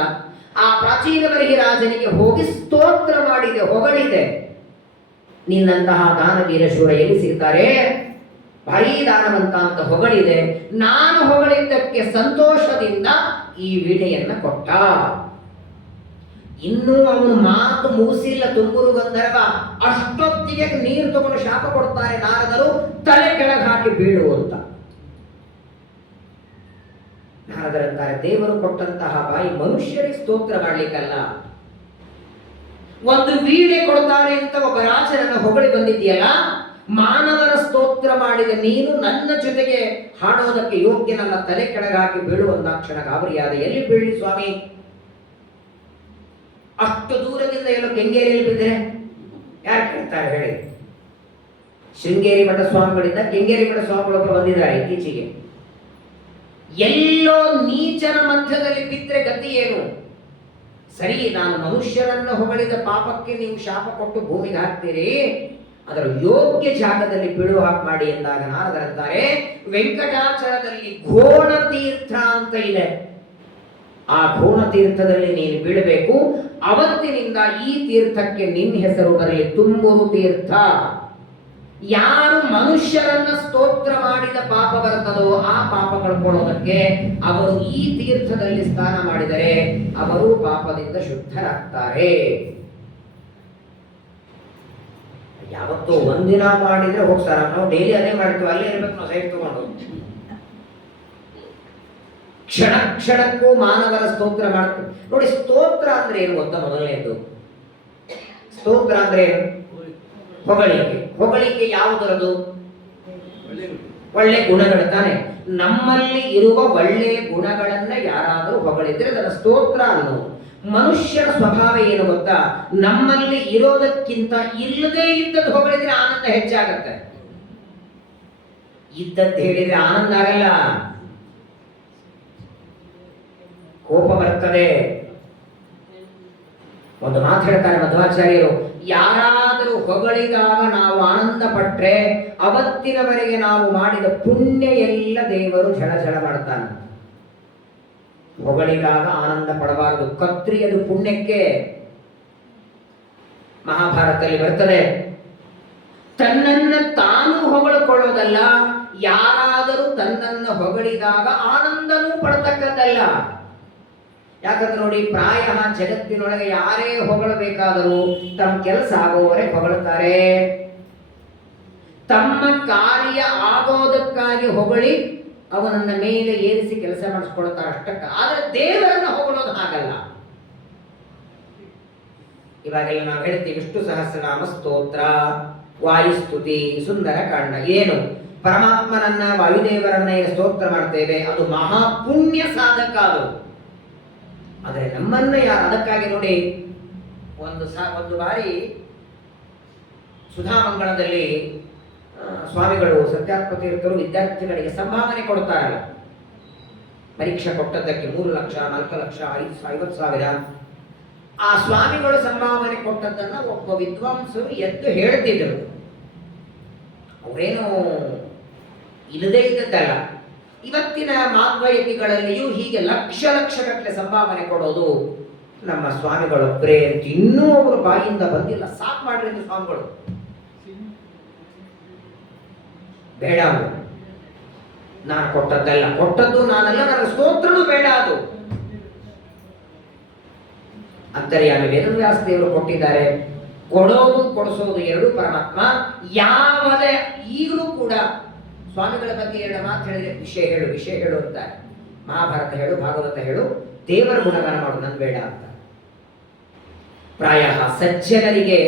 ಆ ಪ್ರಾಚೀನ ಬರಿಹಿ ರಾಜನಿಗೆ ಹೋಗಿ ಸ್ತೋತ್ರ ಮಾಡಿದೆ, ಹೊಗಳಿದೆ. ನಿನ್ನಂತಹ ದಾನವೀರ ಶೂರ ಎಲ್ಲಿ ಸಿಗ್ತಾರೆ, ಭಾರೀ ದಾನವಂತ ಅಂತ ಹೊಗಳಿದೆ. ನಾನು ಹೊಗಳಿದ್ದಕ್ಕೆ ಸಂತೋಷದಿಂದ ಈ ವೀಣೆಯನ್ನ ಕೊಟ್ಟ. ಇನ್ನೂ ಅವನು ಮಾತು ಮುಗಿಸಿಲ್ಲ ತುಂಬೂರು ಗಂಧರ್ವ. ಅಷ್ಟೊತ್ತಿಗೆ ನೀರು ತಗೊಂಡು ಶಾಪ ಕೊಡ್ತಾರೆ ನಾರದರು, ತಲೆ ಕೆಳಗೆ ಹಾಕಿ ಬೀಳು ಅಂತ. ನಾರದರಂತಾರೆ, ದೇವರು ಕೊಟ್ಟಂತಹ ಬಾಯಿ ಮನುಷ್ಯರಿಗೆ ಸ್ತೋತ್ರ ಮಾಡ್ಲಿಕ್ಕಲ್ಲ, ಒಂದು ವೀಣೆ ಕೊಡ್ತಾರೆ ಅಂತ ಒಬ್ಬ ರಾಜನನ್ನ ಹೊಗಳಿ ಬಂದಿದ್ದೀಯಲ್ಲ, ಮಾನವರ ಸ್ತೋತ್ರ ಮಾಡಿದ ನೀನು ನನ್ನ ಜೊತೆಗೆ ಹಾಡೋದಕ್ಕೆ ಯೋಗ್ಯನಲ್ಲ, ತಲೆ ಕೆಳಗೆ ಹಾಕಿ ಬೀಳುವಂದಾಕ್ಷಣ ಗಾಬರಿಯಾದ. ಎಲ್ಲಿ ಬೀಳಿ ಸ್ವಾಮಿ? ಅಷ್ಟು ದೂರದಿಂದ ಎಲ್ಲೋ ಕೆಂಗೇರಿಯಲ್ಲಿ ಬಿದ್ದರೆ ಯಾರು ಕೇಳ್ತಾರೆ ಹೇಳಿ? ಶೃಂಗೇರಿ ಮಠ ಸ್ವಾಮಿಗಳಿಂದ ಕೆಂಗೇರಿ ಮಠ ಸ್ವಾಮಿಗಳೊಬ್ಬರು ಬಂದಿದ್ದಾರೆ ಇತ್ತೀಚೆಗೆ. ಎಲ್ಲೋ ನೀಚನ ಮಧ್ಯದಲ್ಲಿ ಬಿದ್ದರೆ ಗತಿ ಏನು? ಸರಿ, ನಾನು ಮನುಷ್ಯರನ್ನು ಹೊಗಳಿದ ಪಾಪಕ್ಕೆ ನೀವು ಶಾಪ ಕೊಟ್ಟು ಭೂಮಿಗೆ ಹಾಕ್ತೀರಿ, ಅದರ ಯೋಗ್ಯ ಜಾಗದಲ್ಲಿ ಬೀಳುವ ಹಾಗೆ ಮಾಡಿ ಎಂದಾಗ ನಾರದರಂತಾರೆ, ವೆಂಕಟಾಚಲದಲ್ಲಿ ಘೋಣ ತೀರ್ಥ ಅಂತ ಇದೆ, ಆ ಘೋಣ ತೀರ್ಥದಲ್ಲಿ ನೀನು ಬೀಳಬೇಕು. ಅವತ್ತಿನಿಂದ ಈ ತೀರ್ಥಕ್ಕೆ ನಿನ್ನ ಹೆಸರು ಬರಲಿ, ತುಂಬೂರು ತೀರ್ಥ. ಯಾರು ಮನುಷ್ಯರನ್ನ ಸ್ತೋತ್ರ ಮಾಡಿದ ಪಾಪ ಬರ್ತದೋ ಆ ಪಾಪ ಕಳ್ಕೊಳ್ಳೋದಕ್ಕೆ ಅವರು ಈ ತೀರ್ಥದಲ್ಲಿ ಸ್ನಾನ ಮಾಡಿದರೆ ಅವರು ಪಾಪದಿಂದ ಶುದ್ಧರಾಗ್ತಾರೆ. ಯಾವತ್ತೋ ಒಂದಿನ ಮಾಡಿದ್ರೆ ಹೋಗ್ತಾರ, ನಾವು ಡೈಲಿ ಅದೇ ಮಾಡ್ತೀವಿ, ಅಲ್ಲೇ ಇರ್ಬೇಕು ನಾವು ಸೈಡ್ ತಗೊಂಡು. ಕ್ಷಣ ಕ್ಷಣಕ್ಕೂ ಮಾನವರ ಸ್ತೋತ್ರ ಮಾಡ್ತೀವಿ ನೋಡಿ. ಸ್ತೋತ್ರ ಅಂದ್ರೆ ಏನು ಗೊತ್ತಾ? ಮೊದಲನೇದು ಸ್ತೋತ್ರ ಅಂದ್ರೆ ಹೊಗಳಿಕೆ. ಹೊಗಳಿಕೆ ಯಾವುದರದು? ಒಳ್ಳೆ ಗುಣಗಳು ತಾನೆ. ನಮ್ಮಲ್ಲಿ ಇರುವ ಒಳ್ಳೆ ಗುಣಗಳನ್ನ ಯಾರಾದರೂ ಹೊಗಳಿದ್ರೆ ಅದರ ಸ್ತೋತ್ರ ಅನ್ನೋದು. ಮನುಷ್ಯರ ಸ್ವಭಾವ ಏನು ಗೊತ್ತಾ? ನಮ್ಮಲ್ಲಿ ಇರೋದಕ್ಕಿಂತ ಇಲ್ಲದೇ ಇದ್ದದ್ದು ಹೊಗಳಿದ್ರೆ ಆನಂದ ಹೆಚ್ಚಾಗತ್ತೆ, ಇದ್ದದ್ದು ಹೇಳಿದ್ರೆ ಆನಂದ ಆಗಲ್ಲ, ಕೋಪ ಬರ್ತದೆ. ಒಂದು ಮಾತು ಹೇಳ್ತಾರೆ ಮಧ್ವಾಚಾರ್ಯರು, ಯಾರಾದರೂ ಹೊಗಳಿದಾಗ ನಾವು ಆನಂದ ಪಟ್ರೆ ಅವತ್ತಿನವರೆಗೆ ನಾವು ಮಾಡಿದ ಪುಣ್ಯ ಎಲ್ಲ ದೇವರು ಝಳ ಝಳ ಮಾಡ್ತಾನೆ. ಹೊಗಳಿದಾಗ ಆನಂದ ಪಡಬಾರದು, ಕತ್ರಿಯದು ಪುಣ್ಯಕ್ಕೆ. ಮಹಾಭಾರತದಲ್ಲಿ ಬರ್ತದೆ, ತನ್ನನ್ನ ತಾನು ಹೊಗಳಿಕೊಳ್ಳೋದಲ್ಲ, ಯಾರಾದರೂ ತನ್ನನ್ನು ಹೊಗಳಿದಾಗ ಆನಂದನೂ ಪಡ್ತಕ್ಕದ್ದಲ್ಲ. ಯಾಕಂದ್ರೆ ನೋಡಿ, ಪ್ರಾಯ ಜಗತ್ತಿನೊಳಗೆ ಯಾರೇ ಹೊಗಳಬೇಕಾದರೂ ತಮ್ಮ ಕೆಲಸ ಆಗುವವರೆಗೆ ಹೊಗಳುತ್ತಾರೆ. ತಮ್ಮ ಕಾರ್ಯ ಆಗೋದಕ್ಕಾಗಿ ಹೊಗಳಿ ಅವನನ್ನ ಮೇಲೆ ಏರಿಸಿ ಕೆಲಸ ಮಾಡಿಸ್ಕೊಳ್ತಾರೆ ಅಷ್ಟಕ್ಕ. ಆದ್ರೆ ದೇವರನ್ನ ಹೊಗಳೋದು ಹಾಗಲ್ಲ. ಇವಾಗೆಲ್ಲ ನಾವು ಹೇಳ್ತೀವಿ ವಿಷ್ಣು ಸಹಸ್ರನಾಮ ಸ್ತೋತ್ರ, ವಾಯುಸ್ತುತಿ, ಸುಂದರ ಕಾಂಡ. ಏನು? ಪರಮಾತ್ಮನನ್ನ ವಾಯುದೇವರನ್ನ ಏನು ಸ್ತೋತ್ರ ಮಾಡ್ತೇವೆ ಅದು ಮಹಾಪುಣ್ಯ ಸಾಧಕ ಅದು. ಆದರೆ ನಮ್ಮನ್ನ ಯಾರು ಅದಕ್ಕಾಗಿ ನೋಡಿ, ಒಂದು ಬಾರಿ ಸುಧಾಮಂಗಳದಲ್ಲಿ ಸ್ವಾಮಿಗಳು ಸತ್ಯಾತ್ಮ ತೀರ್ಥರು ವಿದ್ಯಾರ್ಥಿಗಳಿಗೆ ಸಂಭಾವನೆ ಕೊಡ್ತಾರಲ್ಲ, ಪರೀಕ್ಷೆ ಕೊಟ್ಟದ್ದಕ್ಕೆ 3 ಲಕ್ಷ, 4 ಲಕ್ಷ, 50,000. ಆ ಸ್ವಾಮಿಗಳು ಸಂಭಾವನೆ ಕೊಟ್ಟದ್ದನ್ನ ಒಬ್ಬ ವಿದ್ವಾಂಸರು ಎದ್ದು ಹೇಳ್ತಿದ್ರು. ಅವರೇನು ಇಲ್ಲದೇ ಇದ್ದದ್ದಲ್ಲ. ಇವತ್ತಿನ ಮಾಧ್ವಯತಿಗಳಲ್ಲಿಯೂ ಹೀಗೆ ಲಕ್ಷ ಗಟ್ಟಲೆ ಸಂಭಾವನೆ ಕೊಡೋದು ನಮ್ಮ ಸ್ವಾಮಿಗಳೊಬ್ಬರೇ ಅಂತ ಇನ್ನೂ ಅವರು ಬಾಯಿಯಿಂದ ಬಂದಿಲ್ಲ. ಸಾಕು ಮಾಡ್ರಿ ಸ್ವಾಮಿಗಳು. ಬೇಡ ಅದು, ನಾನು ಕೊಟ್ಟದ್ದಲ್ಲ, ಕೊಟ್ಟದ್ದು ನಾನಲ್ಲ, ನನ್ನ ಸ್ತೋತ್ರನೂ ಬೇಡ ಅದು. ಅಂತರ್ಯಾಮಿ ವೇದವ್ಯಾಸ ದೇವರು ಕೊಟ್ಟಿದ್ದಾರೆ. ಕೊಡೋದು ಕೊಡಿಸೋದು ಎರಡು ಪರಮಾತ್ಮ. ಯಾವುದೇ ಈಗಲೂ ಕೂಡ ಸ್ವಾಮಿಗಳ ಬಗ್ಗೆ ಎರಡು ಮಾತು ಹೇಳಿದ್ರೆ ವಿಷಯ ಹೇಳು ವಿಷಯ ಹೇಳು ಅಂತಾರೆ. ಮಹಾಭಾರತ ಹೇಳು, ಭಾಗವತ ಹೇಳು, ದೇವರ ಗುಣಗಾನ ಮಾಡು, ನನ್ ಬೇಡ ಅಂತ. ಪ್ರಾಯ ಸಜ್ಜನರಿಗೆ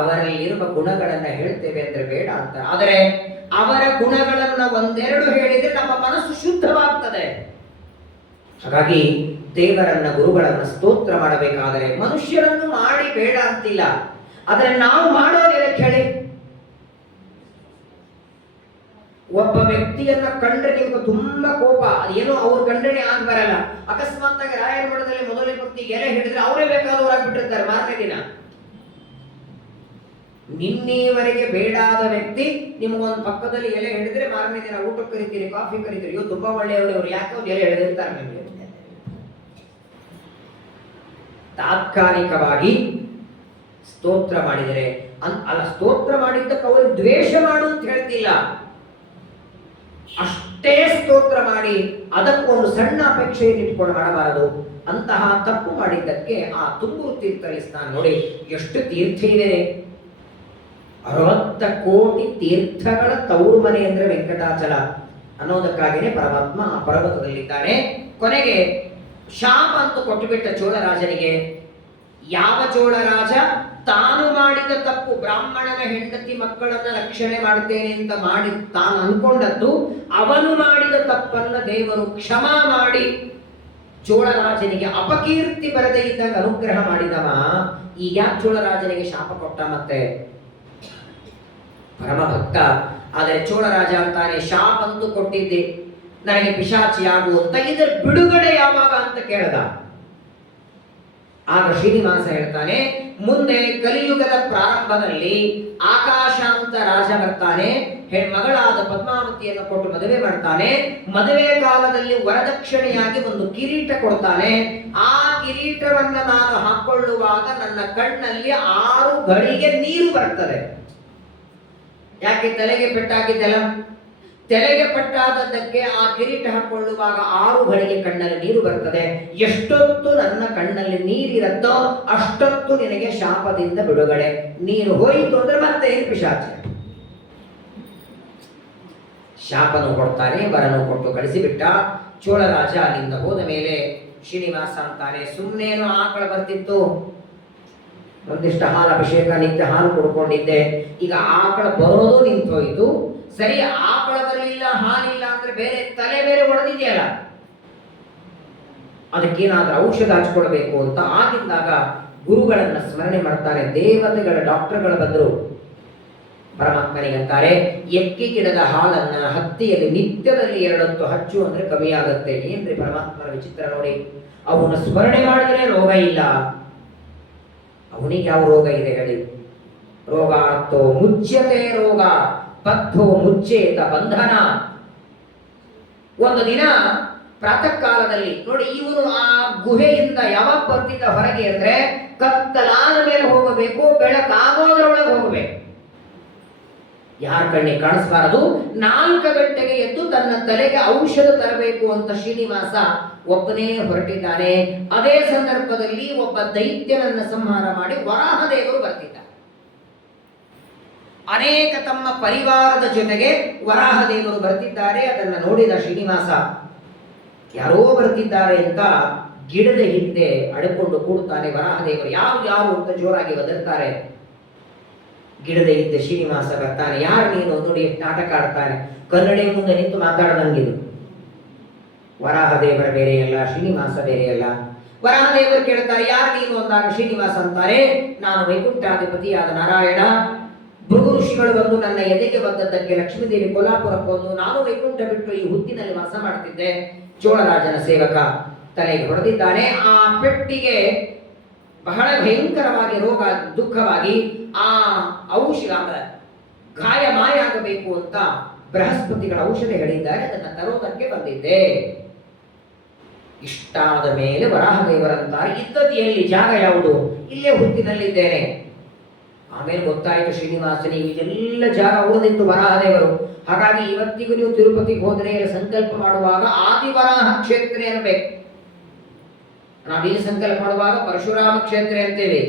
ಅವರಲ್ಲಿರುವ ಗುಣಗಳನ್ನ ಹೇಳ್ತೇವೆ ಅಂದ್ರೆ ಬೇಡ ಅಂತ. ಆದರೆ ಅವರ ಗುಣಗಳನ್ನ ಒಂದೆರಡು ಹೇಳಿದ್ರೆ ನಮ್ಮ ಮನಸ್ಸು ಶುದ್ಧವಾಗ್ತದೆ. ಹಾಗಾಗಿ ದೇವರನ್ನ ಗುರುಗಳನ್ನ ಸ್ತೋತ್ರ ಮಾಡಬೇಕಾದರೆ ಮನುಷ್ಯರನ್ನು ಮಾಡಿ ಬೇಡ ಅಂತಿಲ್ಲ, ಆದರೆ ನಾವು ಮಾಡೋದು ಏನಕ್ಕೆ ಹೇಳಿ? ಒಬ್ಬ ವ್ಯಕ್ತಿಯನ್ನ ಕಂಡ್ರೆ ನಿಮ್ಗೆ ತುಂಬಾ ಕೋಪ, ಅದೇನೋ ಅವ್ರು ಕಂಡ್ರೆ ಆಗ ಬರಲ್ಲ. ಅಕಸ್ಮಾತ್ ಆಗಿ ರಾಯರ ಮಠದಲ್ಲಿ ಮೊದಲನೇ ಪಂಕ್ತಿ ಎಲೆ ಹಿಡಿದ್ರೆ ಅವರೇ ಬೇಕಾದವರಾಗ್ಬಿಟ್ಟಿರ್ತಾರೆ ಮಾರನೇ ದಿನ. ನಿನ್ನೆಯವರೆಗೆ ಬೇಡಾದ ವ್ಯಕ್ತಿ ನಿಮಗೊಂದು ಪಕ್ಕದಲ್ಲಿ ಎಲೆ ಹಿಡಿದ್ರೆ ಮಾರನೇ ದಿನ ಊಟಕ್ಕೆ ಕರಿತೀರಿ, ಕಾಫಿ ಕರಿತೀರಿ, ಇವ್ರು ತುಂಬಾ ಒಳ್ಳೆಯವರು, ಇವ್ರು ಯಾಕೆ ಒಂದು ಎಲೆ ಹಿಡಿದಿರ್ತಾರೆ ನಿಮಗೆ. ತಾತ್ಕಾಲಿಕವಾಗಿ ಸ್ತೋತ್ರ ಮಾಡಿದರೆ ಅಲ್ಲ, ಸ್ತೋತ್ರ ಮಾಡಿದ್ದಕ್ಕೆ ಅವರು ದ್ವೇಷ ಮಾಡು ಅಂತ ಹೇಳ್ತಿಲ್ಲ, ಅಷ್ಟೇ ಸ್ತೋತ್ರ ಮಾಡಿ ಅದಕ್ಕೊಂದು ಸಣ್ಣ ಅಪೇಕ್ಷೆಯನ್ನು ಇಟ್ಕೊಂಡು ಮಾಡಬಾರದು. ಅಂತಹ ತಪ್ಪು ಮಾಡಿದ್ದಕ್ಕೆ ಆ ತುಂಬೂರು ತೀರ್ಥದಲ್ಲಿ ಸ್ನಾನ ನೋಡಿ, ಎಷ್ಟು ತೀರ್ಥ ಇದೆ. 60 ಕೋಟಿ ತೀರ್ಥಗಳ ತವರು ಮನೆ ಅಂದ್ರೆ ವೆಂಕಟಾಚಲ ಅನ್ನೋದಕ್ಕಾಗಿಯೇ ಪರಮಾತ್ಮ ಆ ಪರ್ವತದಲ್ಲಿದ್ದಾನೆ. ಕೊನೆಗೆ ಶಾಪ ಅಂತ ಕೊಟ್ಟುಬಿಟ್ಟ ಚೋಳರಾಜನಿಗೆ. ಯಾವ ಚೋಳರಾಜ ತಾನು ಮಾಡಿದ ತಪ್ಪು, ಬ್ರಾಹ್ಮಣನ ಹೆಂಡತಿ ಮಕ್ಕಳನ್ನ ರಕ್ಷಣೆ ಮಾಡ್ತೇನೆ ಅಂತ ಮಾಡಿ ತಾನು ಅನ್ಕೊಂಡದ್ದು, ಅವನು ಮಾಡಿದ ತಪ್ಪನ್ನ ದೇವರು ಕ್ಷಮಾ ಮಾಡಿ ಚೋಳರಾಜನಿಗೆ ಅಪಕೀರ್ತಿ ಬರದೇ ಇದ್ದಾಗ ಅನುಗ್ರಹ ಮಾಡಿದವ. ಈಗ ಯಾಕೆ ಚೋಳರಾಜನಿಗೆ ಶಾಪ ಕೊಟ್ಟ? ಮತ್ತೆ ಪರಮ ಭಕ್ತ. ಆದರೆ ಚೋಳರಾಜ ಅಂತಾನೆ, ಶಾಪಂತೂ ಕೊಟ್ಟಿದ್ದೆ, ನನಗೆ ಪಿಶಾಚಿಯಾಗು ಅಂತ, ಇದರ ಬಿಡುಗಡೆ ಯಾವಾಗ ಅಂತ ಕೇಳ್ದ. ಆಗ ಶ್ರೀನಿವಾಸ ಹೇಳ್ತಾನೆ, ಮುಂದೆ ಕಲಿಯುಗದ ಪ್ರಾರಂಭದಲ್ಲಿ ಆಕಾಶ ಅಂತ ರಾಜ ಬರ್ತಾನೆ, ಹೆಣ್ಮಗಳಾದ ಪದ್ಮಾವತಿಯನ್ನು ಕೊಟ್ಟು ಮದುವೆ ಮಾಡ್ತಾನೆ. ಮದುವೆ ಕಾಲದಲ್ಲಿ ವರದಕ್ಷಿಣೆಯಾಗಿ ಒಂದು ಕಿರೀಟ ಕೊಡ್ತಾನೆ. ಆ ಕಿರೀಟವನ್ನ ನಾನು ಹಾಕೊಳ್ಳುವಾಗ ನನ್ನ ಕಣ್ಣಲ್ಲಿ 6 ಗಳಿಗೆ ನೀರು ಬರ್ತದೆ. ಯಾಕೆ? ತಲೆಗೆ ಪೆಟ್ಟಾಗಿದ್ದೆಲ್ಲ, ತಲೆಗೆ ಪಟ್ಟಾದದ್ದಕ್ಕೆ ಆ ಕಿರೀಟ ಹಾಕೊಳ್ಳುವಾಗ 6 ಗಳಿಗೆ ಕಣ್ಣಲ್ಲಿ ನೀರು ಬರ್ತದೆ. ಎಷ್ಟೊತ್ತು ನನ್ನ ಕಣ್ಣಲ್ಲಿ ನೀರಿರತ್ತೋ ಅಷ್ಟೊತ್ತು ನಿನಗೆ ಶಾಪದಿಂದ ಬಿಡುಗಡೆ. ನೀರು ಹೋಯಿತು ಅಂದ್ರೆ ಮತ್ತೆ ಏನು ಪಿಶಾಚಿ. ಶಾಪನು ಕೊಡ್ತಾನೆ, ವರನು ಕೊಟ್ಟು ಕಳಿಸಿಬಿಟ್ಟ. ಚೋಳರಾಜ ಅಲ್ಲಿಂದ ಹೋದ ಮೇಲೆ ಶ್ರೀನಿವಾಸ ಅಂತಾನೆ, ಸುಮ್ಮನೇನು ಆಕಳ ಬರ್ತಿತ್ತು, ಒಂದಿಷ್ಟು ಹಾಲು ಅಭಿಷೇಕ, ನಿತ್ಯ ಹಾಲು ಕುಡ್ಕೊಂಡಿದ್ದೆ, ಈಗ ಆಕಳ ಬರೋದು ನಿಂತೋಯ್ತು. ಸರಿ, ಆಕಳ ಬರಲಿಲ್ಲ, ಹಾಲಿಲ್ಲ ಅಂದ್ರೆ ಬೇರೆ ತಲೆ ಬೇರೆ ಹೊಡೆದಿದೆಯಲ್ಲ, ಅದಕ್ಕೇನಾದ್ರೂ ಔಷಧ ಹಚ್ಕೊಳ್ಬೇಕು ಅಂತ ಆಗಿದ್ದಾಗ ಗುರುಗಳನ್ನ ಸ್ಮರಣೆ ಮಾಡ್ತಾರೆ. ದೇವತೆಗಳ ಡಾಕ್ಟರ್ಗಳು ಬಂದರು. ಪರಮಾತ್ಮನಿಗಂತಾರೆ, ಎಕ್ಕಿ ಗಿಡದ ಹಾಲನ್ನ ಹತ್ತಿಯಲ್ಲಿ ನಿತ್ಯದಲ್ಲಿ 2 ಹೊತ್ತು ಹಚ್ಚು ಅಂದ್ರೆ ಕಮ್ಮಿ ಆಗುತ್ತೆ. ಏನ್ರಿ ಪರಮಾತ್ಮನ ವಿಚಿತ್ರ ನೋಡಿ. ಅವನ ಸ್ಮರಣೆ ಮಾಡಿದ್ರೆ ರೋಗ ಇಲ್ಲ. ಅವನಿಗೆ ಯಾವ ರೋಗ ಇದೆ ಹೇಳಿ? ರೋಗಾರ್ಥೋ ಮುಚ್ಯತೆ ರೋಗ, ಬದ್ಧೋ ಮುಚ್ಚೇತ ಬಂಧನ. ಒಂದು ದಿನ ಪ್ರಾತಃ ಕಾಲದಲ್ಲಿ ನೋಡಿ, ಇವನು ಆ ಗುಹೆಯಿಂದ ಯಾವಾಗ ಬರ್ತಿದ್ದ ಹೊರಗೆ ಅಂದ್ರೆ ಕತ್ತಲಾದ ಮೇಲೆ ಹೋಗಬೇಕು, ಬೆಳಕಾಗೋದ್ರೊಳಗೆ ಹೋಗಬೇಕು, ಯಾರ ಕಣ್ಣಿಗೆ ಕಾಣಿಸ್ಬಾರದು. 4 ಗಂಟೆಗೆ ಎದ್ದು ತನ್ನ ತಲೆಗೆ ಔಷಧ ತರಬೇಕು ಅಂತ ಶ್ರೀನಿವಾಸ ಒಬ್ಬನೇ ಹೊರಟಿದ್ದಾನೆ. ಅದೇ ಸಂದರ್ಭದಲ್ಲಿ ಒಬ್ಬ ದೈತ್ಯನನ್ನ ಸಂಹಾರ ಮಾಡಿ ವರಾಹದೇವರು ಬರ್ತಿದ್ದ. ಅನೇಕ ತಮ್ಮ ಪರಿವಾರದ ಜೊತೆಗೆ ವರಾಹದೇವರು ಬರ್ತಿದ್ದಾರೆ. ಅದನ್ನು ನೋಡಿದ ಶ್ರೀನಿವಾಸ, ಯಾರೋ ಬರ್ತಿದ್ದಾರೆ ಅಂತ ಗಿಡದ ಹಿಂದೆ ಅಡಕೊಂಡು ಕೂಡುತ್ತಾನೆ. ವರಾಹದೇವರು ಯಾರು ಯಾರು ಅಂತ ಜೋರಾಗಿ ಒದರ್ತಾರೆ. ಗಿಡದ ಹಿಂದೆ ಶ್ರೀನಿವಾಸ ಬರ್ತಾನೆ. ಯಾರು ನೀನು ನೋಡಿ, ಎಷ್ಟು ನಾಟಕ ಆಡ್ತಾನೆ, ಕನ್ನಡಿ ಮುಂದೆ ನಿಂತು ಮಾತಾಡದಂಗಿದು. ವರಾಹದೇವರ ಬೇರೆಯಲ್ಲ, ಶ್ರೀನಿವಾಸ ಬೇರೆಯಲ್ಲ. ವರಾಹದೇವರು ಕೇಳ್ತಾರೆ, ಯಾರು ನೀನು ಅಂದಾಗ ಶ್ರೀನಿವಾಸ ಅಂತಾರೆ, ನಾನು ವೈಕುಂಠಾಧಿಪತಿಯಾದ ನಾರಾಯಣ. ಭೃಗು ಋಷಿಗಳು ಬಂದು ನನ್ನ ಎದೆಗೆ ಬಂದದ್ದಕ್ಕೆ ಲಕ್ಷ್ಮೀದೇವಿ ಕೊಲ್ಲಾಪುರಕ್ಕೆ ಬಂದು ನಾನು ವೈಕುಂಠ ಬಿಟ್ಟು ಈ ಹುತ್ತಿನಲ್ಲಿ ವಾಸ ಮಾಡ್ತಿದ್ದೆ. ಚೋಳರಾಜನ ಸೇವಕ ತಲೆಗೆ ಹೊಡೆದಿದ್ದಾನೆ. ಆ ಪೆಟ್ಟಿಗೆ ಬಹಳ ಭಯಂಕರವಾಗಿ ರೋಗ ದುಃಖವಾಗಿ ಆ ಔಷಧ ಗಾಯ ಮಾಯ ಆಗಬೇಕು ಅಂತ ಬೃಹಸ್ಪತಿಗಳ ಔಷಧ ಹೇಳಿದ್ದಾರೆ. ಅದನ್ನು ತರೋದಕ್ಕೆ ಬಂದಿದ್ದೆ. ಇಷ್ಟಾದ ಮೇಲೆ ವರಾಹದೇವರಂತ, ಇದ್ದದ್ದು ಎಲ್ಲಿ, ಜಾಗ ಯಾವುದು? ಇಲ್ಲೇ ಹುತ್ತಿನಲ್ಲಿದ್ದೇನೆ. ಆಮೇಲೆ ಗೊತ್ತಾಯಿತು ಶ್ರೀನಿವಾಸನಿಗೆ ಇದೆಲ್ಲ ಜಾಗ ಉಳಿದಿತ್ತು ವರಾಹದೇವರು. ಹಾಗಾಗಿ ಇವತ್ತಿಗೂ ನೀವು ತಿರುಪತಿಗೆ ಹೋದರೆ ಸಂಕಲ್ಪ ಮಾಡುವಾಗ ಆದಿವರಾಹ ಕ್ಷೇತ್ರ ಅನ್ನಬೇಕು. ನಾವಿಲ್ಲಿ ಸಂಕಲ್ಪ ಮಾಡುವಾಗ ಪರಶುರಾಮ ಕ್ಷೇತ್ರ ಅಂತೇವೆ,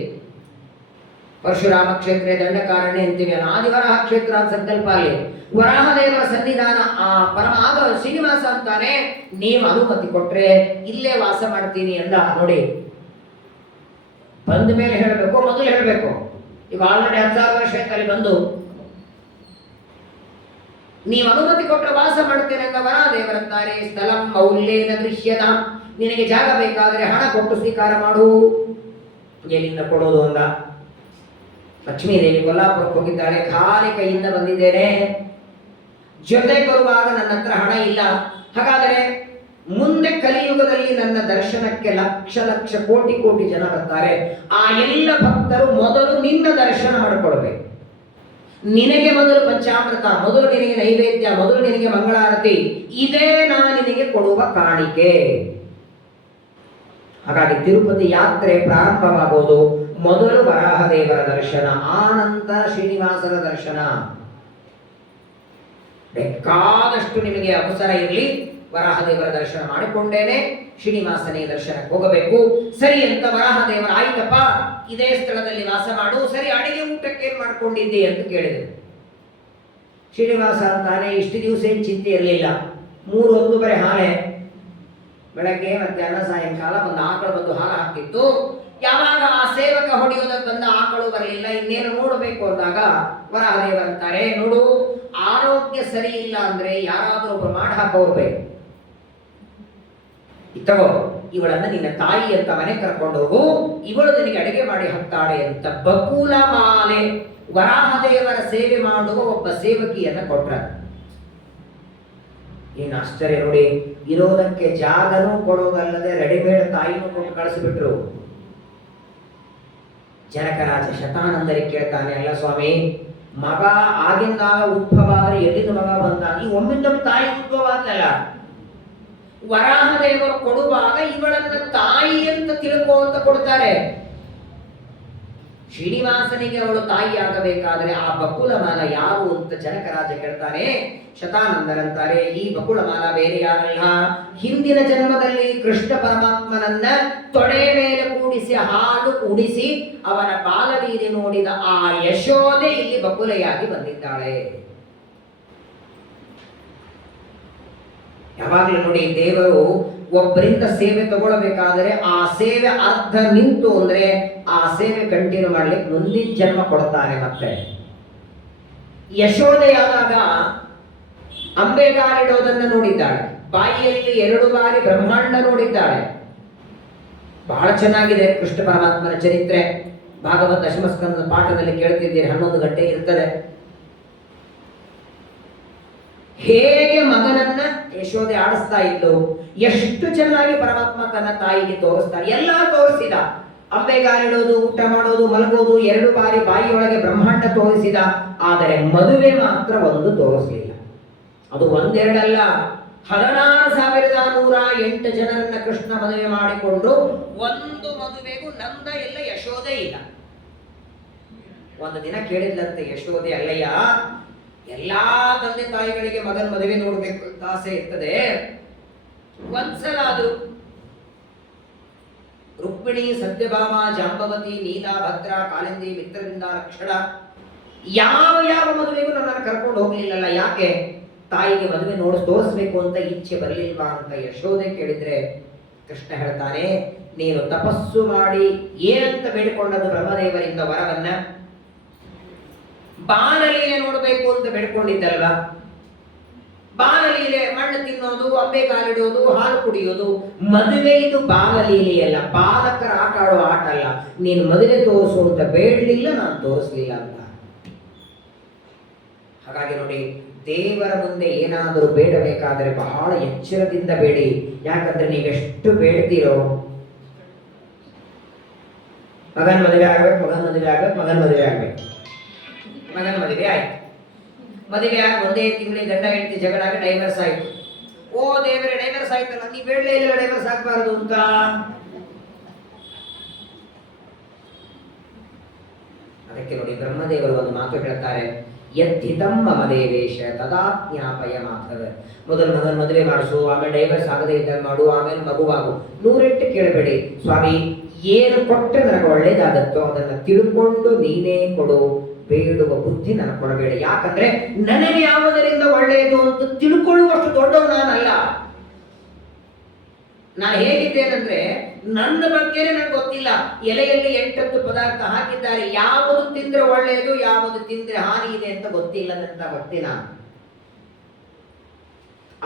ಪರಶುರಾಮ ಕ್ಷೇತ್ರ ದಂಡಕಾರಣ್ಯ ಅಂತೀವಿ. ಆದಿವರಾಹ ಕ್ಷೇತ್ರ ಅಂತ ಸಂಕಲ್ಪ ಅಲ್ಲಿ ವರಾಹದೇವರ ಸನ್ನಿಧಾನ. ಆ ಪರಮಾದ ಶ್ರೀನಿವಾಸ ಅಂತಾನೆ, ನೀವು ಅನುಮತಿ ಕೊಟ್ರೆ ಇಲ್ಲೇ ವಾಸ ಮಾಡ್ತೀನಿ ಅಂದ. ನೋಡಿ, ಬಂದ ಮೇಲೆ ಹೇಳಬೇಕು, ಮೊದಲು ಹೇಳಬೇಕು. ಈಗ ಆಲ್ರೆಡಿ 10,000 ವರ್ಷ ಅಲ್ಲಿ ಬಂದು ನೀವು ಅನುಮತಿ ಕೊಟ್ಟರೆ ವಾಸ ಮಾಡ್ತೇನೆ ಅಂತ ವರಾಹದೇವರಂತಾರೆ. ಸ್ಥಳಂ ಮೌಲ್ಯೇನ ದೃಶ್ಯದ, ನಿನಗೆ ಜಾಗ ಬೇಕಾದರೆ ಹಣ ಕೊಟ್ಟು ಸ್ವೀಕಾರ ಮಾಡು. ಎಲ್ಲಿಂದ ಕೊಡೋದು ಅಂದ. ಲಕ್ಷ್ಮೀದೇವಿ ಕೊಲ್ಲಾಪುರಕ್ಕೆ ಹೋಗಿದ್ದಾಳೆ, ಖಾಲಿ ಕೈಯಿಂದ ಬಂದಿದ್ದೇನೆ, ಜೊತೆ ಬರುವಾಗ ನನ್ನ ಹತ್ರ ಹಣ ಇಲ್ಲ. ಹಾಗಾದರೆ ಮುಂದೆ ಕಲಿಯುಗದಲ್ಲಿ ನನ್ನ ದರ್ಶನಕ್ಕೆ ಲಕ್ಷ ಲಕ್ಷ ಕೋಟಿ ಕೋಟಿ ಜನ ಬರ್ತಾರೆ. ಆ ಎಲ್ಲ ಭಕ್ತರು ಮೊದಲು ನಿನ್ನ ದರ್ಶನ ಮಾಡಿಕೊಳ್ಬೇಕು. ನಿನಗೆ ಮೊದಲು ಪಂಚಾಮೃತ, ಮೊದಲು ನಿನಗೆ ನೈವೇದ್ಯ, ಮೊದಲು ನಿನಗೆ ಮಂಗಳಾರತಿ, ಇದೇ ನಾನು ನಿನಗೆ ಕೊಡುವ ಕಾಣಿಕೆ. ಹಾಗಾಗಿ ತಿರುಪತಿ ಯಾತ್ರೆ ಪ್ರಾರಂಭವಾಗುವುದು ಮೊದಲು ವರಾಹದೇವರ ದರ್ಶನ, ಆನಂತರ ಶ್ರೀನಿವಾಸನ ದರ್ಶನ. ಬೇಕಾದಷ್ಟು ನಿಮಗೆ ಅವಸರ ಇರಲಿ, ವರಾಹದೇವರ ದರ್ಶನ ಮಾಡಿಕೊಂಡೇನೆ ಶ್ರೀನಿವಾಸನೇ ದರ್ಶನಕ್ಕೆ ಹೋಗಬೇಕು. ಸರಿ ಅಂತ ವರಾಹದೇವರ, ಆಯ್ತಪ್ಪ ಇದೇ ಸ್ಥಳದಲ್ಲಿ ವಾಸ ಮಾಡು, ಸರಿ ಅಡಿಗೆ ಊಟಕ್ಕೆ ಏನ್ ಮಾಡ್ಕೊಂಡಿದ್ದೆ ಅಂತ ಕೇಳಿದರು. ಶ್ರೀನಿವಾಸ ಅಂತಾನೆ, ಇಷ್ಟು ದಿವಸ ಏನು ಚಿಂತೆ ಇರಲಿಲ್ಲ, 3 ಹೊತ್ತು ಬರೀ ಹಾಲೆ, ಬೆಳಗ್ಗೆ ಮಧ್ಯಾಹ್ನ ಸಾಯಂಕಾಲ ಒಂದು ಆಕಳು ಬಂದು ಹಾಲು ಹಾಕ್ತಿತ್ತು. ಯಾವಾಗ ಆ ಸೇವಕ ಹೊಡೆಯೋದಕ್ಕೆ ಬಂದ ಆಕಳು ಬರಲಿಲ್ಲ, ಇನ್ನೇನು ನೋಡಬೇಕು ಅಂದಾಗ ವರಾಹದೇವರಂತಾರೆ, ನೋಡು ಆರೋಗ್ಯ ಸರಿ ಇಲ್ಲ ಅಂದ್ರೆ ಯಾರಾದರೂ ಒಬ್ಬರು ಮಾಡಿ ಹಾಕೋರ್ಬೇಕು, ಇತ್ತಗೋ ಇವಳನ್ನ ನಿನ್ನ ತಾಯಿ ಅಂತ ಮನೆ ಕರ್ಕೊಂಡು ಹೋಗು, ಇವಳು ನಿನಗೆ ಅಡಿಗೆ ಮಾಡಿ ಹಾಕ್ತಾಳೆ ಅಂತ ಬಕುಲ ಮಾಲೆ ವರಾಹದೇವರ ಸೇವೆ ಮಾಡುವ ಒಬ್ಬ ಸೇವಕಿಯನ್ನ ಕೊಟ್ರ. ಏನು ಆಶ್ಚರ್ಯ ನೋಡಿ, ಇರೋದಕ್ಕೆ ಜಾಗನೂ ಕೊಡೋದಲ್ಲದೆ ರೆಡಿಮೇಡ್ ತಾಯಿನೂ ಕೊಟ್ಟು ಕಳಿಸಿಬಿಟ್ರು. ಜನಕರಾಜ ಶತಾನಂದರಿಗೆ ಕೇಳ್ತಾನೆ, ಅಲ್ಲ ಸ್ವಾಮಿ, ಮಗ ಆಗಿಂದಾಗ ಉದ್ಭವ ಆದ್ರೆ ಎಲ್ಲಿಂದ ಮಗ ಬಂದ? ಈ ಒಮ್ಮಿಂದೊಮ್ಮೆ ತಾಯಿ ಉದ್ಭವ ಆದ್ಲಲ್ಲ, ವರಾಹದೇವರು ಕೊಡುವಾಗ ಇವಳನ್ನ ತಾಯಿ ಅಂತ ತಿಳ್ಕೋ ಅಂತ ಕೊಡ್ತಾರೆ. ಶ್ರೀನಿವಾಸನಿಗೆ ಅವಳು ತಾಯಿ ಆಗಬೇಕಾದ್ರೆ ಆ ಬಕುಳಮಾಲ ಯಾರು ಅಂತ ಜನಕರಾಜ ಕೇಳ್ತಾನೆ. ಶತಾನಂದರಂತಾರೆ, ಈ ಬಕುಳಮಾಲ ಬೇರೆ ಯಾರಲ್ಲ, ಹಿಂದಿನ ಜನ್ಮದಲ್ಲಿ ಕೃಷ್ಣ ಪರಮಾತ್ಮನನ್ನ ತೊಡೆ ಮೇಲೆ ಕೂಡಿಸಿ ಹಾಲು ಕುಡಿಸಿ ಅವನ ಬಾಲಲೀಲೆ ನೋಡಿದ ಆ ಯಶೋದೆ ಇಲ್ಲಿ ಬಕುಲೆಯಾಗಿ ಬಂದಿದ್ದಾಳೆ. ಯಾವಾಗಲೂ ನೋಡಿ, ದೇವರು ಒಬ್ಬರಿಂದ ಸೇವೆ ತಗೊಳ್ಬೇಕಾದರೆ ಆ ಸೇವೆ ಅರ್ಧ ನಿಂತು ಅಂದ್ರೆ ಆ ಸೇವೆ ಕಂಟಿನ್ಯೂ ಮಾಡ್ಲಿಕ್ಕೆ ಮುಂದಿನ ಜನ್ಮ ಕೊಡ್ತಾನೆ. ಮತ್ತೆ ಯಶೋದೆಯಾದಾಗ ಅಂಬೆಗಾಲಿಡೋದನ್ನ ನೋಡಿದ್ದಾಳೆ, ಬಾಯಿಯಲ್ಲಿ 2 ಬಾರಿ ಬ್ರಹ್ಮಾಂಡ ನೋಡಿದ್ದಾಳೆ. ಬಹಳ ಚೆನ್ನಾಗಿದೆ ಕೃಷ್ಣ ಪರಮಾತ್ಮನ ಚರಿತ್ರೆ. ಭಾಗವತ ದಶಮಸ್ಕಂದ ಪಾಠದಲ್ಲಿ ಕೇಳ್ತಿದ್ದೀರಿ, 11 ಗಂಟೆ ಇರ್ತದೆ. ಹೇಗೆ ಮಗನನ್ನ ಯಶೋದೆ ಆಡಿಸ್ತಾ ಇದ್ಲು, ಎಷ್ಟು ಚೆನ್ನಾಗಿ ಪರಮಾತ್ಮ ತನ್ನ ತಾಯಿಗೆ ತೋರಿಸ್ತಾನೆ. ಎಲ್ಲ ತೋರಿಸಿದ, ಅಂಬೆಗಾಲಿಡೋದು, ಊಟ ಮಾಡೋದು, ಮಲಗೋದು, 2 ಬಾರಿ ಬಾಯಿಯೊಳಗೆ ಬ್ರಹ್ಮಾಂಡ ತೋರಿಸಿದ. ಆದರೆ ಮದುವೆ ಮಾತ್ರ ಒಂದು ತೋರಿಸಲಿಲ್ಲ. ಅದು 1, 2 ಅಲ್ಲ, 16,108 ಜನರನ್ನ ಕೃಷ್ಣ ಮದುವೆ ಮಾಡಿಕೊಂಡು ಒಂದು ಮದುವೆಗೂ ನಂದ ಇಲ್ಲ, ಯಶೋದೆ ಇಲ್ಲ. ಒಂದು ದಿನ ಕೇಳಿದ್ಲಂತೆ ಯಶೋದೆ, ಅಲ್ಲಯ್ಯ, ಎಲ್ಲಾ ತಂದೆ ತಾಯಿಗಳಿಗೆ ಮಗನ ಮದುವೆ ನೋಡ್ಬೇಕು ಅಂತ ಆಸೆ ಇರ್ತದೆ, ಒಂದ್ಸಲ ಆದ್ರೂ ರುಕ್ಮಿಣಿ, ಸತ್ಯಭಾಮ, ಜಾಂಬವತಿ, ನೀಲಾ, ಭದ್ರಾ, ಕಾಲಿಂದಿ, ಮಿತ್ರದಿಂದ, ಲಕ್ಷಣ ಯಾವ ಯಾವ ಮದುವೆಗೂ ನನ್ನನ್ನು ಕರ್ಕೊಂಡು ಹೋಗ್ಲಿಲ್ಲಲ್ಲ, ಯಾಕೆ? ತಾಯಿಗೆ ಮದುವೆ ತೋರಿಸ್ಬೇಕು ಅಂತ ಇಚ್ಛೆ ಬರಲಿಲ್ವಾ ಅಂತ ಯಶೋದೆ ಕೇಳಿದ್ರೆ ಕೃಷ್ಣ ಹೇಳ್ತಾನೆ, ನೀನು ತಪಸ್ಸು ಮಾಡಿ ಏನಂತ ಬೇಡಿಕೊಂಡದ್ದು ಬ್ರಹ್ಮದೇವರಿಂದ ವರವನ್ನ? ಬಾಲಲೀಲೆ ನೋಡಬೇಕು ಅಂತ ಬೇಡ್ಕೊಂಡಿದ್ದಲ್ವಾ? ಬಾಲಲೀಲೆ, ಮಣ್ಣು ತಿನ್ನೋದು, ಅಂಬೆಗಾಲಿಡೋದು, ಹಾಲು ಕುಡಿಯೋದು. ಮದುವೆ ಇದು ಬಾಲಲೀಲೆಯಲ್ಲ, ಬಾಲಕರ ಆಟ ಆಡೋ ಆಟ ಅಲ್ಲ. ನೀನು ಮದುವೆ ತೋರಿಸು ಅಂತ ಬೇಡಲಿಲ್ಲ, ನಾನು ತೋರಿಸ್ಲಿಲ್ಲ ಅಂತ. ಹಾಗಾಗಿ ನೋಡಿ, ದೇವರ ಮುಂದೆ ಏನಾದರೂ ಬೇಡಬೇಕಾದರೆ ಬಹಳ ಎಚ್ಚರದಿಂದ ಬೇಡಿ. ಯಾಕಂದ್ರೆ ನೀವೆಷ್ಟು ಬೇಡ್ತೀರೋ, ಮಗನ ಮದುವೆ ಆಗ್ಬೇಕು, ಮಗನ ಮದುವೆ ಆಗ್ಬೇಕು, ಮಗನ ಮದುವೆ ಆಗ್ಬೇಕು, ಮಗನ ಮದುವೆ ಆಯ್ತು. ಮದುವೆ ಆಗಿ 1 ತಿಂಗಳಿಗೆ ಗಂಡ ಹೆಂಡತಿ ಜಗಳ ಆಗಿ ಡೈವರ್ಸ್ ಆಯ್ತು. ಓ ದೇವರೇ, ಡೈವರ್ಸ್ ಆಯ್ತಲ್ಲ, ನೀ ಬೇಡಲೇ ಇಲ್ಲ ಡೈವರ್ಸ್ ಆಗ್ಬಾರ್ದು ಅಂತ. ಅದಕ್ಕೆ ನೋಡಿ ಬ್ರಹ್ಮದೇವರು ಒಂದು ಮಾತು ಹೇಳ್ತಾರೆ, ಯದ್ಧಿತಂ ಮಮ ದೇವೇಶ ತದಾ ಜ್ಞಾಪಯ ಮಾಧವ. ಮೊದಲು ಮದುವೆ ಮಾಡಿಸು, ಆಮೇಲೆ ಡೈವರ್ಸ್ ಆಗದೆ ಇದ್ದಂಗೆ ಮಾಡು, ಆಮೇಲೆ ಮಗುವಾಗು. 108 ಕೇಳಬೇಡಿ, ಸ್ವಾಮಿ ಏನು ಕೊಟ್ಟರೆ ನನಗೆ ಒಳ್ಳೇದಾಗತ್ತೋ ಅದನ್ನು ತಿಳ್ಕೊಂಡು ನೀನೇ ಕೊಡು, ಬೇಡುವ ಬುದ್ಧಿ ನನಗೆ ಕೊಡಬೇಡ. ಯಾಕಂದ್ರೆ ನನಗೆ ಯಾವುದರಿಂದ ಒಳ್ಳೆಯದು ಅಂತ ತಿಳ್ಕೊಳ್ಳುವಷ್ಟು ದೊಡ್ಡವ ನಾನಲ್ಲ. ನಾನು ಹೇಗಿದ್ದೇನೆಂದ್ರೆ ನನ್ನ ಬಗ್ಗೆನೇ ನನಗೆ ಗೊತ್ತಿಲ್ಲ. ಎಲೆಯಲ್ಲಿ 8 ಪದಾರ್ಥ ಹಾಕಿದ್ದಾರೆ, ಯಾವುದು ತಿಂದ್ರೆ ಒಳ್ಳೆಯದು ಯಾವುದು ತಿಂದ್ರೆ ಹಾನಿ ಇದೆ ಅಂತ ಗೊತ್ತಿಲ್ಲದಂತ ವ್ಯಕ್ತಿ ನಾನು.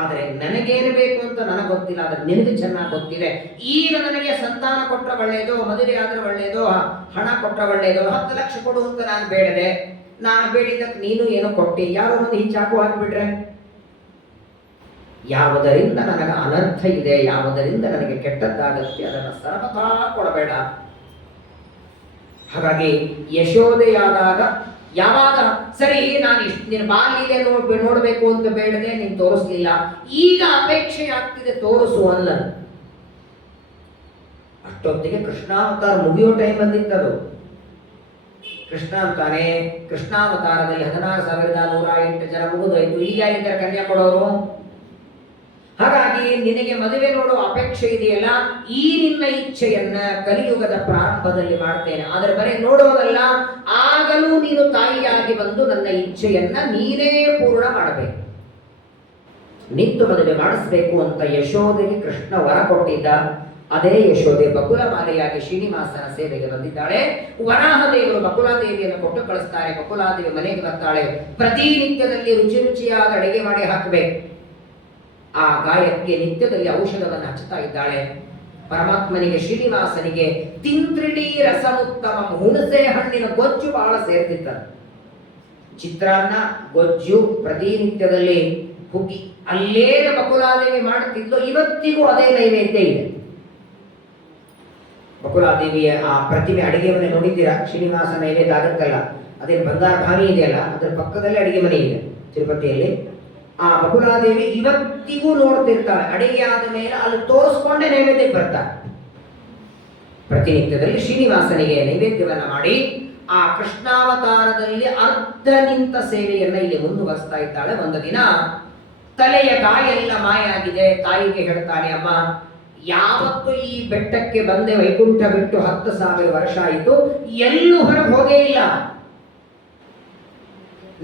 ಆದರೆ ನನಗೇನು ಬೇಕು ಅಂತ ನನಗೆ ಗೊತ್ತಿಲ್ಲ, ಆದ್ರೆ ನಿನಗೆ ಚೆನ್ನಾಗಿ ಗೊತ್ತಿದೆ. ಈಗ ನನಗೆ ಸಂತಾನ ಕೊಟ್ಟರೆ ಒಳ್ಳೆಯದು, ಮದುವೆ ಆದ್ರೆ ಒಳ್ಳೆಯದು, ಹಣ ಕೊಟ್ಟರೆ ಒಳ್ಳೆಯದು, 10 ಲಕ್ಷ ಕೊಡು ಅಂತ ನಾನು ಬೇಡದೆ. ನಾನು ಬೇಡಿದ್ದಕ್ಕೆ ನೀನು ಏನೋ ಕೊಟ್ಟಿ, ಯಾರೋ ಒಂದು ಹಿಂಚಾಕು ಹಾಕಿಬಿಟ್ರೆ, ಯಾವುದರಿಂದ ನನಗೆ ಅನರ್ಥ ಇದೆ, ಯಾವುದರಿಂದ ನನಗೆ ಕೆಟ್ಟದ್ದಾಗತ್ತೆ ಅದನ್ನು ಸರ್ವಥಾ ಕೊಡಬೇಡ. ಹಾಗಾಗಿ ಯಶೋದೆಯಾದಾಗ ಯಾವಾಗ ಸರಿ ನಾನು ನಿನ್ನ ಬಾಲ್ಯದೆ ನೋಡಬೇಕು ಅಂತ ಬೇಡದೆ ನೀನು ತೋರಿಸ್ಲಿಲ್ಲ, ಈಗ ಅಪೇಕ್ಷೆ ಆಗ್ತಿದೆ ತೋರಿಸು ಅಲ್ಲ. ಅಷ್ಟೊತ್ತಿಗೆ ಕೃಷ್ಣಾವತಾರ ಮುಗಿಯೋ ಟೈಮ್ ಬಂದಿತ್ತದು. ಕೃಷ್ಣ ಅಂತಾನೆ, ಕೃಷ್ಣಾವತಾರದಲ್ಲಿ 16,108 ಜನ ಮುಗಿದೋಯ್ತು, ಈಗ ಯಾರಿದ್ದಾರೆ ಕನ್ಯಾ ಕೊಡೋರು? ಹಾಗಾಗಿ ನಿನಗೆ ಮದುವೆ ನೋಡುವ ಅಪೇಕ್ಷೆ ಇದೆಯಲ್ಲ, ಈ ನಿನ್ನ ಇಚ್ಛೆಯನ್ನ ಕಲಿಯುಗದ ಪ್ರಾರಂಭದಲ್ಲಿ ಮಾಡ್ತೇನೆ. ಆದರೆ ಬರೀ ನೋಡೋದಲ್ಲ, ಆಗಲೂ ನೀನು ತಾಯಿಯಾಗಿ ಬಂದು ನನ್ನ ಇಚ್ಛೆಯನ್ನ ನೀನೇ ಪೂರ್ಣ ಮಾಡಬೇಕು, ನಿಂತು ಮದುವೆ ಮಾಡಿಸ್ಬೇಕು ಅಂತ ಯಶೋದೆಗೆ ಕೃಷ್ಣ ವರ ಕೊಟ್ಟಿದ್ದ. ಅದೇ ಯಶೋದೆ ಬಕುಲಮಾಲೆಯಾಗಿ ಶ್ರೀನಿವಾಸನ ಸೇವೆಗೆ ಬಂದಿದ್ದಾಳೆ. ವರಾಹದೇವರು ಬಕುಲಾದೇವಿಯನ್ನು ಕೊಟ್ಟು ಕಳಿಸ್ತಾರೆ. ಬಕುಲಾದೇವಿ ಮನೆಗೆ ಬರ್ತಾಳೆ. ಪ್ರತಿನಿತ್ಯದಲ್ಲಿ ರುಚಿ ರುಚಿಯಾದ ಅಡಿಗೆ ಮಾಡಿ ಹಾಕಬೇಕು. ಆ ಗಾಯಕ್ಕೆ ನಿತ್ಯದಲ್ಲಿ ಔಷಧವನ್ನು ಹಚ್ಚುತ್ತಾ ಇದ್ದಾಳೆ. ಪರಮಾತ್ಮನಿಗೆ ಶ್ರೀನಿವಾಸನಿಗೆ ತಿಂತ್ರಿಣಿ ರಸಮುತ್ತಮ, ಹುಣಸೆ ಹಣ್ಣಿನ ಗೊಜ್ಜು ಬಹಳ ಸೇರ್ತಿತ್ತ. ಚಿತ್ರಾನ್ನ ಗೊಜ್ಜು ಪ್ರತಿನಿತ್ಯದಲ್ಲಿ ಹುಗ್ಗಿ ಅಲ್ಲೇನ ಬಕುಲಾದೇವಿ ಮಾಡುತ್ತಿದ್ಲು, ಇವತ್ತಿಗೂ ಅದೇ ನೈವೇದ್ಯ ಇದೆ. ಬಕುಲಾದೇವಿಯ ಆ ಪ್ರತಿಮೆ ಅಡಿಗೆ ಮನೆ ನೋಡಿದ್ದೀರಾ? ಶ್ರೀನಿವಾಸ ನೈವೇದ್ಯ ಆಗುತ್ತಲ್ಲ, ಅದೇ ಬಂಗಾರ ಭಾವಿ ಇದೆಯಲ್ಲ, ಅದರ ಪಕ್ಕದಲ್ಲೇ ಅಡಿಗೆ ಮನೆ ಇದೆ ತಿರುಪತಿಯಲ್ಲಿ. ಆ ಬಕುಲಾದೇವಿ ಇವತ್ತಿಗೂ ನೋಡ್ತಿರ್ತಾರೆ. ಅಡಿಗೆ ಆದ ಮೇಲೆ ಅಲ್ಲಿ ತೋರಿಸ್ಕೊಂಡೇ ನೈವೇದ್ಯಕ್ಕೆ ಬರ್ತಾರೆ. ಪ್ರತಿನಿತ್ಯದಲ್ಲಿ ಶ್ರೀನಿವಾಸನಿಗೆ ನೈವೇದ್ಯವನ್ನ ಮಾಡಿ ಆ ಕೃಷ್ಣಾವತಾರದಲ್ಲಿ ಅರ್ಧ ನಿಂತ ಸೇವೆಯನ್ನ ಇಲ್ಲಿ ಮುಂದುವರಿಸ್ತಾ ಇದ್ದಾಳೆ. ಒಂದು ದಿನ ತಲೆಯ ಗಾಯೆಲ್ಲ ಮಾಯ ಆಗಿದೆ. ತಾಯಿಗೆ ಹೇಳ್ತಾನೆ, ಅಮ್ಮ ಯಾವತ್ತು ಈ ಬೆಟ್ಟಕ್ಕೆ ಬಂದೆ, ವೈಕುಂಠ ಬಿಟ್ಟು 10,000 ವರ್ಷ ಆಯಿತು, ಎಲ್ಲೂ ಹೊರಗೆ ಹೋಗೇ ಇಲ್ಲ.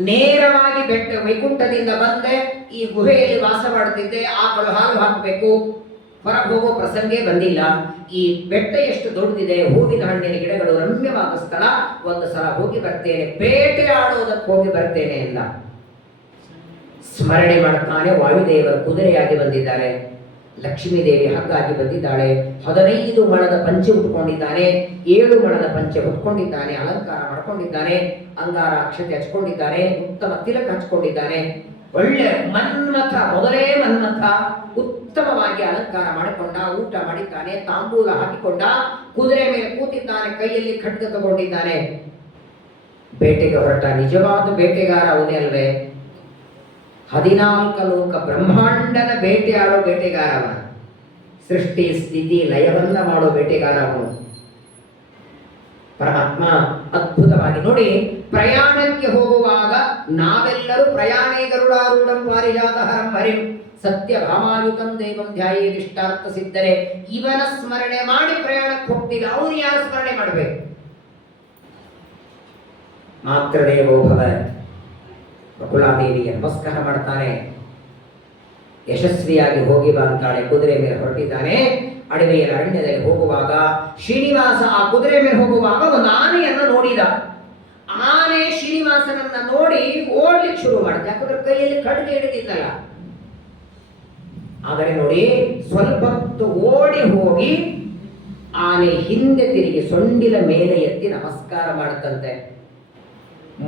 ನೇರವಾಗಿ ವೈಕುಂಠದಿಂದ ಬಂದೆ, ಈ ಗುಹೆಯಲ್ಲಿ ವಾಸ ಮಾಡುತ್ತಿದ್ದೆ. ಆಕಳು ಹಾಲು ಹಾಕಬೇಕು, ಹೊರಗೆ ಹೋಗೋ ಪ್ರಸಂಗೇ ಬಂದಿಲ್ಲ. ಈ ಬೆಟ್ಟ ಎಷ್ಟು ದೊಡ್ಡದಿದೆ, ಹೂವಿನ ಹಣ್ಣಿನ ಗಿಡಗಳು, ರಮ್ಯವಾದ ಸ್ಥಳ, ಒಂದು ಸಲ ಹೋಗಿ ಬರ್ತೇನೆ, ಬೇಟೆ ಆಡೋದಕ್ಕೆ ಹೋಗಿ ಬರ್ತೇನೆ ಎಂದ. ಸ್ಮರಣೆ ಮಾಡ್ತಾನೆ. ವಾಯುದೇವರು ಕುದುರೆಯಾಗಿ ಬಂದಿದ್ದಾರೆ, ಲಕ್ಷ್ಮೀದೇವಿ ಹಗ್ಗಾಗಿ ಬಂದಿದ್ದಾಳೆ. 15 ಮೊಳದ ಪಂಚೆ ಉಟ್ಕೊಂಡಿದ್ದಾನೆ, 7 ಮೊಳದ ಪಂಚೆ ಹೊತ್ಕೊಂಡಿದ್ದಾನೆ, ಅಲಂಕಾರ ಮಾಡ್ಕೊಂಡಿದ್ದಾನೆ, ಅಂಗಾರ ಅಕ್ಷತೆ ಹಚ್ಕೊಂಡಿದ್ದಾನೆ, ಉತ್ತಮ ತಿಲಕ ಹಚ್ಕೊಂಡಿದ್ದಾನೆ. ಒಳ್ಳೆ ಮನ್ಮಥ, ಮೊದಲೇ ಮನ್ಮಥ, ಉತ್ತಮವಾಗಿ ಅಲಂಕಾರ ಮಾಡಿಕೊಂಡ, ಊಟ ಮಾಡಿದ್ದಾನೆ, ತಾಂಬೂಲ ಹಾಕಿಕೊಂಡ, ಕುದುರೆ ಮೇಲೆ ಕೂತಿದ್ದಾನೆ, ಕೈಯಲ್ಲಿ ಖಡ್ಗ ತಗೊಂಡಿದ್ದಾನೆ. ಬೇಟೆಗೆ ಹೊರಟ. ನಿಜವಾದ ಬೇಟೆಗಾರ ಅವನೇ ಅಲ್ವೇ? 14 ಲೋಕ ಬ್ರಹ್ಮಾಂಡದ ಬೇಟೆ ಆಡೋ ಬೇಟೆಗಾರ ಅವನು. ಸೃಷ್ಟಿ ಸ್ಥಿತಿ ಲಯವನ್ನ ಮಾಡೋ ಬೇಟೆಗಾರ ಅವನು. ಪರಮಾತ್ಮ ಅದ್ಭುತವಾಗಿ ನೋಡಿ, ಪ್ರಯಾಣಕ್ಕೆ ಹೋಗುವಾಗ ನಾವೆಲ್ಲರೂ ಪ್ರಯಾಣೇ ಗರುಡಾರೂಢಂ ಪಾರಿಜಾತಹರಂ ಹರಿಂ ಸತ್ಯ ಭಾಮಾಯುತಂ ದೇವಂ ಧ್ಯಾಯೇದಿಷ್ಟಾರ್ಥ ಸಿದ್ಧರೆ. ಇವನ ಸ್ಮರಣೆ ಮಾಡಿ ಪ್ರಯಾಣಕ್ಕೆ ಹೋಗ್ತೀವಿ. ಅವನು ಯಾರು ಸ್ಮರಣೆ ಮಾಡಬೇಕು? ಮಾತ್ರ ದೇವೋ ಭವ. ಬಕುಲಾದೇವಿಗೆ ನಮಸ್ಕಾರ ಮಾಡ್ತಾನೆ. ಯಶಸ್ವಿಯಾಗಿ ಹೋಗಿ ಬಾ ಅಂತಾಳೆ. ಕುದುರೆ ಮೇಲೆ ಹೊರಟಿದ್ದಾನೆ. ಅಡವಿಯ ಅರಣ್ಯದಲ್ಲಿ ಹೋಗುವಾಗ ಶ್ರೀನಿವಾಸ ಆ ಕುದುರೆ ಮೇಲೆ ಹೋಗುವಾಗ ಒಂದು ಆನೆಯನ್ನು ನೋಡಿದ. ಆನೆ ಶ್ರೀನಿವಾಸನನ್ನ ನೋಡಿ ಓಡ್ಲಿಕ್ಕೆ ಶುರು ಮಾಡಿದ. ಯಾಕಂದ್ರೆ ಕೈಯಲ್ಲಿ ಖಡ್ಗ ಹಿಡಿದಿದ್ದಲ್ಲ. ಆದರೆ ನೋಡಿ, ಸ್ವಲ್ಪ ಹೊತ್ತು ಓಡಿ ಹೋಗಿ ಆನೆ ಹಿಂದೆ ತಿರುಗಿ ಸೊಂಡಿಲ ಮೇಲೆ ಎತ್ತಿ ನಮಸ್ಕಾರ ಮಾಡುತ್ತಂತೆ.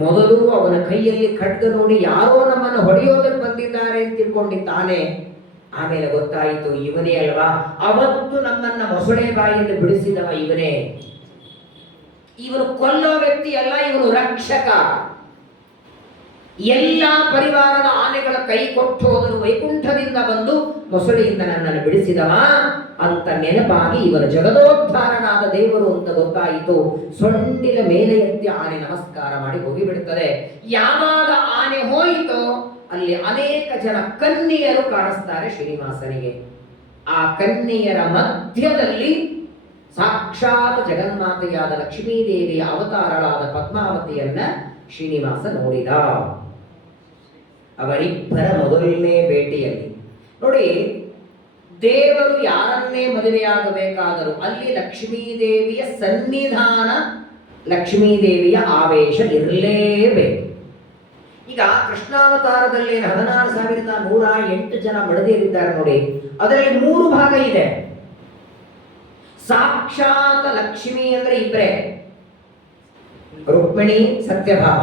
ಮೊದಲು ಅವನ ಕೈಯಲ್ಲಿ ಖಡ್ಗ ನೋಡಿ ಯಾರೋ ನಮ್ಮನ್ನು ಹೊಡೆಯೋದಕ್ಕೆ ಬಂದಿದ್ದಾರೆ ಅಂತ ತಿಳ್ಕೊಂಡಿದ್ದಾನೆ. ಆಮೇಲೆ ಗೊತ್ತಾಯಿತು, ಇವನೇ ಅಲ್ವಾ ಅವತ್ತು ನಮ್ಮನ್ನ ಮೊಸಳೆ ಬಾಯಿಂದ ಬಿಡಿಸಿದವ ಇವನೇ. ಇವನು ಕೊಲ್ಲೋ ವ್ಯಕ್ತಿ ಅಲ್ಲ, ಇವನು ರಕ್ಷಕ. ಎಲ್ಲ ಪರಿವಾರದ ಆನೆಗಳ ಕೈ ಕೊಟ್ಟು ಹೋದನು. ವೈಕುಂಠದಿಂದ ಬಂದು ಮೊಸಳೆಯಿಂದ ನನ್ನನ್ನು ಬಿಡಿಸಿದವ ಅಂತ ನೆನಪಾಗಿ ಇವನು ಜಗದೋದ್ಧಾರನಾದ ದೇವರು ಅಂತ ಗೊತ್ತಾಯಿತು. ಸೊಂಡಿಲ ಮೇಲೆ ಎತ್ತಿ ಆನೆ ನಮಸ್ಕಾರ ಮಾಡಿ ಹೋಗಿಬಿಡುತ್ತದೆ. ಯಾವಾಗ ಆನೆ ಹೋಯಿತೋ ಅಲ್ಲಿ ಅನೇಕ ಜನ ಕನ್ಯೆಯರು ಕಾಣಿಸ್ತಾರೆ ಶ್ರೀನಿವಾಸನಿಗೆ. ಆ ಕನ್ಯೆಯರ ಮಧ್ಯದಲ್ಲಿ ಸಾಕ್ಷಾತ್ ಜಗನ್ಮಾತೆಯಾದ ಲಕ್ಷ್ಮೀದೇವಿಯ ಅವತಾರಳಾದ ಪದ್ಮಾವತಿಯನ್ನ ಶ್ರೀನಿವಾಸ ನೋಡಿದ. ಅವರಿಬ್ಬರ ಮೊದಲನೇ ಭೇಟಿಯಲ್ಲಿ ನೋಡಿ, ದೇವರು ಯಾರನ್ನೇ ಮದುವೆಯಾಗಬೇಕಾದರೂ ಅಲ್ಲಿ ಲಕ್ಷ್ಮೀದೇವಿಯ ಸನ್ನಿಧಾನ, ಲಕ್ಷ್ಮೀದೇವಿಯ ಆವೇಶ ಇರಲೇಬೇಕು. ಈಗ ಕೃಷ್ಣಾವತಾರದಲ್ಲಿ 16,108 ಜನ ಮಡದಿಯರಿದ್ದಾರೆ ನೋಡಿ, ಅದರಲ್ಲಿ 3 ಭಾಗ ಇದೆ. ಸಾಕ್ಷಾತ್ ಲಕ್ಷ್ಮಿ ಅಂದ್ರೆ ಇಬ್ಬರೇ, ರುಕ್ಮಿಣಿ ಸತ್ಯಭಾಮ.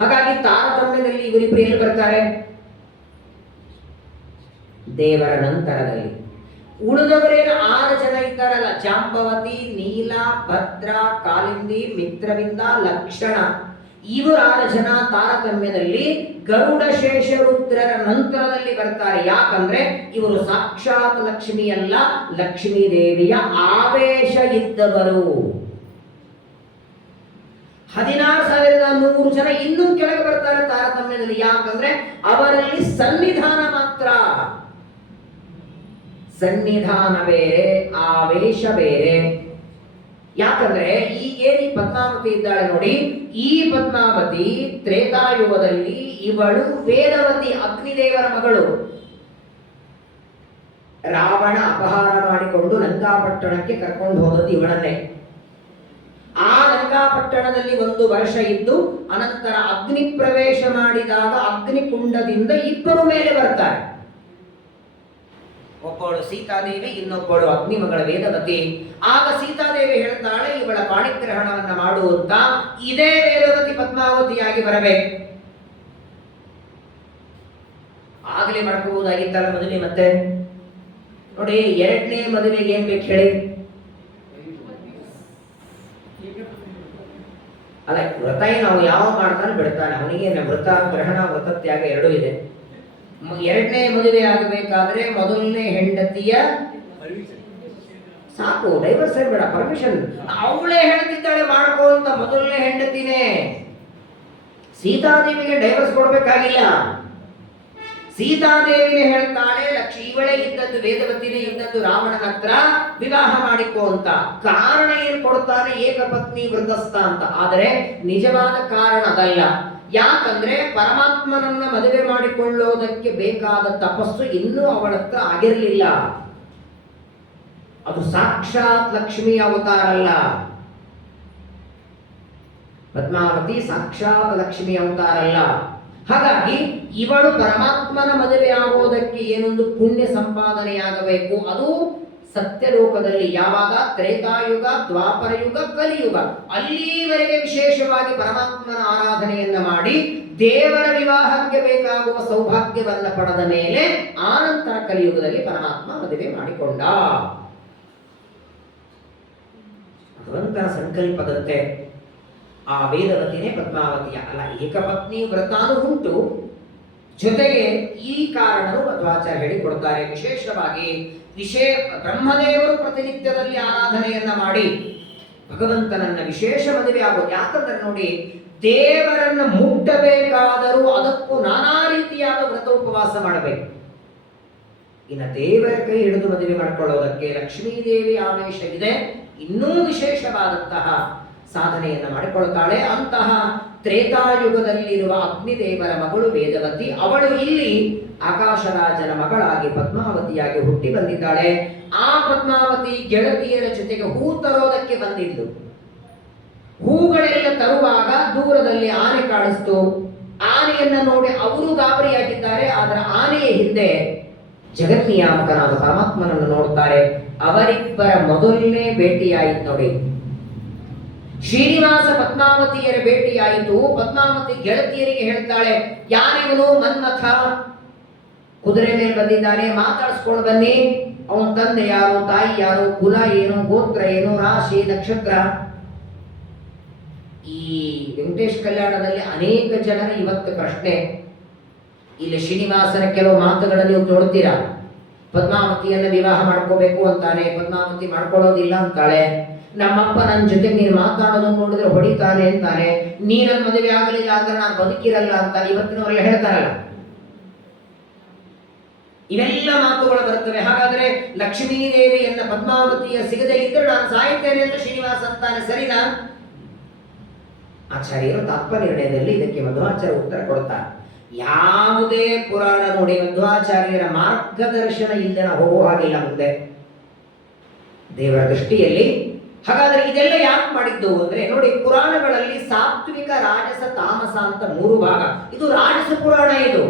ಹಾಗಾಗಿ ತಾರತಮ್ಯದಲ್ಲಿ ಇವರಿಬ್ಬರು ಎಲ್ಲಿ ಬರ್ತಾರೆ? ದೇವರ ನಂತರದಲ್ಲಿ. ಉಳಿದವರೇನು 6 ಜನ ಇದ್ದಾರಲ್ಲ, ಜಾಂಬವತಿ, ನೀಲ, ಭದ್ರ, ಕಾಲಿಂದಿ, ಮಿತ್ರವಿಂದ, ಲಕ್ಷಣ, ಇವರು 6 ಜನ ತಾರತಮ್ಯದಲ್ಲಿ ಗರುಡ ಶೇಷರುದ್ರರ ನಂತರದಲ್ಲಿ ಬರ್ತಾರೆ. ಯಾಕಂದ್ರೆ ಇವರು ಸಾಕ್ಷಾತ್ ಲಕ್ಷ್ಮಿಯಲ್ಲ, ಲಕ್ಷ್ಮೀ ದೇವಿಯ ಆವೇಶ ಇದ್ದವರು. 16,100 ಜನ ಇನ್ನೂ ಕೆಳಗೆ ಬರ್ತಾರೆ ತಾರತಮ್ಯದಲ್ಲಿ. ಯಾಕಂದ್ರೆ ಅವರಲ್ಲಿ ಸನ್ನಿಧಾನ ಮಾತ್ರ, ಸನ್ನಿಧಾನ ಬೇರೆ, ಆವೇಶ ಬೇರೆ. ಯಾಕಂದ್ರೆ ಈಗೇನು ಈ ಪದ್ಮಾವತಿ ಇದ್ದಾಳೆ ನೋಡಿ, ಈ ಪದ್ಮಾವತಿ ತ್ರೇತಾಯುಗದಲ್ಲಿ ಇವಳು ವೇದವತಿ, ಅಗ್ನಿದೇವರ ಮಗಳು. ರಾವಣ ಅಪಹಾರ ಮಾಡಿಕೊಂಡು ಲಂಕಾಪಟ್ಟಣಕ್ಕೆ ಕರ್ಕೊಂಡು ಹೋದದ್ದು ಇವಳನ್ನೇ. ಆ ಲಂಕಾಪಟ್ಟಣದಲ್ಲಿ 1 ವರ್ಷ ಇದ್ದು ಅನಂತರ ಅಗ್ನಿ ಪ್ರವೇಶ ಮಾಡಿದಾಗ ಅಗ್ನಿಕುಂಡದಿಂದ ಇಬ್ಬರು ಮೇಲೆ ಬರ್ತಾರೆ. ಒಬ್ಬಳು ಸೀತಾದೇವಿ, ಇನ್ನೊಬ್ಬಳು ಅಗ್ನಿ ಮಗಳ ವೇದವತಿ. ಆಗ ಸೀತಾದೇವಿ ಹೇಳ್ತಾಳೆ, ಇವಳ ಪಾಣಿಗ್ರಹಣವನ್ನ ಮಾಡುವಂತ ಇದೇ ವೇದವತಿ ಪದ್ಮಾವತಿಯಾಗಿ ಬರಬೇಕು. ಆಗಲೇ ಮಾಡ್ಕೋಬಹುದಾಗಿತ್ತಲ್ಲ ಮದುವೆ. ಮತ್ತೆ ನೋಡಿ, 2ನೇ ಮದುವೆಗೆ ಏನ್ ಬೇಕು ಹೇಳಿ? ಅಲ್ಲ, ವ್ರತ ನಾವು ಯಾವ ಮಾಡ್ತಾನೆ ಬಿಡ್ತಾನೆ, ಅವನಿಗೆ ವ್ರತ ಗ್ರಹಣ ವ್ರತತ್ಯಾಗ 2 ಇದೆ. 2ನೇ ಮದುವೆ ಆಗಬೇಕಾದ್ರೆ ಮೊದಲನೇ ಹೆಂಡತಿಯ ಸಾಕು, ಡೈವರ್ಸ್ ಬೇಡ, ಪರ್ಮಿಷನ್ ಅವಳೇ ಹೇಳ್ತಿದ್ದಾಳೆ ಮಾಡ್ಕೋ ಅಂತ. ಮೊದಲನೇ ಹೆಂಡತಿನೇ ಸೀತಾದೇವಿಗೆ ಡೈವರ್ಸ್ ಕೊಡ್ಬೇಕಾಗಿಲ್ಲ. ಸೀತಾದೇವಿನೇ ಹೇಳ್ತಾಳೆ, ಇವಳೇ ಇದ್ದದ್ದು, ವೇದವತಿನೇ ಇದ್ದದ್ದು ರಾವಣನ ಹತ್ರ, ವಿವಾಹ ಮಾಡಿಕೋ ಅಂತ. ಕಾರಣ ಏನ್ ಕೊಡ್ತಾನೆ? ಏಕಪತ್ನಿ ವೃತಸ್ಥ ಅಂತ. ಆದರೆ ನಿಜವಾದ ಕಾರಣ ಅದಲ್ಲ. ಯಾಕಂದ್ರೆ ಪರಮಾತ್ಮನನ್ನ ಮದುವೆ ಮಾಡಿಕೊಳ್ಳೋದಕ್ಕೆ ಬೇಕಾದ ತಪಸ್ಸು ಇನ್ನೂ ಅವಳ ಹತ್ರ ಆಗಿರಲಿಲ್ಲ. ಅದು ಸಾಕ್ಷಾತ್ ಲಕ್ಷ್ಮೀ ಅವತಾರ ಅಲ್ಲ. ಪದ್ಮಾವತಿ ಸಾಕ್ಷಾತ್ ಲಕ್ಷ್ಮೀ ಅವತಾರ ಅಲ್ಲ. ಹಾಗಾಗಿ ಇವಳು ಪರಮಾತ್ಮನ ಮದುವೆ ಆಗೋದಕ್ಕೆ ಏನೊಂದು ಪುಣ್ಯ ಸಂಪಾದನೆಯಾಗಬೇಕು. ಅದು ಸತ್ಯಲೋಕದಲ್ಲಿ ಯಾವಾಗ? ತ್ರೇತಾಯುಗ, ದ್ವಾಪರ ಯುಗ, ಕಲಿಯುಗ, ಅಲ್ಲಿವರೆಗೆ ವಿಶೇಷವಾಗಿ ಪರಮಾತ್ಮನ ಆರಾಧನೆಯನ್ನ ಮಾಡಿ ದೇವರ ವಿವಾಹಕ್ಕೆ ಬೇಕಾಗುವ ಸೌಭಾಗ್ಯವನ್ನ ಪಡೆದ ಮೇಲೆ ಆನಂತರ ಕಲಿಯುಗದಲ್ಲಿ ಪರಮಾತ್ಮ ಮದುವೆ ಮಾಡಿಕೊಂಡ. ಭಗವಂತನ ಸಂಕಲ್ಪದಂತೆ ಆ ವೇದವತಿನೇ ಪದ್ಮಾವತಿಯ ಅಲ್ಲ, ಏಕಪತ್ನಿ ವ್ರತಾನು ಉಂಟು. ಜೊತೆಗೆ ಈ ಕಾರಣವು ಮಧ್ವಾಚಾರ್ಯ ಹೇಳಿಕೊಡ್ತಾರೆ. ವಿಶೇಷವಾಗಿ ಬ್ರಹ್ಮದೇವರು ಪ್ರತಿನಿತ್ಯದಲ್ಲಿ ಆರಾಧನೆಯನ್ನ ಮಾಡಿ ಭಗವಂತನನ್ನ ವಿಶೇಷ ಮದುವೆ ಆಗೋದು. ಯಾಕಂದ್ರೆ ನೋಡಿ, ದೇವರನ್ನ ಮುಟ್ಟಬೇಕಾದರೂ ಅದಕ್ಕೂ ನಾನಾ ರೀತಿಯಾದ ವ್ರತ ಉಪವಾಸ ಮಾಡಬೇಕು. ಇನ್ನು ದೇವರ ಕೈ ಹಿಡಿದು ಮದುವೆ ಮಾಡಿಕೊಳ್ಳೋದಕ್ಕೆ ಲಕ್ಷ್ಮೀದೇವಿ ಆವೇಶ ಇದೆ. ಇನ್ನೂ ವಿಶೇಷವಾದಂತಹ ಸಾಧನೆಯನ್ನ ಮಾಡಿಕೊಳ್ತಾಳೆ. ಅಂತಹ ತ್ರೇತಾಯುಗದಲ್ಲಿರುವ ಅಗ್ನಿದೇವರ ಮಗಳು ವೇದವತಿ. ಅವಳು ಇಲ್ಲಿ ಆಕಾಶರಾಜನ ಮಗಳಾಗಿ ಪದ್ಮಾವತಿಯಾಗಿ ಹುಟ್ಟಿ ಬಂದಿದ್ದಾಳೆ. ಆ ಪದ್ಮಾವತಿ ಗೆಳತಿಯರ ಜೊತೆಗೆ ಹೂ ತರೋದಕ್ಕೆ ಬಂದಿದ್ದು. ಹೂಗಳೆಲ್ಲ ತರುವಾಗ ದೂರದಲ್ಲಿ ಆನೆ ಕಾಣಿಸ್ತು. ಆನೆಯನ್ನ ನೋಡಿ ಅವರು ಗಾಬರಿಯಾಗಿದ್ದಾರೆ. ಆದರೆ ಆನೆಯ ಹಿಂದೆ ಜಗನ್ನಿಯಾಮಕನಾದ ಪರಮಾತ್ಮನನ್ನು ನೋಡ್ತಾರೆ. ಅವರಿಬ್ಬರ ಮೊದಲನೇ ಭೇಟಿಯಾಯಿತು ನೋಡಿ. ಶ್ರೀನಿವಾಸ ಪದ್ಮಾವತಿಯರ ಭೇಟಿಯಾಯಿತು. ಪದ್ಮಾವತಿ ಗೆಳತಿಯರಿಗೆ ಹೇಳ್ತಾಳೆ, ಯಾರಿವನು? ಮನ್ಮಥ ಕುದುರೆ ಮೇಲೆ ಬಂದಿದ್ದಾನೆ, ಮಾತಾಡಿಸ್ಕೊಂಡು ಬನ್ನಿ. ಅವನ ತಂದೆ ಯಾರು, ತಾಯಿ ಯಾರು, ಕುಲ ಏನು, ಗೋತ್ರ ಏನು, ರಾಶಿ ನಕ್ಷತ್ರ. ಈ ವೆಂಕಟೇಶ್ ಕಲ್ಯಾಣದಲ್ಲಿ ಅನೇಕ ಜನರ ಇವತ್ತು ಪ್ರಶ್ನೆ. ಇಲ್ಲಿ ಶ್ರೀನಿವಾಸನ ಕೆಲವು ಮಾತುಗಳನ್ನು ನೀವು ನೋಡ್ತೀರಾ. ಪದ್ಮಾವತಿಯನ್ನು ವಿವಾಹ ಮಾಡ್ಕೋಬೇಕು ಅಂತಾನೆ, ಪದ್ಮಾವತಿ ಮಾಡ್ಕೊಳ್ಳೋದಿಲ್ಲ ಅಂತಾಳೆ. ನಮ್ಮಪ್ಪ ನನ್ನ ಜೊತೆ ನೀನು ಮಾತಾಡೋದು ನೋಡಿದ್ರೆ ಹೊಡಿತಾನೆ ಅಂತಾನೆ, ನೀನ ಮದುವೆ ಆಗಲಿಲ್ಲ ಅಂದ್ರೆ ನಾನು ಬದುಕಿರಲ್ಲ ಅಂತ ಇವತ್ತಿನವರೆಲ್ಲ ಹೇಳ್ತಾರಲ್ಲ. ಇವೆಲ್ಲ ಮಾತುಗಳು ಬರ್ತವೆ. ಹಾಗಾದ್ರೆ ಲಕ್ಷ್ಮೀದೇವಿಯನ್ನ ಪದ್ಮಾವತಿಯ ಸಿಗದೆ ಇದ್ದರೆ ನಾನು ಸಾಯುತ್ತೇನೆ ಅಂತ ಶ್ರೀನಿವಾಸ ಅಂತಾನೆ, ಸರಿನಾ? ಆಚಾರ್ಯರು ತಾತ್ವ ನಿರ್ಣಯದಲ್ಲಿ ಇದಕ್ಕೆ ಮಧ್ವಾಚಾರ್ಯ ಉತ್ತರ ಕೊಡ್ತಾರೆ. ಯಾವುದೇ ಪುರಾಣ ನೋಡಿ ಮಧ್ವಾಚಾರ್ಯರ ಮಾರ್ಗದರ್ಶನ ಇಲ್ಲದೆ ಹೋಗುವ ಹಾಗಿಲ್ಲ ಮುಂದೆ ದೇವರ ದೃಷ್ಟಿಯಲ್ಲಿ. ಹಾಗಾದ್ರೆ ಇದೆಲ್ಲ ಯಾಕೆ ಮಾಡಿದ್ದು ಅಂದ್ರೆ ನೋಡಿ, ಪುರಾಣಗಳಲ್ಲಿ ಸಾತ್ವಿಕ, ರಾಜಸ, ತಾಮಸ ಅಂತ 3 ಭಾಗ. ಇದು ರಾಜಸ ಪುರಾಣ. ಇದು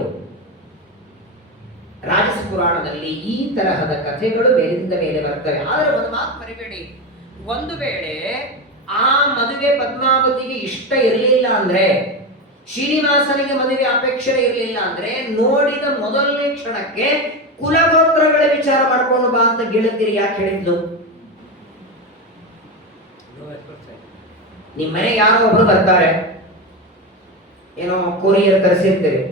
ರಾಜಸ ಪುರಾಣದಲ್ಲಿ ಈ ತರಹದ ಕಥೆಗಳು ಮೇಲಿಂದ ಮೇಲೆ ಬರ್ತವೆ. ಆದರೆ ಒಂದು ಮಾತು ಮರಿಬೇಡಿ, ಒಂದು ವೇಳೆ ಆ ಮದುವೆ ಪದ್ಮಾವತಿಗೆ ಇಷ್ಟ ಇರಲಿಲ್ಲ ಅಂದ್ರೆ, ಶ್ರೀನಿವಾಸನಿಗೆ ಮದುವೆ ಅಪೇಕ್ಷೆ ಇರಲಿಲ್ಲ ಅಂದ್ರೆ, ನೋಡಿದ ಮೊದಲನೇ ಕ್ಷಣಕ್ಕೆ ಕುಲಗೋತ್ರಗಳ ವಿಚಾರ ಮಾಡ್ಕೊಂಡು ಬಾ ಅಂತ ಗೆಳತಿಯರು ಯಾಕೆ ಹೇಳಿದ್ಲು? ನಿಮ್ಮ ಮನೆ ಯಾರೋ ಒಬ್ರು ಬರ್ತಾರೆ, ಏನೋ ಕೊರಿಯರ್ ತರಿಸಿರ್ತೀರಿ,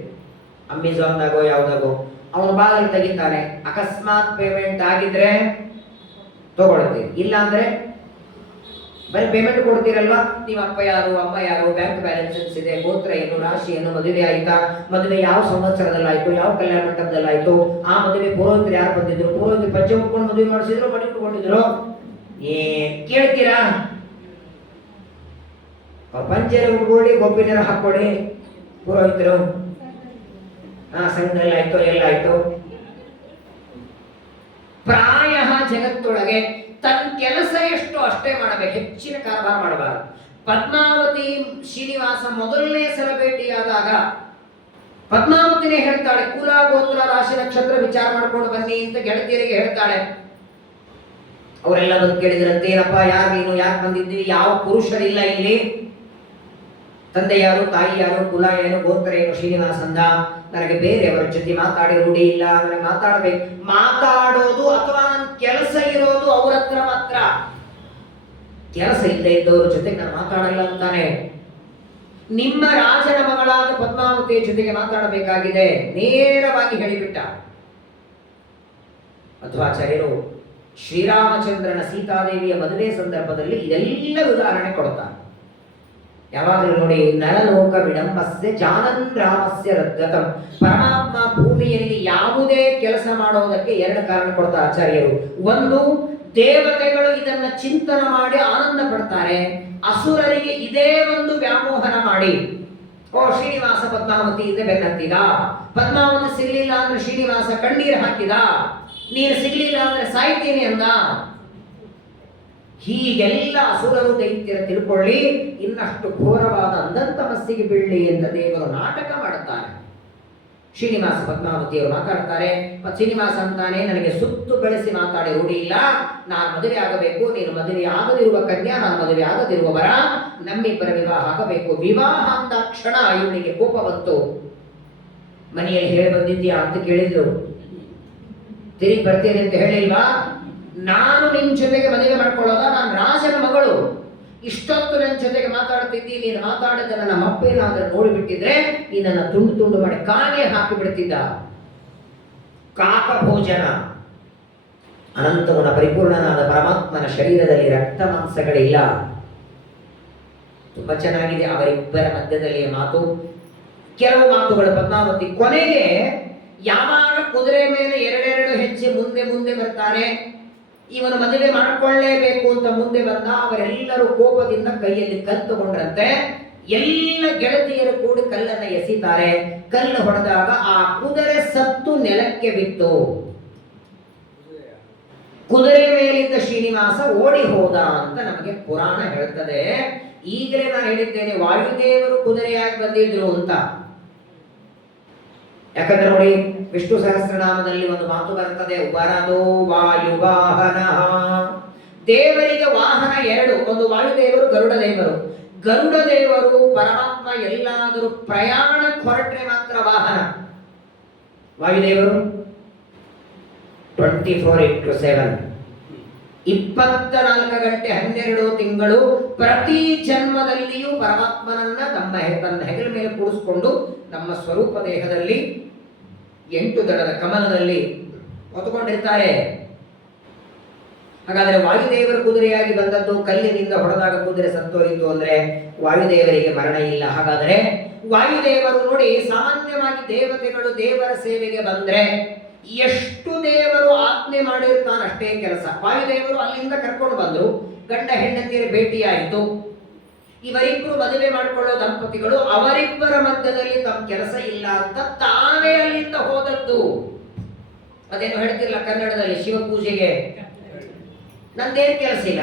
ಅಮೆಝಾನ್ದಾಗೋ ಯಾವ್ದಾಗೋ, ಅವನು ಬಾಗಿಲು ತೆಗಿತಾನೆ, ಅಕಸ್ಮಾತ್ ಪೇಮೆಂಟ್ ಆಗಿದ್ರೆ ತಗೊಳ್ತೀರಿ, ಇಲ್ಲ ಅಂದ್ರೆ ಬರೀ ಪೇಮೆಂಟ್ ಕೊಡ್ತೀರಲ್ವಾ. ನಿಮ್ಮ ಅಪ್ಪ ಯಾರು, ಅಮ್ಮ ಯಾರು, ಬ್ಯಾಂಕ್ ಬ್ಯಾಲೆನ್ಸ್ ಇದೆ, ಗೋತ್ರ ಏನು, ರಾಶಿ ಏನು, ಮದುವೆ ಆಯ್ತಾ, ಮದುವೆ ಯಾವ ಸಂವತ್ಸರದಲ್ಲಿ ಆಯ್ತು, ಯಾವ ಕಲ್ಯಾಣ ಮಂಟಪದಲ್ಲಿ ಆಯ್ತು, ಆ ಮದುವೆ ಪುರೋಹಿತರು ಯಾರು ಬಂದಿದ್ರು, ಪುರೋಹಿತರು ಪಂಚೆ ಉಟ್ಕೊಂಡು ಮದುವೆ ಮಾಡಿಸಿದ್ರು, ಮಡಿ ಉಟ್ಕೊಂಡಿದ್ರು, ಕೇಳ್ತೀರಾ? ಪಂಚೆರ ಉಟ್ಕೊಳ್ಳಿ, ಗೊಬ್ಬಿನರ ಹಾಕೊಳ್ಳಿ, ಪುರೋಹಿತರು ಸಂಘದಲ್ಲಿ ಆಯ್ತು, ಎಲ್ಲಾಯ್ತು. ಪ್ರಾಯ ಜಗತ್ತೊಳಗೆ ತನ್ನ ಕೆಲಸ ಎಷ್ಟು ಅಷ್ಟೇ ಮಾಡಬೇಕು, ಹೆಚ್ಚಿನ ಕಾರವಾರ ಮಾಡಬಾರದು. ಪದ್ಮಾವತಿ ಶ್ರೀನಿವಾಸ ಮೊದಲನೇ ಸಲ ಭೇಟಿಯಾದಾಗ ಪದ್ಮಾವತಿನೇ ಹೇಳ್ತಾಳೆ, ಕುಲ, ಗೋತ್ರ, ರಾಶಿ, ನಕ್ಷತ್ರ ವಿಚಾರ ಮಾಡ್ಕೊಂಡು ಬನ್ನಿ ಅಂತ ಗೆಳತಿಯರಿಗೆ ಹೇಳ್ತಾಳೆ. ಅವರೆಲ್ಲ ಬಂದು ಕೇಳಿದ್ರಂತೆ, ಏನಪ್ಪ ಯಾರು ನೀನು, ಯಾಕೆ ಬಂದಿದ್ದೀವಿ, ಯಾವ ಪುರುಷರಿಲ್ಲ ಇಲ್ಲಿ, ತಂದೆ ಯಾರು, ತಾಯಿ ಯಾರು, ಕುಲ ಏನು, ಗೋತ್ರ ಏನು? ಶ್ರೀನಿವಾಸ ಅಂದ, ನನಗೆ ಬೇರೆಯವರ ಜೊತೆ ಮಾತಾಡಿ ರೂಢಿ ಇಲ್ಲ, ನನಗೆ ಮಾತಾಡಬೇಕು, ಮಾತಾಡೋದು ಅಥವಾ ನನ್ನ ಕೆಲಸ ಇರೋದು ಅವ್ರ ಹತ್ರ ಮಾತ್ರ, ಕೆಲಸ ಇಲ್ಲದೆ ಇದ್ದವ್ರ ಜೊತೆಗೆ ನಾನು ಮಾತಾಡಲ್ಲ ಅಂತಾನೆ. ನಿಮ್ಮ ರಾಜನ ಮಗಳಾದ ಪದ್ಮಾವತಿಯ ಜೊತೆಗೆ ಮಾತಾಡಬೇಕಾಗಿದೆ, ನೇರವಾಗಿ ಹೇಳಿಬಿಟ್ಟ. ಮಧ್ವಾಚಾರ್ಯರು ಶ್ರೀರಾಮಚಂದ್ರನ ಸೀತಾದೇವಿಯ ಮದುವೆ ಸಂದರ್ಭದಲ್ಲಿ ಇದೆಲ್ಲ ಉದಾಹರಣೆ ಕೊಡ್ತಾರೆ. ಯಾವಾಗಲೂ ನೋಡಿ, ನರಲೋಕ ವಿಡಂಬಸ್ಯ ಜಾನನ್ ರಾಮಸ್ಯ ರದ್ಗತಂ. ಪರಮಾತ್ಮ ಭೂಮಿಯಲ್ಲಿ ಯಾವುದೇ ಕೆಲಸ ಮಾಡೋದಕ್ಕೆ 2 ಕಾರಣ ಕೊಡ್ತಾರೆ ಆಚಾರ್ಯರು. ಒಂದು, ದೇವತೆಗಳು ಇದನ್ನ ಚಿಂತನ ಮಾಡಿ ಆನಂದ ಪಡ್ತಾರೆ. ಅಸುರರಿಗೆ ಇದೇ ಒಂದು ವ್ಯಾಮೋಹನ ಮಾಡಿ, ಓ ಶ್ರೀನಿವಾಸ ಪದ್ಮಾವತಿಯಿಂದ ಬೆನ್ನತ್ತಿದ, ಪದ್ಮಾವತಿ ಸಿಗ್ಲಿಲ್ಲ ಅಂದ್ರೆ ಶ್ರೀನಿವಾಸ ಕಣ್ಣೀರು ಹಾಕಿದ, ನೀರು ಸಿಗ್ಲಿಲ್ಲ ಅಂದ್ರೆ ಸಾಯ್ತೀನಿ ಅಂದ. ಹೀಗೆಲ್ಲ ಅಸುರರು ದೈತ್ಯರ ತಿಳ್ಕೊಳ್ಳಿ, ಇನ್ನಷ್ಟು ಘೋರವಾದ ಅಂಧಂತಮಸ್ಸಿಗೆ ಬೀಳಲಿ ಅಂತ ದೇವರು ನಾಟಕ ಮಾಡುತ್ತಾರೆ. ಶ್ರೀನಿವಾಸ ಪದ್ಮಾವತಿಯವರು ಮಾತಾಡ್ತಾರೆ. ಶ್ರೀನಿವಾಸ ಅಂತಾನೆ, ನನಗೆ ಸುತ್ತು ಬೆಳೆಸಿ ಮಾತಾಡಿ ರೂಢಿ ಇಲ್ಲ, ನಾನು ಮದುವೆ ಆಗಬೇಕು, ನೀನು ಮದುವೆ ಆಗದಿರುವ ಕನ್ಯಾ, ನಾನು ಮದುವೆ ಆಗದಿರುವ ವರ, ನಮ್ಮಿಬ್ಬರ ವಿವಾಹ ಆಗಬೇಕು. ವಿವಾಹ ಅಂದ ಕ್ಷಣ ಇವನಿಗೆ ಕೋಪ ಬಂತು. ಮನೆಯಲ್ಲಿ ಹೇಳಿ ಬಂದಿದ್ಯಾ ಅಂತ ಕೇಳಿದ್ರು. ತಿರುಗಿ ಬರ್ತೀನಿ ಅಂತ ಹೇಳಿಲ್ವಾ? ನಾನು ನಿನ್ನ ಜೊತೆಗೆ ಮದುವೆ ಮಾಡ್ಕೊಳ್ಳೋದ, ನಾನು ರಾಜನ ಮಗಳು, ಇಷ್ಟೊತ್ತು ನನ್ನ ಜೊತೆಗೆ ಮಾತಾಡ್ತಿದ್ದಿ, ನೀನು ಮಾತಾಡಿದ ನನ್ನ ಮಪ್ಪೇನಾದ್ರೆ ನೋಡಿಬಿಟ್ಟಿದ್ರೆ ನೀನನ್ನು ತುಂಡು ತುಂಡು ಮಾಡಿ ಕಾಗೆ ಹಾಕಿ ಬಿಡ್ತಿದ್ದ. ಕಾಕ ಭೋಜನ. ಅನಂತಗುಣ ಪರಿಪೂರ್ಣನಾದ ಪರಮಾತ್ಮನ ಶರೀರದಲ್ಲಿ ರಕ್ತ ಮಾಂಸಗಳಿಲ್ಲ. ತುಂಬಾ ಚೆನ್ನಾಗಿದೆ ಅವರಿಬ್ಬರ ಮಧ್ಯದಲ್ಲಿ ಮಾತು. ಕೆಲವು ಮಾತುಗಳು ಪದ್ಮಾವತಿ ಕೊನೆಗೆ ಯಾವಾಗ ಕುದುರೆ ಮೇಲೆ 2 ಹೆಜ್ಜೆ ಮುಂದೆ ಮುಂದೆ ಬರ್ತಾರೆ, ಇವನು ಮದುವೆ ಮಾಡಿಕೊಳ್ಳೇಬೇಕು ಅಂತ ಮುಂದೆ ಬಂದ, ಅವರೆಲ್ಲರೂ ಕೋಪದಿಂದ ಕೈಯಲ್ಲಿ ಕಲ್ಲು ತಗೊಂಡ್ರಂತೆ. ಎಲ್ಲ ಗೆಳತಿಯರು ಕೂಡಿ ಕಲ್ಲನ್ನು ಎಸಿತಾರೆ. ಕಲ್ಲು ಹೊಡೆದಾಗ ಆ ಕುದುರೆ ಸತ್ತು ನೆಲಕ್ಕೆ ಬಿತ್ತು. ಕುದುರೆ ಮೇಲಿದ್ದ ಶ್ರೀನಿವಾಸ ಓಡಿ ಹೋದ ಅಂತ ನಮಗೆ ಪುರಾಣ ಹೇಳ್ತದೆ. ಈಗಲೇ ನಾನು ಹೇಳಿದ್ದೇನೆ, ವಾಯುದೇವರು ಕುದುರೆಯಾಗಿ ಬಂದಿದ್ರು ಅಂತ. ಯಾಕಂದ್ರೆ ನೋಡಿ, ವಿಷ್ಣು ಸಹಸ್ರನಾಮದಲ್ಲಿ ಒಂದು ಮಾತು ಬರ್ತದೆ, ವರದೋ ವಾಯುವಾಹನ. ದೇವರಿಗೆ ವಾಹನ 2, ಒಂದು ವಾಯುದೇವರು, ಗರುಡ ದೇವರು. ಗರುಡ ದೇವರು ಪರಮಾತ್ಮ ಎಲ್ಲಾದರೂ ಪ್ರಯಾಣಕ್ಕೆ ಹೊರಟ್ರೆ ಮಾತ್ರ ವಾಹನ. ವಾಯುದೇವರು 24x7, 24 ಗಂಟೆ 12 ತಿಂಗಳು ಪ್ರತಿ ಜನ್ಮದಲ್ಲಿಯೂ ಪರಮಾತ್ಮನನ್ನ ತನ್ನ ಹೆಗಲ ಮೇಲೆ ಕೂಡಿಸಿಕೊಂಡು ನಮ್ಮ ಸ್ವರೂಪ ದೇಹದಲ್ಲಿ 8 ದಳದ ಕಮಲದಲ್ಲಿ ಹೊತ್ತುಕೊಂಡಿರ್ತಾರೆ. ಹಾಗಾದ್ರೆ ವಾಯುದೇವರು ಕುದುರೆಯಾಗಿ ಬಂದದ್ದು ಕಲ್ಲಿನಿಂದ ಹೊಡೆದಾಗ ಕುದುರೆ ಸತ್ತೋಯಿತು ಅಂದ್ರೆ ವಾಯುದೇವರಿಗೆ ಮರಣ ಇಲ್ಲ. ಹಾಗಾದ್ರೆ ವಾಯುದೇವರು ನೋಡಿ, ಸಾಮಾನ್ಯವಾಗಿ ದೇವತೆಗಳು ದೇವರ ಸೇವೆಗೆ ಬಂದ್ರೆ ಎಷ್ಟು ದೇವರು ಆಜ್ಞೆ ಮಾಡಿರ್ತಾನಷ್ಟೇ ಕೆಲಸ. ವಾಯುದೇವರು ಅಲ್ಲಿಂದ ಕರ್ಕೊಂಡು ಬಂದ್ರು, ಗಂಡ ಹೆಂಡತಿಯರ ಭೇಟಿಯಾಯಿತು, ಇವರಿಬ್ಬರು ಮದುವೆ ಮಾಡಿಕೊಳ್ಳೋ ದಂಪತಿಗಳು, ಅವರಿಬ್ಬರ ಮಧ್ಯದಲ್ಲಿ ತಮ್ಮ ಕೆಲಸ ಇಲ್ಲ ಅಂತ ತಾವೇ ಅಲ್ಲಿಂದ ಹೋದದ್ದು. ಅದೇನು ಹೇಳ್ತಿರ್ಲ ಕನ್ನಡದಲ್ಲಿ, ಶಿವಪೂಜೆಗೆ ನಂದೇನು ಕೆಲಸ ಇಲ್ಲ,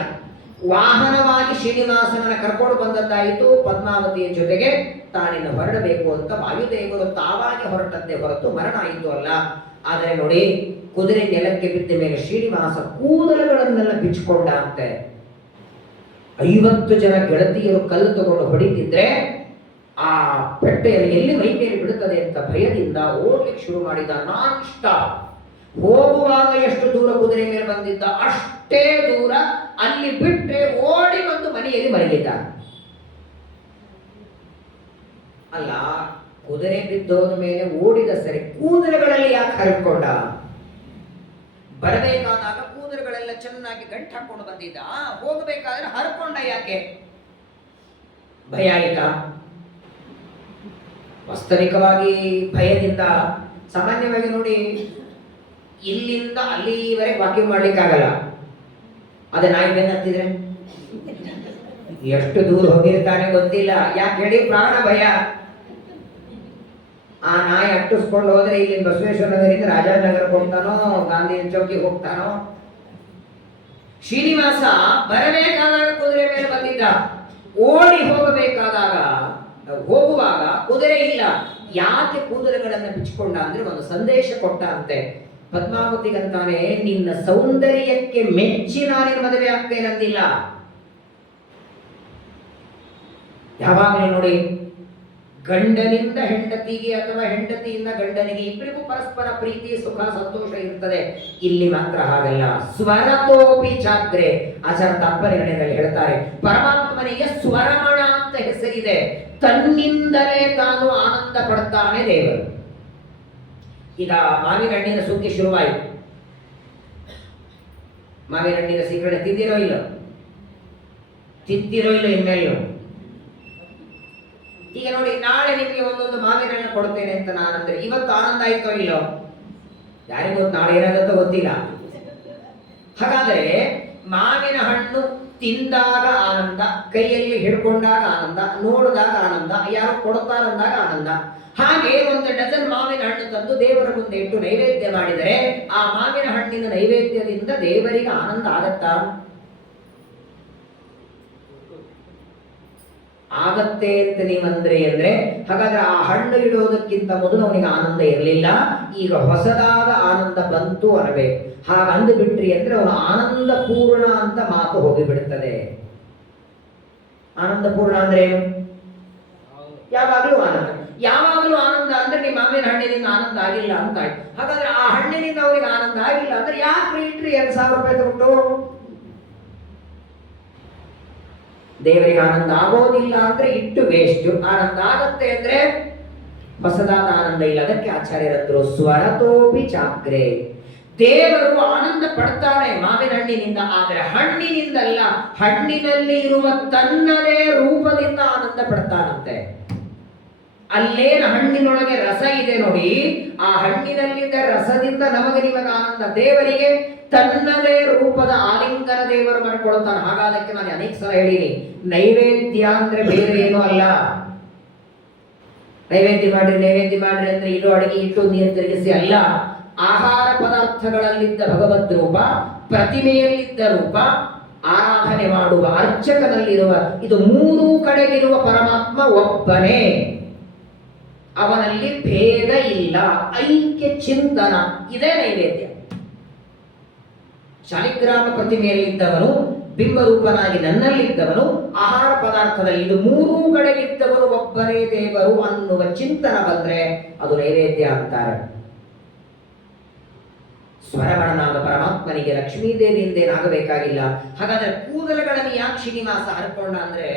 ವಾಹನವಾಗಿ ಶ್ರೀನಿವಾಸನ ಕರ್ಕೊಂಡು ಬಂದದ್ದಾಯಿತು. ಪದ್ಮಾವತಿಯ ಜೊತೆಗೆ ತಾನಿನ್ನು ಹೊರಡಬೇಕು ಅಂತ ವಾಯುದೇವರು ತಾವಾಗಿ ಹೊರಟದ್ದೇ ಹೊರತು ಮರಣ ಆಯಿತು ಅಲ್ಲ. ಆದರೆ ನೋಡಿ, ಕುದುರೆ ನೆಲಕ್ಕೆ ಬಿದ್ದ ಮೇಲೆ ಶ್ರೀನಿವಾಸ ಕೂದಲುಗಳನ್ನೆಲ್ಲ ಬಿಚ್ಚಿಕೊಂಡ ಅಂತೆ. 50 ಜನ ಗೆಳತಿಯರು ಕಲ್ಲು ತಗೊಂಡು ಹೊಡಿತಿದ್ರೆ ಆ ಪೆಟ್ಟೆಯನ್ನು ಎಲ್ಲಿ ಮೈ ಮೇಲೆ ಬಿಡುತ್ತದೆ ಅಂತ ಭಯದಿಂದ ಓಡ್ಲಿಕ್ಕೆ ಶುರು ಮಾಡಿದ. Non stop. ಹೋಗುವಾಗ ಎಷ್ಟು ದೂರ ಕುದುರೆ ಮೇಲೆ ಬಂದಿದ್ದ ಅಷ್ಟೇ ದೂರ ಅಲ್ಲಿ ಬಿಟ್ಟರೆ ಓಡಿ ಬಂದು ಮನೆಯಲ್ಲಿ ಮಲಗಿದ್ದ. ಅಲ್ಲ, ಕುದುರೆ ಬಿದ್ದೋದ ಮೇಲೆ ಓಡಿದ ಸರಿ, ಕೂದಲುಗಳಲ್ಲಿ ಯಾಕೆ ಹರಡ್ಕೊಂಡ? ಬರಬೇಕಾದಾಗ ಕೂದಲುಗಳೆಲ್ಲ ಚೆನ್ನಾಗಿ ಗಂಟು ಹಾಕೊಂಡು ಬಂದಿದ್ದ, ಹೋಗಬೇಕಾದ್ರೆ ಹರ್ಕೊಂಡ ಯಾಕೆ? ಭಯ ಆಯಿತಾ? ವಾಸ್ತವಿಕವಾಗಿ ಭಯದಿಂದ. ಸಾಮಾನ್ಯವಾಗಿ ನೋಡಿ, ಇಲ್ಲಿಂದ ಅಲ್ಲಿವರೆಗೆ ವಾಕಿಂಗ್ ಮಾಡ್ಲಿಕ್ಕಾಗಲ್ಲ. ಅದೇ ನಾಯಿ ಬೆನ್ನ ಹತ್ತಿದ್ರೆ ಎಷ್ಟು ದೂರ ಹೋಗಿರ್ತಾನೆ ಗೊತ್ತಿಲ್ಲ. ಯಾಕೆ ಹೇಳಿ? ಪ್ರಾಣ ಭಯ. ಆ ನಾಯಿ ಅಟ್ಟಿಸ್ಕೊಂಡು ಹೋದ್ರೆ ಇಲ್ಲಿ ಬಸವೇಶ್ವರ ನಗರಿಂದ ರಾಜಾನಗರಕ್ಕೆ ಹೋಗ್ತಾನೋ, ಗಾಂಧಿ ಚೌಕಿಗೆ ಹೋಗ್ತಾನೋ. ಶ್ರೀನಿವಾಸ ಬರಬೇಕಾದಾಗ ಕುದುರೆ ಮೇಲೆ ಬಂದಿದ್ದ, ಓಡಿ ಹೋಗುವಾಗ ಕುದುರೆ ಇಲ್ಲ. ಯಾಕೆ ಕೂದಲುಗಳನ್ನು ಬಿಚ್ಚಿಕೊಂಡ ಅಂದ್ರೆ ಒಂದು ಸಂದೇಶ ಕೊಟ್ಟ ಅಂತೆ ಪದ್ಮಾವತಿಗಂತಾನೆ, ನಿನ್ನ ಸೌಂದರ್ಯಕ್ಕೆ ಮೆಚ್ಚಿ ನಾನಿನ ಮದುವೆ ಆಗ್ತೇನಂದಿಲ್ಲ. ಯಾವಾಗಲೂ ನೋಡಿ, ಗಂಡನಿಂದ ಹೆಂಡತಿಗೆ ಅಥವಾ ಹೆಂಡತಿಯಿಂದ ಗಂಡನಿಗೆ ಇಬ್ಬರಿಗೂ ಪರಸ್ಪರ ಪ್ರೀತಿ, ಸುಖ, ಸಂತೋಷ ಇರ್ತದೆ. ಇಲ್ಲಿ ಮಾತ್ರ ಹಾಗಲ್ಲ. ಸ್ವರತೋಪಿ ಚಾಗ್ರೆ. ಆಚಾರ್ಯ ತಾತ್ಪರ್ಯಗಳಲ್ಲಿ ಹೇಳ್ತಾರೆ, ಪರಮಾತ್ಮನಿಗೆ ಸ್ವರಮಣ ಅಂತ ಹೆಸರಿದೆ. ತನ್ನಿಂದಲೇ ತಾನು ಆನಂದ ಪಡ್ತಾನೆ ದೇವರು. ಈಗ ಮಾವಿನ ಹಣ್ಣಿನ ಸುಗ್ಗಿ ಶುರುವಾಯಿತು. ಮಾವಿನ ಹಣ್ಣಿನ ಸೀಕರಣೆ ತಿಂದಿರೋ ಇಲ್ಲ ಇನ್ಮೇಲೆ. ಈಗ ನೋಡಿ, ನಾಳೆ ನಿಮಗೆ ಒಂದೊಂದು ಮಾವಿನ ಹಣ್ಣು ಕೊಡ್ತೇನೆ ಅಂತ ನಾನಂದ್ರೆ ಇವತ್ತು ಆನಂದ ಆಯ್ತೋ ಇಲ್ಲೋ? ಯಾರಿಗೂ ನಾಳೆ ಏನಾಗುತ್ತೋ ಗೊತ್ತಿಲ್ಲ. ಹಾಗಾದ್ರೆ ಮಾವಿನ ಹಣ್ಣು ತಿಂದಾಗ ಆನಂದ, ಕೈಯಲ್ಲಿ ಹಿಡ್ಕೊಂಡಾಗ ಆನಂದ, ನೋಡಿದಾಗ ಆನಂದ, ಯಾರು ಕೊಡ್ತಾರಂದಾಗ ಆನಂದ. ಹಾಗೆ 1 ಡಜನ್ ಮಾವಿನ ಹಣ್ಣು ತಂದು ದೇವರ ಮುಂದೆ ಇಟ್ಟು ನೈವೇದ್ಯ ಮಾಡಿದರೆ ಆ ಮಾವಿನ ಹಣ್ಣಿನ ನೈವೇದ್ಯದಿಂದ ದೇವರಿಗೆ ಆನಂದ ಆಗತ್ತಾ? ಆಗತ್ತೆ ಅಂತ ನೀವಂದ್ರೆ ಹಾಗಾದ್ರೆ ಆ ಹಣ್ಣು ಇಡೋದಕ್ಕಿಂತ ಮೊದಲು ಅವನಿಗೆ ಆನಂದ ಇರಲಿಲ್ಲ, ಈಗ ಹೊಸದಾದ ಆನಂದ ಬಂತು ಅನ್ನಬೇಕು. ಹಾಗಂದು ಬಿಟ್ರಿ ಅಂದ್ರೆ ಅವನು ಆನಂದ ಪೂರ್ಣ ಅಂತ ಮಾತು ಹೋಗಿಬಿಡುತ್ತದೆ. ಆನಂದ ಪೂರ್ಣ ಅಂದ್ರೆ ಯಾವಾಗಲೂ ಆನಂದ ಅಂದ್ರೆ ನಿಮ್ಮ ಮಾವಿನ ಹಣ್ಣಿನಿಂದ ಆನಂದ ಆಗಿಲ್ಲ ಅಂತ ಆಯ್ತು. ಹಾಗಾದ್ರೆ ಆ ಹಣ್ಣಿನಿಂದ ಅವರಿಗೆ ಆನಂದ ಆಗಿಲ್ಲ ಅಂದ್ರೆ ಯಾಕೆ ಇಟ್ರಿ 2,000 ರೂಪಾಯಿ ತಗೊಂಡು? ದೇವರಿಗೆ ಆನಂದ ಆಗೋದಿಲ್ಲ ಅಂದ್ರೆ ಇಟ್ಟು ವೇಸ್ಟ್. ಆನಂದ ಆಗತ್ತೆ ಅಂದ್ರೆ ಹೊಸದಾದ ಆನಂದ ಇಲ್ಲ. ಅದಕ್ಕೆ ಆಚಾರ್ಯರಂದ್ರು ಸ್ವರತೋಪಿ ಚಾಗ್ರೆ. ದೇವರು ಆನಂದ ಪಡ್ತಾನೆ ಮಾವಿನ ಹಣ್ಣಿನಿಂದ, ಆದರೆ ಹಣ್ಣಿನಿಂದಲ್ಲ, ಹಣ್ಣಿನಲ್ಲಿ ಇರುವ ತನ್ನದೇ ರೂಪದಿಂದ ಆನಂದ ಪಡ್ತಾನಂತೆ. ಅಲ್ಲೇನು ಹಣ್ಣಿನೊಳಗೆ ರಸ ಇದೆ ನೋಡಿ, ಆ ಹಣ್ಣಿನಲ್ಲಿದ್ದ ರಸದಿಂದ ನಿಮಗೆ ಆನಂದ. ದೇವರಿಗೆ ತನ್ನದೇ ರೂಪದ ಆಲಿಂಗನ ದೇವರು ಮಾಡಿಕೊಳ್ತಾನೆ. ಹಾಗಾದಕ್ಕೆ ನಾನು ಅನೇಕ ಸಲ ಹೇಳಿನಿ, ನೈವೇದ್ಯ ಅಂದ್ರೆ ಬೇರೆ ಏನೂ ಅಲ್ಲ. ನೈವೇದ್ಯ ಮಾಡ್ರಿ ಅಂದ್ರೆ ಇರೋ ಅಡಿಗೆ ಇಟ್ಟು ನೀರು ತಿರುಗಿಸಿ ಅಲ್ಲ. ಆಹಾರ ಪದಾರ್ಥಗಳಲ್ಲಿದ್ದ ಭಗವದ್ ರೂಪ, ಪ್ರತಿಮೆಯಲ್ಲಿದ್ದ ರೂಪ, ಆರಾಧನೆ ಮಾಡುವ ಅರ್ಚಕನಲ್ಲಿರುವ, ಇದು 3 ಕಡೆಗಿರುವ ಪರಮಾತ್ಮ ಒಬ್ಬನೇ. ಅವನಲ್ಲಿ ಭೇದ ಇಲ್ಲ, ಐಕ್ಯ ಚಿಂತನ, ಇದೇ ನೈವೇದ್ಯ. ಶಾಲಿಗ್ರಾಮ ಪ್ರತಿಮೆಯಲ್ಲಿದ್ದವನು, ಬಿಂಬರೂಪನಾಗಿ ನನ್ನಲ್ಲಿದ್ದವನು, ಆಹಾರ ಪದಾರ್ಥದಲ್ಲಿ ಇದು 3 ಕಡೆಗಿದ್ದವನು ಒಬ್ಬನೇ ದೇವರು ಅನ್ನುವ ಚಿಂತನ ಬಂದ್ರೆ ಅದು ನೈವೇದ್ಯ ಅಂತಾರೆ. ಸ್ವರಮಣನಾದ ಪರಮಾತ್ಮನಿಗೆ ಲಕ್ಷ್ಮೀದೇವಿಯಿಂದೇನಾಗಬೇಕಾಗಿಲ್ಲ. ಹಾಗಾದ್ರೆ ಕೂದಲುಗಳನ್ನು ಯಾಕೆ ಶ್ರೀನಿವಾಸ ಹರ್ಕೊಂಡ ಅಂದ್ರೆ,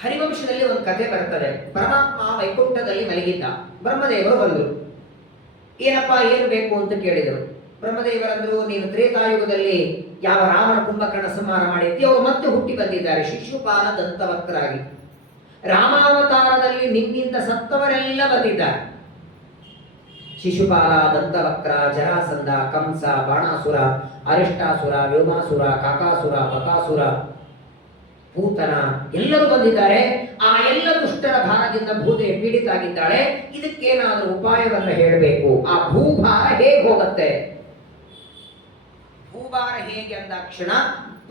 ಹರಿವಂಶದಲ್ಲಿ ಒಂದು ಕಥೆ ಬರ್ತದೆ. ಪರಮಾತ್ಮ ವೈಕುಂಠದಲ್ಲಿ ಮಲಗಿದ್ದ, ಬ್ರಹ್ಮದೇವರು ಬಂದರು. ಏನಪ್ಪ ಏನು ಬೇಕು ಅಂತ ಕೇಳಿದರು. ಬ್ರಹ್ಮದೇವರಂದ್ರು, ನೀನು ತ್ರೇತಾಯುಗದಲ್ಲಿ ಯಾವ ರಾವಣ ಕುಂಭಕರ್ಣ ಸಂಹಾರ ಮಾಡಿದ್ದಿ, ಅವರು ಮತ್ತೆ ಹುಟ್ಟಿ ಬಂದಿದ್ದಾರೆ ಶಿಶುಪಾಲ ದಂತವಕ್ತರಾಗಿ. ರಾಮಾವತಾರದಲ್ಲಿ ನಿನ್ನಿಂದ ಸತ್ತವರೆಲ್ಲ ಬಂದಿದ್ದಾರೆ. ಶಿಶುಪಾಲ, ದಂತವಕ್ರ, ಜರಾಸಂಧ, ಕಂಸ, ಬಾಣಾಸುರ, ಅರಿಷ್ಟಾಸುರ, ವ್ಯೋಮಾಸುರ, ಕಾಕಾಸುರ, ಬಕಾಸುರ, ಪೂತನ ಎಲ್ಲರೂ ಬಂದಿದ್ದಾರೆ. ಆ ಎಲ್ಲ ದುಷ್ಟರ ಭಾರದಿಂದ ಭೂದೇವಿ ಪೀಡಿತಾಗಿದ್ದಾಳೆ. ಇದಕ್ಕೇನಾದರೂ ಉಪಾಯವನ್ನು ಹೇಳಬೇಕು. ಆ ಭೂಭಾರ ಹೇಗೆ ಹೋಗುತ್ತೆ? ಭೂಭಾರ ಹೇಗೆ ಅಂದಾಕ್ಷಣ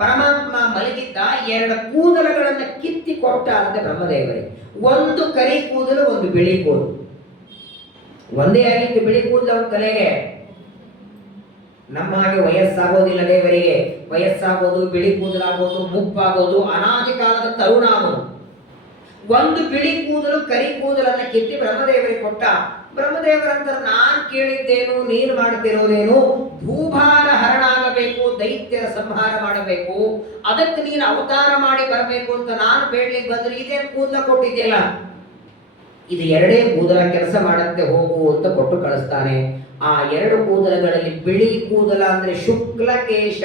ಪರಮಾತ್ಮ ಮಲಗಿದ್ದ 2 ಕೂದಲುಗಳನ್ನು ಕಿತ್ತಿ ಕೊಟ್ಟ ಅಂತ ಬ್ರಹ್ಮದೇವರಿಗೆ. ಒಂದು ಕರಿ ಕೂದಲು, ಒಂದು ಬಿಳಿ ಕೂದಲು. ಒಂದೇ ಆಗಿತ್ತು ಬಿಳಿ ಕೂದಲು ಅವನ ತಲೆಗೆ. ನಮ್ಮ ಹಾಗೆ ವಯಸ್ಸಾಗೋದಿಲ್ಲ ದೇವರಿಗೆ. ವಯಸ್ಸಾಗೋದು, ಬಿಳಿ ಕೂದಲಾಗೋದು, ಮುಪ್ಪಾಗೋದು, ಅನಾದಿ ಕಾಲದ ತರುಣಾಗೋದು. ಒಂದು ಬಿಳಿ ಕೂದಲು ಕರಿ ಕೂದಲನ್ನ ಕಿತ್ತಿ ಬ್ರಹ್ಮದೇವರಿಗೆ ಕೊಟ್ಟ. ಬ್ರಹ್ಮದೇವರಂತ, ನಾನು ಕೇಳಿದ್ದೇನು, ನೀನು ಮಾಡ್ತಿರೋದೇನು? ಭೂಭಾರ ಹರಣಾಗಬೇಕು, ದೈತ್ಯರ ಸಂಹಾರ ಮಾಡಬೇಕು, ಅದಕ್ಕೆ ನೀನು ಅವತಾರ ಮಾಡಿ ಬರಬೇಕು ಅಂತ ನಾನು ಬೇಡ್ಲಿಕ್ಕೆ ಬಂದ್ರೆ ಇದೇನು ಕೂದಲ ಕೊಟ್ಟಿದ್ಯಲ್ಲ, ಇದು 2 ಕೂದಲ ಕೆಲಸ ಮಾಡಕ್ಕೆ ಹೋಗು ಅಂತ ಕೊಟ್ಟು ಕಳಿಸ್ತಾನೆ. ಆ 2 ಕೂದಲಗಳಲ್ಲಿ ಬಿಳಿ ಕೂದಲ ಅಂದ್ರೆ ಶುಕ್ಲಕೇಶ,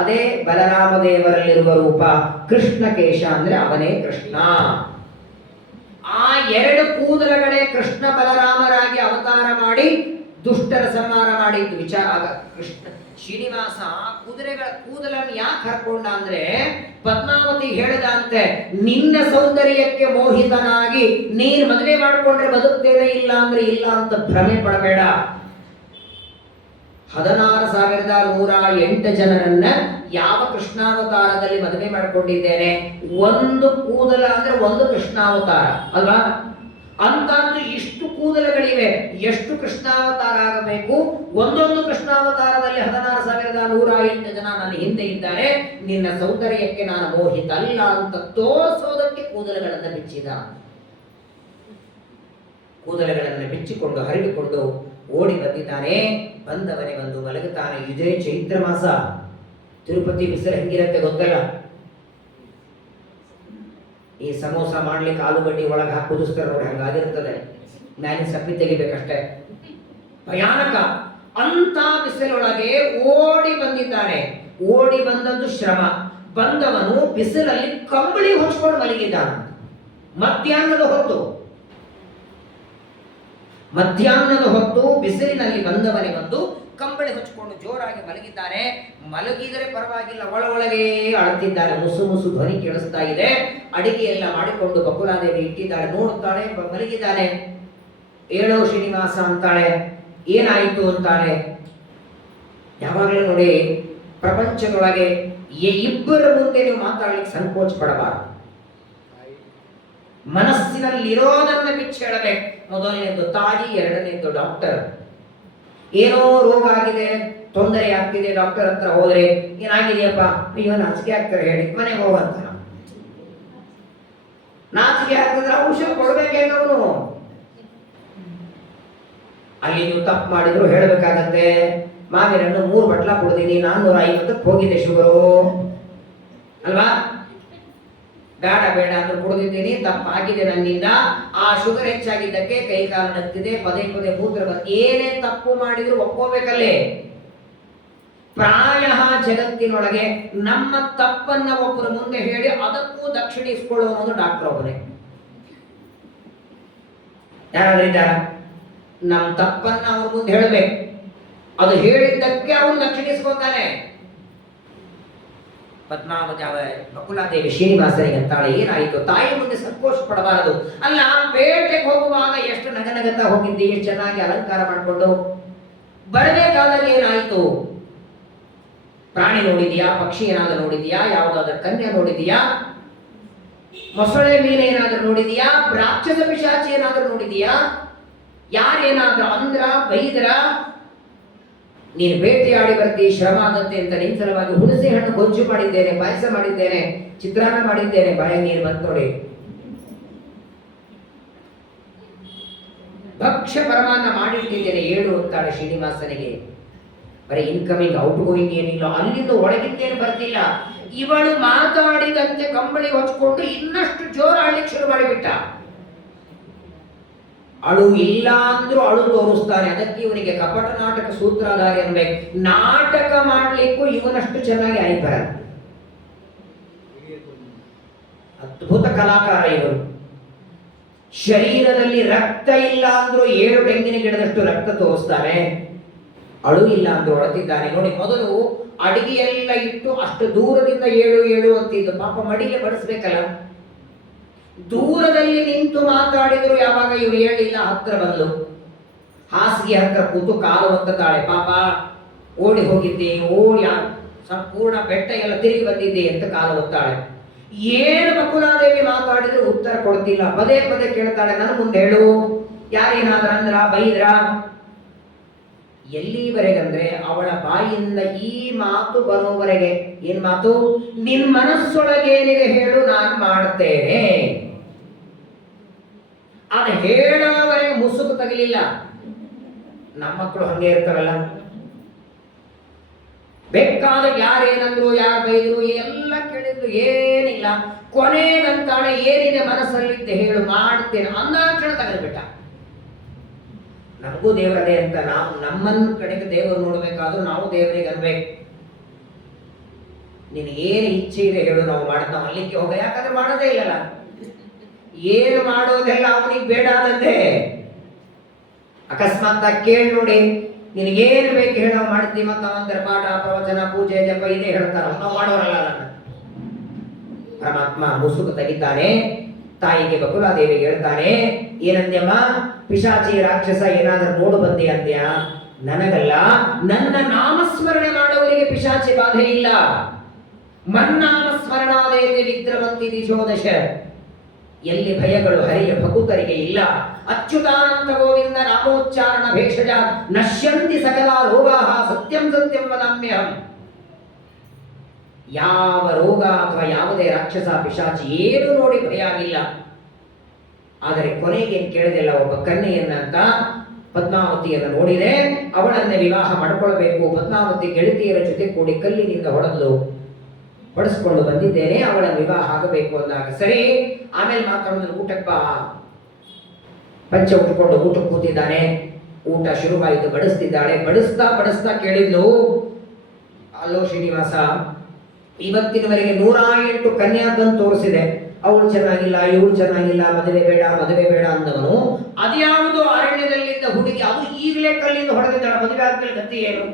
ಅದೇ ಬಲರಾಮದೇವರಲ್ಲಿರುವ ರೂಪ. ಕೃಷ್ಣಕೇಶ ಅಂದ್ರೆ ಅವನೇ ಕೃಷ್ಣ. ಆ 2 ಕೂದಲಗಳೇ ಕೃಷ್ಣ ಬಲರಾಮರಾಗಿ ಅವತಾರ ಮಾಡಿ ದುಷ್ಟರ ಸಂಹಾರ ಮಾಡಿದ್ದು ವಿಚಾರ. ಕೃಷ್ಣ ಶ್ರೀನಿವಾಸ ಕೂದಲನ್ನು ಯಾಕೆ ಹರ್ಕೊಂಡ ಅಂದ್ರೆ, ಪದ್ಮಾವತಿ ಹೇಳಿದ ಅಂತೆ, ನಿನ್ನ ಸೌಂದರ್ಯಕ್ಕೆ ಮೋಹಿತನಾಗಿ ನೀನು ಮದುವೆ ಮಾಡಿಕೊಂಡ್ರೆ ಬದುಕ್ತೇನೆ, ಇಲ್ಲ ಅಂದ್ರೆ ಇಲ್ಲ ಅಂತ ಭ್ರಮೆ ಪಡಬೇಡ. 16,108 ಜನರನ್ನ ಯಾವ ಕೃಷ್ಣಾವತಾರದಲ್ಲಿ ಮದುವೆ ಮಾಡಿಕೊಂಡಿದ್ದೇನೆ. ಒಂದು ಕೂದಲ ಅಂದ್ರೆ ಒಂದು ಕೃಷ್ಣಾವತಾರ ಅಲ್ವಾ? ಅಂತಂದು ಇಷ್ಟು ಕೂದಲುಗಳಿವೆ. ಎಷ್ಟು ಕೃಷ್ಣಾವತಾರ ಆಗಬೇಕು? ಒಂದೊಂದು ಕೃಷ್ಣಾವತಾರದಲ್ಲಿ 16,108 ಜನ ನನ್ನ ಹಿಂದೆ ಇದ್ದಾರೆ. ನಿನ್ನ ಸೌಂದರ್ಯಕ್ಕೆ ನಾನು ಮೋಹಿತ ಅಲ್ಲ ಅಂತ ತೋರಿಸೋದಕ್ಕೆ ಕೂದಲುಗಳನ್ನು ಬಿಚ್ಚಿದ. ಕೂದಲುಗಳನ್ನು ಬಿಚ್ಚಿಕೊಂಡು ಹರಿದುಕೊಂಡು ಓಡಿ ಬಂದಿದ್ದಾನೆ. ಬಂದವನೇ ಬಂದು ಮಲಗುತ್ತಾನೆ. ಇದೇ ಚೈತ್ರ ಮಾಸ. ತಿರುಪತಿ ಬಿಸಿಲು ಹೆಂಗಿರತ್ತೆ ಗೊತ್ತಲ್ಲ? ಈ ಸಮೋಸ ಮಾಡ್ಲಿಕ್ಕೆ ಆಲೂಗಡ್ಡಿ ಒಳಗೆ ಹಾಕಿ ಕುದಿಸ್ತಾರೆ ನೋಡಿ, ಹಂಗಾಗಿರ್ತದೆ. ಮ್ಯಾಲಿನ ಸಪ್ಪಿ ತೆಗಿಬೇಕಷ್ಟೇ. ಭಯಾನಕ. ಅಂತ ಬಿಸಿಲೊಳಗೆ ಓಡಿ ಬಂದಿದ್ದಾನೆ. ಓಡಿ ಬಂದದ್ದು ಶ್ರಮ. ಬಂದವನು ಬಿಸಿಲಲ್ಲಿ ಕಂಬಳಿ ಹೊಚ್ಕೊಂಡು ಮಲಗಿದ್ದಾನೆ. ಮಧ್ಯಾಹ್ನದ ಹೊತ್ತು ಬಿಸಿಲಿನಲ್ಲಿ ಬಂದವನೇ ಬಂದು ಕಂಬಳಿ ಹೊಚ್ಕೊಂಡು ಜೋರಾಗಿ ಮಲಗಿದ್ದಾನೆ. ಮಲಗಿದರೆ ಪರವಾಗಿಲ್ಲ, ಒಳಗೆ ಅಳುತ್ತಿದ್ದಾರೆ. ಮುಸು ಮುಸು ಧ್ವನಿ ಕೇಳಿಸ್ತಾ ಇದೆ. ಅಡಿಗೆ ಎಲ್ಲ ಮಾಡಿಕೊಂಡು ಬಕುಲಾದೇವಿ ಇಟ್ಟಿದ್ದಾಳೆ. ನೋಡುತ್ತಾಳೆ, ಮಲಗಿದ್ದಾನೆ. ಏಳೋ ಶ್ರೀನಿವಾಸ ಅಂತಾಳೆ. ಏನಾಯಿತು ಅಂತಾಳೆ. ಯಾವಾಗಲೂ ನೋಡಿ, ಪ್ರಪಂಚದೊಳಗೆ ಇಬ್ಬರ ಮುಂದೆ ನೀವು ಮಾತಾಡ್ಲಿಕ್ಕೆ ಸಂಕೋಚ ಪಡಬಾರದು. ಮನಸ್ಸಿನಲ್ಲಿರೋದನ್ನ ಬಿಚ್ಚಿ ಹೇಳಬೇಕು. ಮೊದಲನೇದು ತಾಯಿ, ಎರಡನೇದು ಡಾಕ್ಟರ್. ಏನೋ ರೋಗ ಆಗಿದೆ, ತೊಂದರೆ ಆಗ್ತಿದೆ, ಡಾಕ್ಟರ್ ಹತ್ರ ಹೋದ್ರೆ ಏನಾಗಿದೆಯಪ್ಪ? ಅಯ್ಯೋ ನಾಚಿಕೆ ಆಗ್ತಾರೆ, ಹೇಳಿ ಮನೆಗೆ ಹೋಗಂತ. ನಾಚಿಕೆ ಆಗ್ತದ್ರೆ ಔಷಧ ಕೊಡ್ಬೇಕೇನವನು. ಅಲ್ಲಿ ನೀವು ತಪ್ಪು ಮಾಡಿದ್ರು ಹೇಳ್ಬೇಕಾಗತ್ತೆ. ಮಾವಿನನ್ನು 3 ಬಟ್ಲ ಕುಡ್ದೀನಿ, 450ಕ್ಕೆ ಹೋಗಿದೆ ಶುಗರು ಅಲ್ವಾ? ಬೇಡ ಅಂದ್ರೆ ಕುಡಿದಿದ್ದೀನಿ, ತಪ್ಪಾಗಿದೆ ನನ್ನಿಂದ. ಆ ಶುಗರ್ ಹೆಚ್ಚಾಗಿದ್ದಕ್ಕೆ ಕೈ ಕಾಲು ನಗ್ತಿದೆ, ಪದೇ ಮೂತ್ರ ಏನೇ ತಪ್ಪು ಮಾಡಿದ್ರು ಒಪ್ಕೋಬೇಕಲ್ಲೇ. ಪ್ರಾಯ ಜಗತ್ತಿನೊಳಗೆ ನಮ್ಮ ತಪ್ಪನ್ನ ಒಬ್ಬರು ಮುಂದೆ ಹೇಳಿ ಅದಕ್ಕೂ ದಕ್ಷಿಣೆ ಇಸ್ಕೊಳ್ಳೋದು ಡಾಕ್ಟರ್ ಒಬ್ಬನೇ. ಯಾರಾದ್ರಿದ್ದಾರ? ನಮ್ಮ ತಪ್ಪನ್ನ ಅವ್ರ ಮುಂದೆ ಹೇಳಬೇಕು. ಅದು ಹೇಳಿದ್ದಕ್ಕೆ ಅವನು ದಕ್ಷಿಣೆ ಇಸ್ಕೊತಾನೆ. ಪದ್ಮಾವತಿ ಬಕುಲಾದೇವಿ ಶ್ರೀನಿವಾಸನಿಗೆ ಅಂತಾಳೆ, ಏನಾಯಿತು? ತಾಯಿ ಮುಂದೆ ಸಂಕೋಚ ಪಡಬಾರದು. ಅಲ್ಲ, ಪೇಟೆಗೆ ಹೋಗುವಾಗ ಎಷ್ಟು ನಗನಗತ ಹೋಗಿದ್ದಿ, ಎಷ್ಟು ಚೆನ್ನಾಗಿ ಅಲಂಕಾರ ಮಾಡಿಕೊಂಡು ಬರಬೇಕಾದಾಗ ಏನಾಯಿತು? ಪ್ರಾಣಿ ನೋಡಿದ್ಯಾ? ಪಕ್ಷಿ ಏನಾದರೂ ನೋಡಿದ್ಯಾ? ಯಾವುದಾದ್ರೂ ಕನ್ಯೆ ನೋಡಿದ್ಯಾ? ಮೊಸಳೆ ಮೀನು ಏನಾದರೂ ನೋಡಿದ್ಯಾ? ರಾಕ್ಷಸ ಪಿಶಾಚಿ ಏನಾದರೂ ನೋಡಿದ್ಯಾ? ಯಾರೇನಾದ್ರೂ ಅಂದ್ರ ಬೈದ್ರ? ನೀನು ಬೇಟೆಯಾಡಿ ಬರ್ತಿ, ಶ್ರಮ ಆಗತ್ತೆ ಅಂತ ನಿನ್ನ ಸಲುವಾಗಿ ಹುಣಸೆ ಹಣ್ಣು ಗೊಜ್ಜು ಮಾಡಿದ್ದೇನೆ, ಪಾಯಸ ಮಾಡಿದ್ದೇನೆ, ಚಿತ್ರಾನ್ನ ಮಾಡಿದ್ದೇನೆ, ಬಾಯ ನೀರು ಬಂತು ನೋಡಿ. ಭಕ್ಷ್ಯ ಪರಮಾನ್ನ ಮಾಡಿಟ್ಟಿದ್ದೇನೆ, ಏಳು ಅಂತಾಳೆ ಶ್ರೀನಿವಾಸನಿಗೆ. ಬರೀ ಇನ್ಕಮಿಂಗ್ ಔಟ್ ಗೋಯಿಂಗ್ ಏನಿಲ್ಲ, ಅಲ್ಲಿಂದ ಒಳಗಿದ್ದೇನು ಬರ್ತಿಲ್ಲ. ಇವಳು ಮಾತಾಡಿದಂತೆ ಕಂಬಳಿ ಹೊಚ್ಕೊಂಡು ಇನ್ನಷ್ಟು ಜೋರಾಡ್ಲಿಕ್ಕೆ ಶುರು ಮಾಡಿಬಿಟ್ಟ. ಅಳು ಇಲ್ಲ ಅಂದ್ರೂ ಅಳು ತೋರಿಸ್ತಾನೆ. ಅದಕ್ಕೆ ಇವನಿಗೆ ಕಪಟ ನಾಟಕ ಸೂತ್ರಧಾರಿ ಅನ್ಬೇಕು. ನಾಟಕ ಮಾಡ್ಲಿಕ್ಕೂ ಇವನಷ್ಟು ಚೆನ್ನಾಗಿ ಆಯ್ತು ಬರಲ್ಲ. ಅದ್ಭುತ ಕಲಾಕಾರ ಇವರು. ಶರೀರದಲ್ಲಿ ರಕ್ತ ಇಲ್ಲ ಅಂದ್ರೂ 7 ತೆಂಗಿನ ಗಿಡದಷ್ಟು ರಕ್ತ ತೋರಿಸ್ತಾನೆ. ಅಳು ಇಲ್ಲ ಅಂದ್ರೂ ಅಳುತ್ತಿದ್ದಾನೆ. ನೋಡಿ, ಮೊದಲು ಅಡಿಗೆಯೆಲ್ಲ ಇಟ್ಟು ಅಷ್ಟು ದೂರದಿಂದ ಏಳು ಅಂತಿದ್ದು. ಪಾಪ ಮಡಿಗೆ ಬಡಿಸ್ಬೇಕಲ್ಲ, ದೂರದಲ್ಲಿ ನಿಂತು ಮಾತಾಡಿದ್ರು. ಯಾವಾಗ ಇವ್ರು ಹೇಳಿಲ್ಲ, ಹತ್ರ ಬಂದು ಹಾಸಿಗೆ ಹತ್ರ ಕೂತು ಕಾಲು ಒತ್ತತಾಳೆ. ಪಾಪ ಓಡಿ ಹೋಗಿದ್ದೆ, ಸಂಪೂರ್ಣ ಬೆಟ್ಟ ಎಲ್ಲ ತಿರುಗಿ ಬಂದಿದ್ದೆ ಅಂತ ಕಾಲು ಒತ್ತಾಳೆ. ಏನು ಬಕುಲಾದೇವಿ ಮಾತಾಡಿದ್ರು ಉತ್ತರ ಕೊಡ್ತಿಲ್ಲ. ಪದೇ ಪದೇ ಕೇಳ್ತಾಳೆ, ನನ್ನ ಮುಂದೆ ಹೇಳು, ಯಾರೇನಾದ್ರ ಅಂದ್ರ, ಬೈದ್ರ? ಎಲ್ಲಿವರೆಗಂದ್ರೆ ಅವಳ ಬಾಯಿಂದ ಈ ಮಾತು ಬರೋವರೆಗೆ. ಏನ್ ಮಾತು? ನಿನ್ ಮನಸ್ಸೊಳಗೇನಿದೆ ಹೇಳು, ನಾನು ಮಾಡ್ತೇನೆ. ಅದು ಹೇಳೋವರೆಗೆ ಮುಸುಕು ತಗಲಿಲ್ಲ. ನಮ್ಮ ಮಕ್ಕಳು ಹಂಗೆ ಇರ್ತಾರಲ್ಲ, ಬೇಕಾದ ಯಾರೇನಂದ್ರು, ಯಾರು ಬೈದ್ರು, ಎಲ್ಲ ಕೇಳಿದ್ರು, ಏನಿಲ್ಲ. ಕೊನೆಗಂತಾಳೆ, ಏನಿದೆ ಮನಸ್ಸಲ್ಲಿದ್ದೆ ಹೇಳು, ಮಾಡ್ತೇನೆ ಅಂದಾಕ್ಷಣ ತಗಲ್ಬಿಟ್ಟ. ನಮಗೂ ದೇವರದೇ ಅಂತ ನಾವು ನಮ್ಮನ್ನ ಕಡೆಗೆ ದೇವರು ನೋಡ್ಬೇಕಾದ್ರೂ ನಾವು ದೇವರಿಗೆ ಅನ್ಬೇಕು, ನಿನಗೇನು ಇಚ್ಛೆ ಇದೆ ಹೇಳು, ನಾವು ಮಾಡ್ತಾವ ಅಲ್ಲಿಗೆ ಹೋಗ. ಯಾಕಂದ್ರೆ ಮಾಡೋದೇ ಇಲ್ಲಲ್ಲ, ಏನು ಮಾಡೋದೆಲ್ಲ ಅವನಿಗೆ ಬೇಡ ಅನ್ನತ್ತೆ. ಅಕಸ್ಮಾತ್ ಕೇಳಿ ನೋಡಿ, ನಿನಗೇನು ಬೇಕು ಹೇಳಿ ನಾವು ಮಾಡ್ತೀವಿ. ಮತ್ತು ಅವಂತರ ಪಾಠ, ಪ್ರವಚನ, ಪೂಜೆ, ಜಪ ಇದೇ ಹೇಳ್ತಾರ, ನಾವು ಮಾಡೋರಲ್ಲ. ಪರಮಾತ್ಮ ಮುಸುಕು ತೆಗಿತಾನೆ. ತಾಯಿಗೆ ಬಕುಲಾದೇವಿಗೆ ಹೇಳ್ತಾನೆ, ಏನಂದ್ಯಮ್ಮ, ಪಿಶಾಚಿ ರಾಕ್ಷಸ ಏನಾದ್ರೂ ನೋಡು ಬಂದೆ ಅಂದ್ಯಾ? ನನಗಲ್ಲ, ನನ್ನ ನಾಮಸ್ಮರಣೆ ಮಾಡುವವರಿಗೆ ಪಿಶಾಚಿ ಬಾಧೆ ಇಲ್ಲ. ಮನ್ನಾಮ ಸ್ಮರಣಾದೇತಿ ವಿದ್ರವಂತಿ ದಿಶೋದಶ. ಎಲ್ಲಿ ಭಯಗಳು ಹರಿಯ ಭಕುತರಿಗೆ ಇಲ್ಲ. ಅಚ್ಯುತಾನಂತ ಗೋವಿಂದ ನಾಮೋಚ್ಚಾರಣ ಭೇಷಜ ನಶ್ಯಂತಿ ಸಕಲ ರೋಗಾ ಸತ್ಯಂ ಸತ್ಯಂ ವದಾಮ್ಯಹಂ. ಯಾವ ರೋಗ ಅಥವಾ ಯಾವುದೇ ರಾಕ್ಷಸ ಪಿಶಾಚಿ ಏನು ನೋಡಿ ಭಯ ಆಗಿಲ್ಲ. ಆದರೆ ಕೊನೆಗೆ ಕೇಳಿದೆಲ್ಲ, ಒಬ್ಬ ಕನ್ಯೆಯನ್ನ ಅಂತ ಪದ್ಮಾವತಿಯನ್ನು ನೋಡಿದೆ, ಅವಳನ್ನೇ ವಿವಾಹ ಮಾಡಿಕೊಳ್ಬೇಕು. ಪದ್ಮಾವತಿ ಗೆಳತಿಯರ ಜೊತೆ ಕೂಡಿ ಕಲ್ಲಿನಿಂದ ಹೊಡೆಸ್ಕೊಂಡು ಬಂದಿದ್ದೇನೆ, ಅವಳ ವಿವಾಹ ಆಗಬೇಕು ಅಂದಾಗ ಸರಿ. ಆಮೇಲೆ ಮಾತಾಡೋದು, ಊಟಕ್ಕೆ ಬಾ. ಪಂಚ ಉಟ್ಕೊಂಡು ಊಟಕ್ಕೆ ಕೂತಿದ್ದಾನೆ. ಊಟ ಶುರುವಾಯಿತು. ಬಡಿಸ್ತಿದ್ದಾಳೆ. ಬಡಿಸ್ತಾ ಕೇಳಿದ್ಲು, ಅಲ್ಲೋ ಶ್ರೀನಿವಾಸ, ಇವತ್ತಿನವರೆಗೆ 108 ಕನ್ಯಾತನ್ ತೋರಿಸಿದೆ. ಅವಳು ಚೆನ್ನಾಗಿಲ್ಲ, ಇವಳು ಚೆನ್ನಾಗಿಲ್ಲ, ಮದುವೆ ಬೇಡ ಅಂದವನು ಅದ್ಯಾವುದೋ ಅರಣ್ಯದಲ್ಲಿದ್ದ ಹುಡುಗಿ, ಅದು ಈಗಲೇ ಕಲ್ಲಿಂದ ಹೊಡೆದಿದ್ದಾಳೆ. ಮದುವೆ ಆದ್ಮೇಲೆ ಗತಿ ಏನು?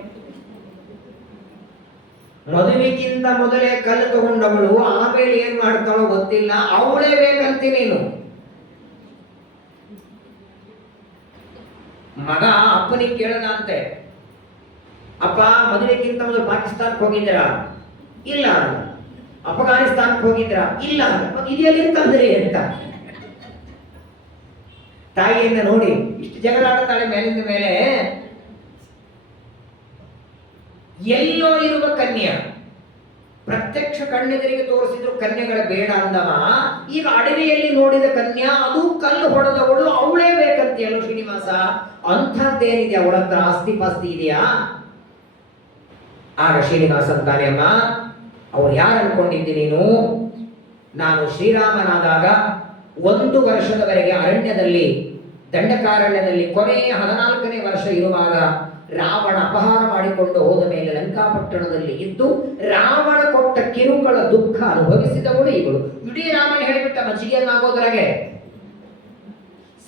ಮದುವೆಗಿಂತ ಮೊದಲೇ ಕಲ್ಲು ತಗೊಂಡವಳು ಆಮೇಲೆ ಏನ್ ಮಾಡ್ತಾಳೋ ಗೊತ್ತಿಲ್ಲ. ಅವಳೇ ಬೇಕಂತಿ ನೀನು. ಮಗ ಅಪ್ಪನಿಗೆ ಕೇಳದ ಅಂತೆ, ಅಪ್ಪ ಮದುವೆಗಿಂತ ಮೊದಲು ಪಾಕಿಸ್ತಾನಕ್ಕೆ ಹೋಗಿದ್ದೀರಾ? ಇಲ್ಲ. ಅಫ್ಘಾನಿಸ್ತಾನಕ್ಕೆ ಹೋಗಿದ್ದೀರಾ? ಇಲ್ಲ. ಇದೆಯಲ್ಲಿ ತಂದ್ರಿ ಅಂತ ತಾಯಿಯನ್ನ ನೋಡಿ ಇಷ್ಟು ಜಗಳಾಡ್ತಾಳೆ ಮೇಲಿಂದ ಮೇಲೆ. ಎಲ್ಲೋ ಇರುವ ಕನ್ಯಾ ಪ್ರತ್ಯಕ್ಷ ಕಣ್ಣೆದುರಿಗೆ ತೋರಿಸಿದ್ರು ಕನ್ಯೆಗಳ ಬೇಡ ಅಂದವ. ಈಗ ಅಡವಿಯಲ್ಲಿ ನೋಡಿದ ಕನ್ಯಾ, ಅದು ಕಲ್ಲು ಹೊಡೆದವಳು, ಅವಳೇ ಬೇಕಂತೆಯಲ್ಲ ಶ್ರೀನಿವಾಸ. ಅಂಥದ್ದೇನಿದೆ ಅವಳ ಹತ್ರ? ಆಸ್ತಿ ಪಾಸ್ತಿ ಇದೆಯಾ? ಆಗ ಶ್ರೀನಿವಾಸ ಅಂತಾನೆ, ಅಮ್ಮ, ಅವ್ರು ಯಾರು ಅನ್ಕೊಂಡಿದ್ದಿ ನೀನು? ನಾನು ಶ್ರೀರಾಮನಾದಾಗ 1 ವರ್ಷದವರೆಗೆ ಅರಣ್ಯದಲ್ಲಿ, ದಂಡಕಾರಣ್ಯದಲ್ಲಿ, ಕೊನೆಯ 14ನೇ ವರ್ಷ ಇರುವಾಗ ರಾವಣ ಅಪಹಾರ ಮಾಡಿಕೊಂಡು ಹೋದ ಮೇಲೆ ಲಂಕಾಪಟ್ಟಣದಲ್ಲಿ ಇದ್ದು ರಾವಣ ಕೊಟ್ಟ ಕಿರುಗಳ ದುಃಖ ಅನುಭವಿಸಿದವಳು ಇವಳು. ಇಡೀ ರಾಮನ ಹೇಳಿಬಿಟ್ಟ ಮಜ್ಜಿಗೆಯನ್ನಾಗೋದ್ರಾಗೆ.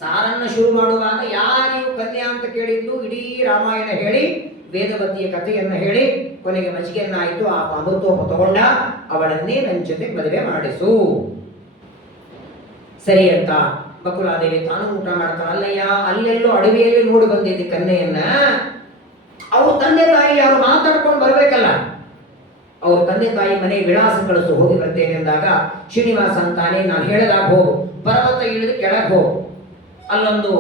ಸಾರನ್ನ ಶುರು ಮಾಡುವಾಗ ಯಾರಿಗೂ ಕನ್ಯಾ ಅಂತ ಕೇಳಿದ್ದು, ಇಡೀ ರಾಮಾಯಣ ಹೇಳಿ ವೇದವತಿಯ ಕಥೆಯನ್ನ ಹೇಳಿ ಕೊನೆಗೆ ಮಜ್ಜಿಗೆಯನ್ನಾಯಿತು. ಆ ಅಮೃತೋಪ ತಗೊಂಡ, ಅವಳನ್ನೇ ನನ್ನ ಜೊತೆ ಮದುವೆ ಮಾಡಿಸು ಸರಿ ಅಂತ. ಬಕುಲಾದೇವಿ ತಾನು ಊಟ ಮಾಡ್ತಾಳೆ. ಅಲ್ಲಯ್ಯ, ಅಲ್ಲೆಲ್ಲೋ ಅಡವಿಯಲ್ಲಿ ನೋಡಿ ಬಂದಿದ್ದೆ ಕನ್ಯೆಯನ್ನ. ಅವ್ರ ತಂದೆ ತಾಯಿ ಯಾರು ಮಾತಾಡ್ಕೊಂಡು ಬರ್ಬೇಕಲ್ಲ. ಅವ್ರ ತಂದೆ ತಾಯಿ ಮನೆ ವಿಳಾಸ ಕಳಿಸು, ಹೋಗಿ ಬರ್ತೇನೆ ಅಂದಾಗ ಶ್ರೀನಿವಾಸ ಅಂತಾನೆ, ನಾನು ಹೇಳಿದಾಗ ಹೋಗು, ಪರ್ವತ ಇಳಿದು ಕೆಳಗೆ ಹೋಗು, ಅಲ್ಲೊಂದು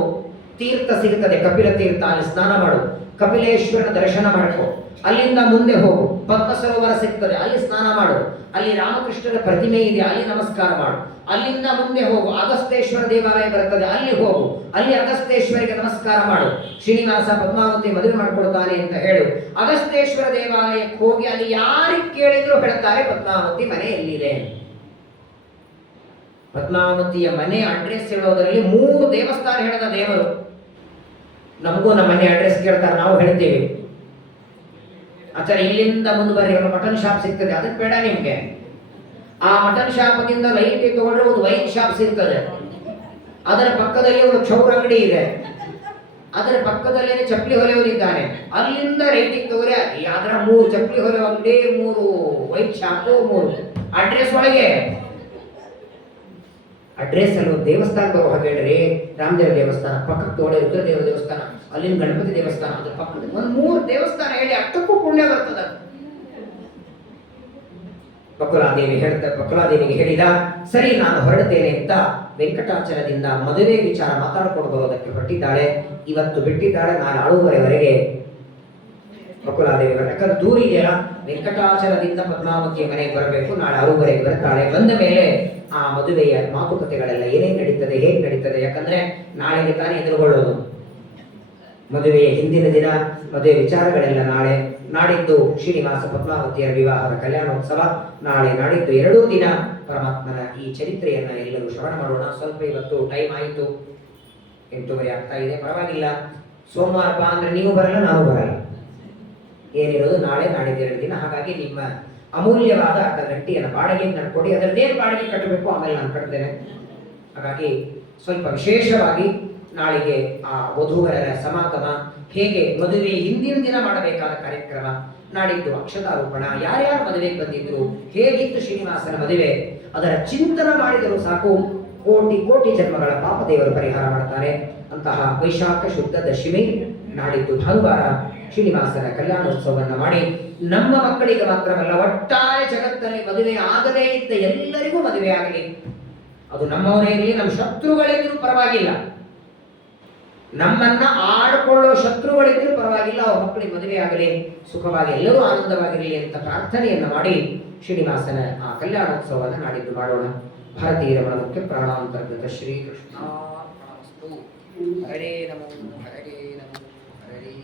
ತೀರ್ಥ ಸಿಗುತ್ತದೆ, ಕಪಿಲ ತೀರ್ಥ, ಅಲ್ಲಿ ಸ್ನಾನ ಮಾಡು, ಕಪಿಲೇಶ್ವರನ ದರ್ಶನ ಮಾಡ್ಕೋ. ಅಲ್ಲಿಂದ ಮುಂದೆ ಹೋಗು, ಪದ್ಮ ಸರೋವರ ಸಿಗ್ತದೆ, ಅಲ್ಲಿ ಸ್ನಾನ ಮಾಡು. ಅಲ್ಲಿ ರಾಮಕೃಷ್ಣರ ಪ್ರತಿಮೆ ಇದೆ, ಅಲ್ಲಿ ನಮಸ್ಕಾರ ಮಾಡು. ಅಲ್ಲಿಂದ ಮುಂದೆ ಹೋಗು, ಅಗಸ್ತೇಶ್ವರ ದೇವಾಲಯ ಬರ್ತದೆ, ಅಲ್ಲಿ ಹೋಗು, ಅಲ್ಲಿ ಅಗಸ್ತೇಶ್ವರಿಗೆ ನಮಸ್ಕಾರ ಮಾಡು. ಶ್ರೀನಿವಾಸ ಪದ್ಮಾವತಿ ಮದುವೆ ಮಾಡಿಕೊಡ್ತಾನೆ ಅಂತ ಹೇಳು. ಅಗಸ್ತೇಶ್ವರ ದೇವಾಲಯಕ್ಕೆ ಹೋಗಿ ಅಲ್ಲಿ ಯಾರಿಗೆ ಕೇಳಿದ್ರು ಹೇಳ್ತಾರೆ ಪದ್ಮಾವತಿ ಮನೆ ಎಲ್ಲಿದೆ. ಪದ್ಮಾವತಿಯ ಮನೆ ಅಡ್ರೆಸ್ ಹೇಳೋದರಲ್ಲಿ 3 ದೇವಸ್ಥಾನ ಹೇಳಿದ ದೇವರು. ನಮಗೂ ನಮ್ಮ ಮನೆ ಅಡ್ರೆಸ್ ಕೇಳ್ತಾರೆ, ನಾವು ಹೇಳ್ತೇವೆ ಆಚಾರ್ಯ ಇಲ್ಲಿಂದ ಮುಂದೆ ಬರ್ರಿ, ಒಂದು ಮಟನ್ ಶಾಪ್ ಸಿಗ್ತದೆ, ಅದಕ್ಕೆ ಬೇಡ ನಿಮ್ಗೆ. ಆ ಮಟನ್ ಶಾಪ್ನಿಂದ ಲೈಟ್ ತಗೊಂಡ್ರೆ ಒಂದು ವೈನ್ ಶಾಪ್ ಸಿಗ್ತದೆ, ಅದರ ಪಕ್ಕದಲ್ಲಿ ಒಂದು ಕ್ಷೌರ ಅಂಗಡಿ ಇದೆ, ಅದರ ಪಕ್ಕದಲ್ಲೇ ಚಪ್ಪಲಿ ಹೊಲೆಯವರಿದ್ದಾನೆ, ಅಲ್ಲಿಂದ ರೈಟಿಗೆ ತಗೋರೆ ಅದರ 3 ಚಪ್ಪಲಿ ಹೊಲೆಯ ಅಂಗಡಿ, 3 ವೈನ್ ಶಾಪು, 3 ಅಡ್ರೆಸ್ ಒಳಗೆ. ಅಡ್ರೆಸ್ ಅಲ್ಲಿ ಒಂದು ದೇವಸ್ಥಾನ ಬರೋ ಹಾಗೆ ಹೇಳ್ರಿ, ರಾಮದೇವ ದೇವಸ್ಥಾನ ಪಕ್ಕಕ್ಕೆ ತೋಡೆ, ರುದ್ರದೇವ ದೇವಸ್ಥಾನ, ಅಲ್ಲಿನ ಗಣಪತಿ ದೇವಸ್ಥಾನ, ಅದ್ರ ಪಕ್ಕದ ಒಂದು 3 ದೇವಸ್ಥಾನ ಹೇಳಿ ಅಷ್ಟಕ್ಕೂ ಪುಣ್ಯ ಬರ್ತದ. ಬಕುಲಾದೇವಿಗೆ ಹೇಳಿದ, ಸರಿ ನಾನು ಹೊರಡ್ತೇನೆ ಅಂತ ವೆಂಕಟಾಚಲದಿಂದ ಮದುವೆ ವಿಚಾರ ಮಾತಾಡ್ಕೊಂಡು ಬರೋದಕ್ಕೆ ಹೊರಟಿದ್ದಾಳೆ. ಇವತ್ತು ಬಿಟ್ಟಿದ್ದಾಳೆ, ನಾಳೆ 6:30ವರೆಗೆ ಬಕುಲಾದೇವಿ ಯಾಕಂದ್ರೆ ದೂರ ಇದೆಯಲ್ಲ, ವೆಂಕಟಾಚಲದಿಂದ ಪದ್ಮಾವತಿಯ ಮನೆಗೆ ಬರಬೇಕು, ನಾಳೆ 6:30ಗೆ ಬರ್ತಾಳೆ. ಬಂದ ಮೇಲೆ ಆ ಮದುವೆಯ ಮಾತುಕತೆಗಳೆಲ್ಲ ಏನೇನು ನಡೀತದೆ, ಹೇಗೆ ನಡೀತದೆ, ಯಾಕಂದ್ರೆ ನಾಳೆಗೆ ತಾನೇ ಎದುರುಗೊಳ್ಳೋದು. ಮದುವೆಯ ಹಿಂದಿನ ದಿನ ಮದುವೆ ವಿಚಾರಗಳೆಲ್ಲ ನಾಳೆ. ನಾಡಿದ್ದು ಶ್ರೀನಿವಾಸ ಪದ್ಮಾವತಿಯರ ವಿವಾಹದ ಕಲ್ಯಾಣೋತ್ಸವ ನಾಳೆ. ನಾಡಿದ್ದು 2 ದಿನ ಪರಮಾತ್ಮನ ಈ ಚರಿತ್ರೆಯನ್ನ ಎಲ್ಲರೂ ಶ್ರವಣ ಮಾಡೋಣ. ಸ್ವಲ್ಪ ಇವತ್ತು ಟೈಮ್ ಆಯಿತು, 8:30 ಆಗ್ತಾ ಇದೆ, ಪರವಾಗಿಲ್ಲ. ಸೋಮವಾರ ಅಂದ್ರೆ ನೀವು ಬರಲ್ಲ, ನಾವು ಬರಲ್ಲ, ಏನಿರೋದು ನಾಳೆ, ನಾಡಿದ್ದು 2 ದಿನ. ಹಾಗಾಗಿ ನಿಮ್ಮ ಅಮೂಲ್ಯವಾದ ಅರ್ಧ ಗಂಟೆಯನ್ನು ಬಾಡಿಗೆಗೆ ನಾನು ಕೊಡಿ, ಅದರದ್ದೇನು ಬಾಡಿಗೆ ಕಟ್ಟಬೇಕು ಆಮೇಲೆ ನಾನು ಕಟ್ತೇನೆ. ಹಾಗಾಗಿ ಸ್ವಲ್ಪ ವಿಶೇಷವಾಗಿ ನಾಳೆಗೆ ಆ ವಧೂವರರ ಸಮಾಗಮ, ಹೇಗೆ ಮದುವೆ ಹಿಂದಿನ ದಿನ ಮಾಡಬೇಕಾದ ಕಾರ್ಯಕ್ರಮ, ನಾಡಿದ್ದು ಅಕ್ಷತಾರೋಪಣ, ಯಾರ್ಯಾರು ಮದುವೆಗೆ ಬಂದಿದ್ರು, ಹೇಗಿತ್ತು ಶ್ರೀನಿವಾಸನ ಮದುವೆ, ಅದರ ಚಿಂತನ ಮಾಡಿದರೂ ಸಾಕು, ಕೋಟಿ ಕೋಟಿ ಜನ್ಮಗಳ ಪಾಪ ದೇವರು ಪರಿಹಾರ ಮಾಡ್ತಾರೆ. ಅಂತಹ ವೈಶಾಖ ಶುದ್ಧ ದಶಮಿ ನಾಡಿದ್ದು ಭಾನುವಾರ ಶ್ರೀನಿವಾಸನ ಕಲ್ಯಾಣೋತ್ಸವವನ್ನು ಮಾಡಿ ನಮ್ಮ ಮಕ್ಕಳಿಗೆ ಮಾತ್ರವಲ್ಲ, ಒಟ್ಟಾರೆ ಜಗತ್ತಲ್ಲಿ ಮದುವೆ ಆಗದೇ ಇದ್ದ ಎಲ್ಲರಿಗೂ ಮದುವೆ ಆಗಲಿ. ಅದು ನಮ್ಮವರೇ ಇರಲಿ, ನಮ್ಮ ಶತ್ರುಗಳಿದ್ರೂ ಪರವಾಗಿಲ್ಲ, ನಮ್ಮನ್ನ ಆಡ್ಕೊಳ್ಳೋ ಶತ್ರುಗಳಿದ್ರೂ ಪರವಾಗಿಲ್ಲ, ಅವ್ರ ಮಕ್ಕಳಿಗೆ ಮದುವೆ ಆಗಲಿ, ಸುಖವಾಗಿ ಎಲ್ಲರೂ ಆನಂದವಾಗಿರಲಿ ಅಂತ ಪ್ರಾರ್ಥನೆಯನ್ನು ಮಾಡಿ ಶ್ರೀನಿವಾಸನ ಆ ಕಲ್ಯಾಣೋತ್ಸವವನ್ನು ನಾಡಿದ್ದು ಮಾಡೋಣ. ಭಾರತೀಯ ರಮಣ ಮುಖ್ಯ ಪ್ರಾಣಾಂತರ್ಗತ ಶ್ರೀಕೃಷ್ಣ ಹರೇ ನಮೋ ಹರೇ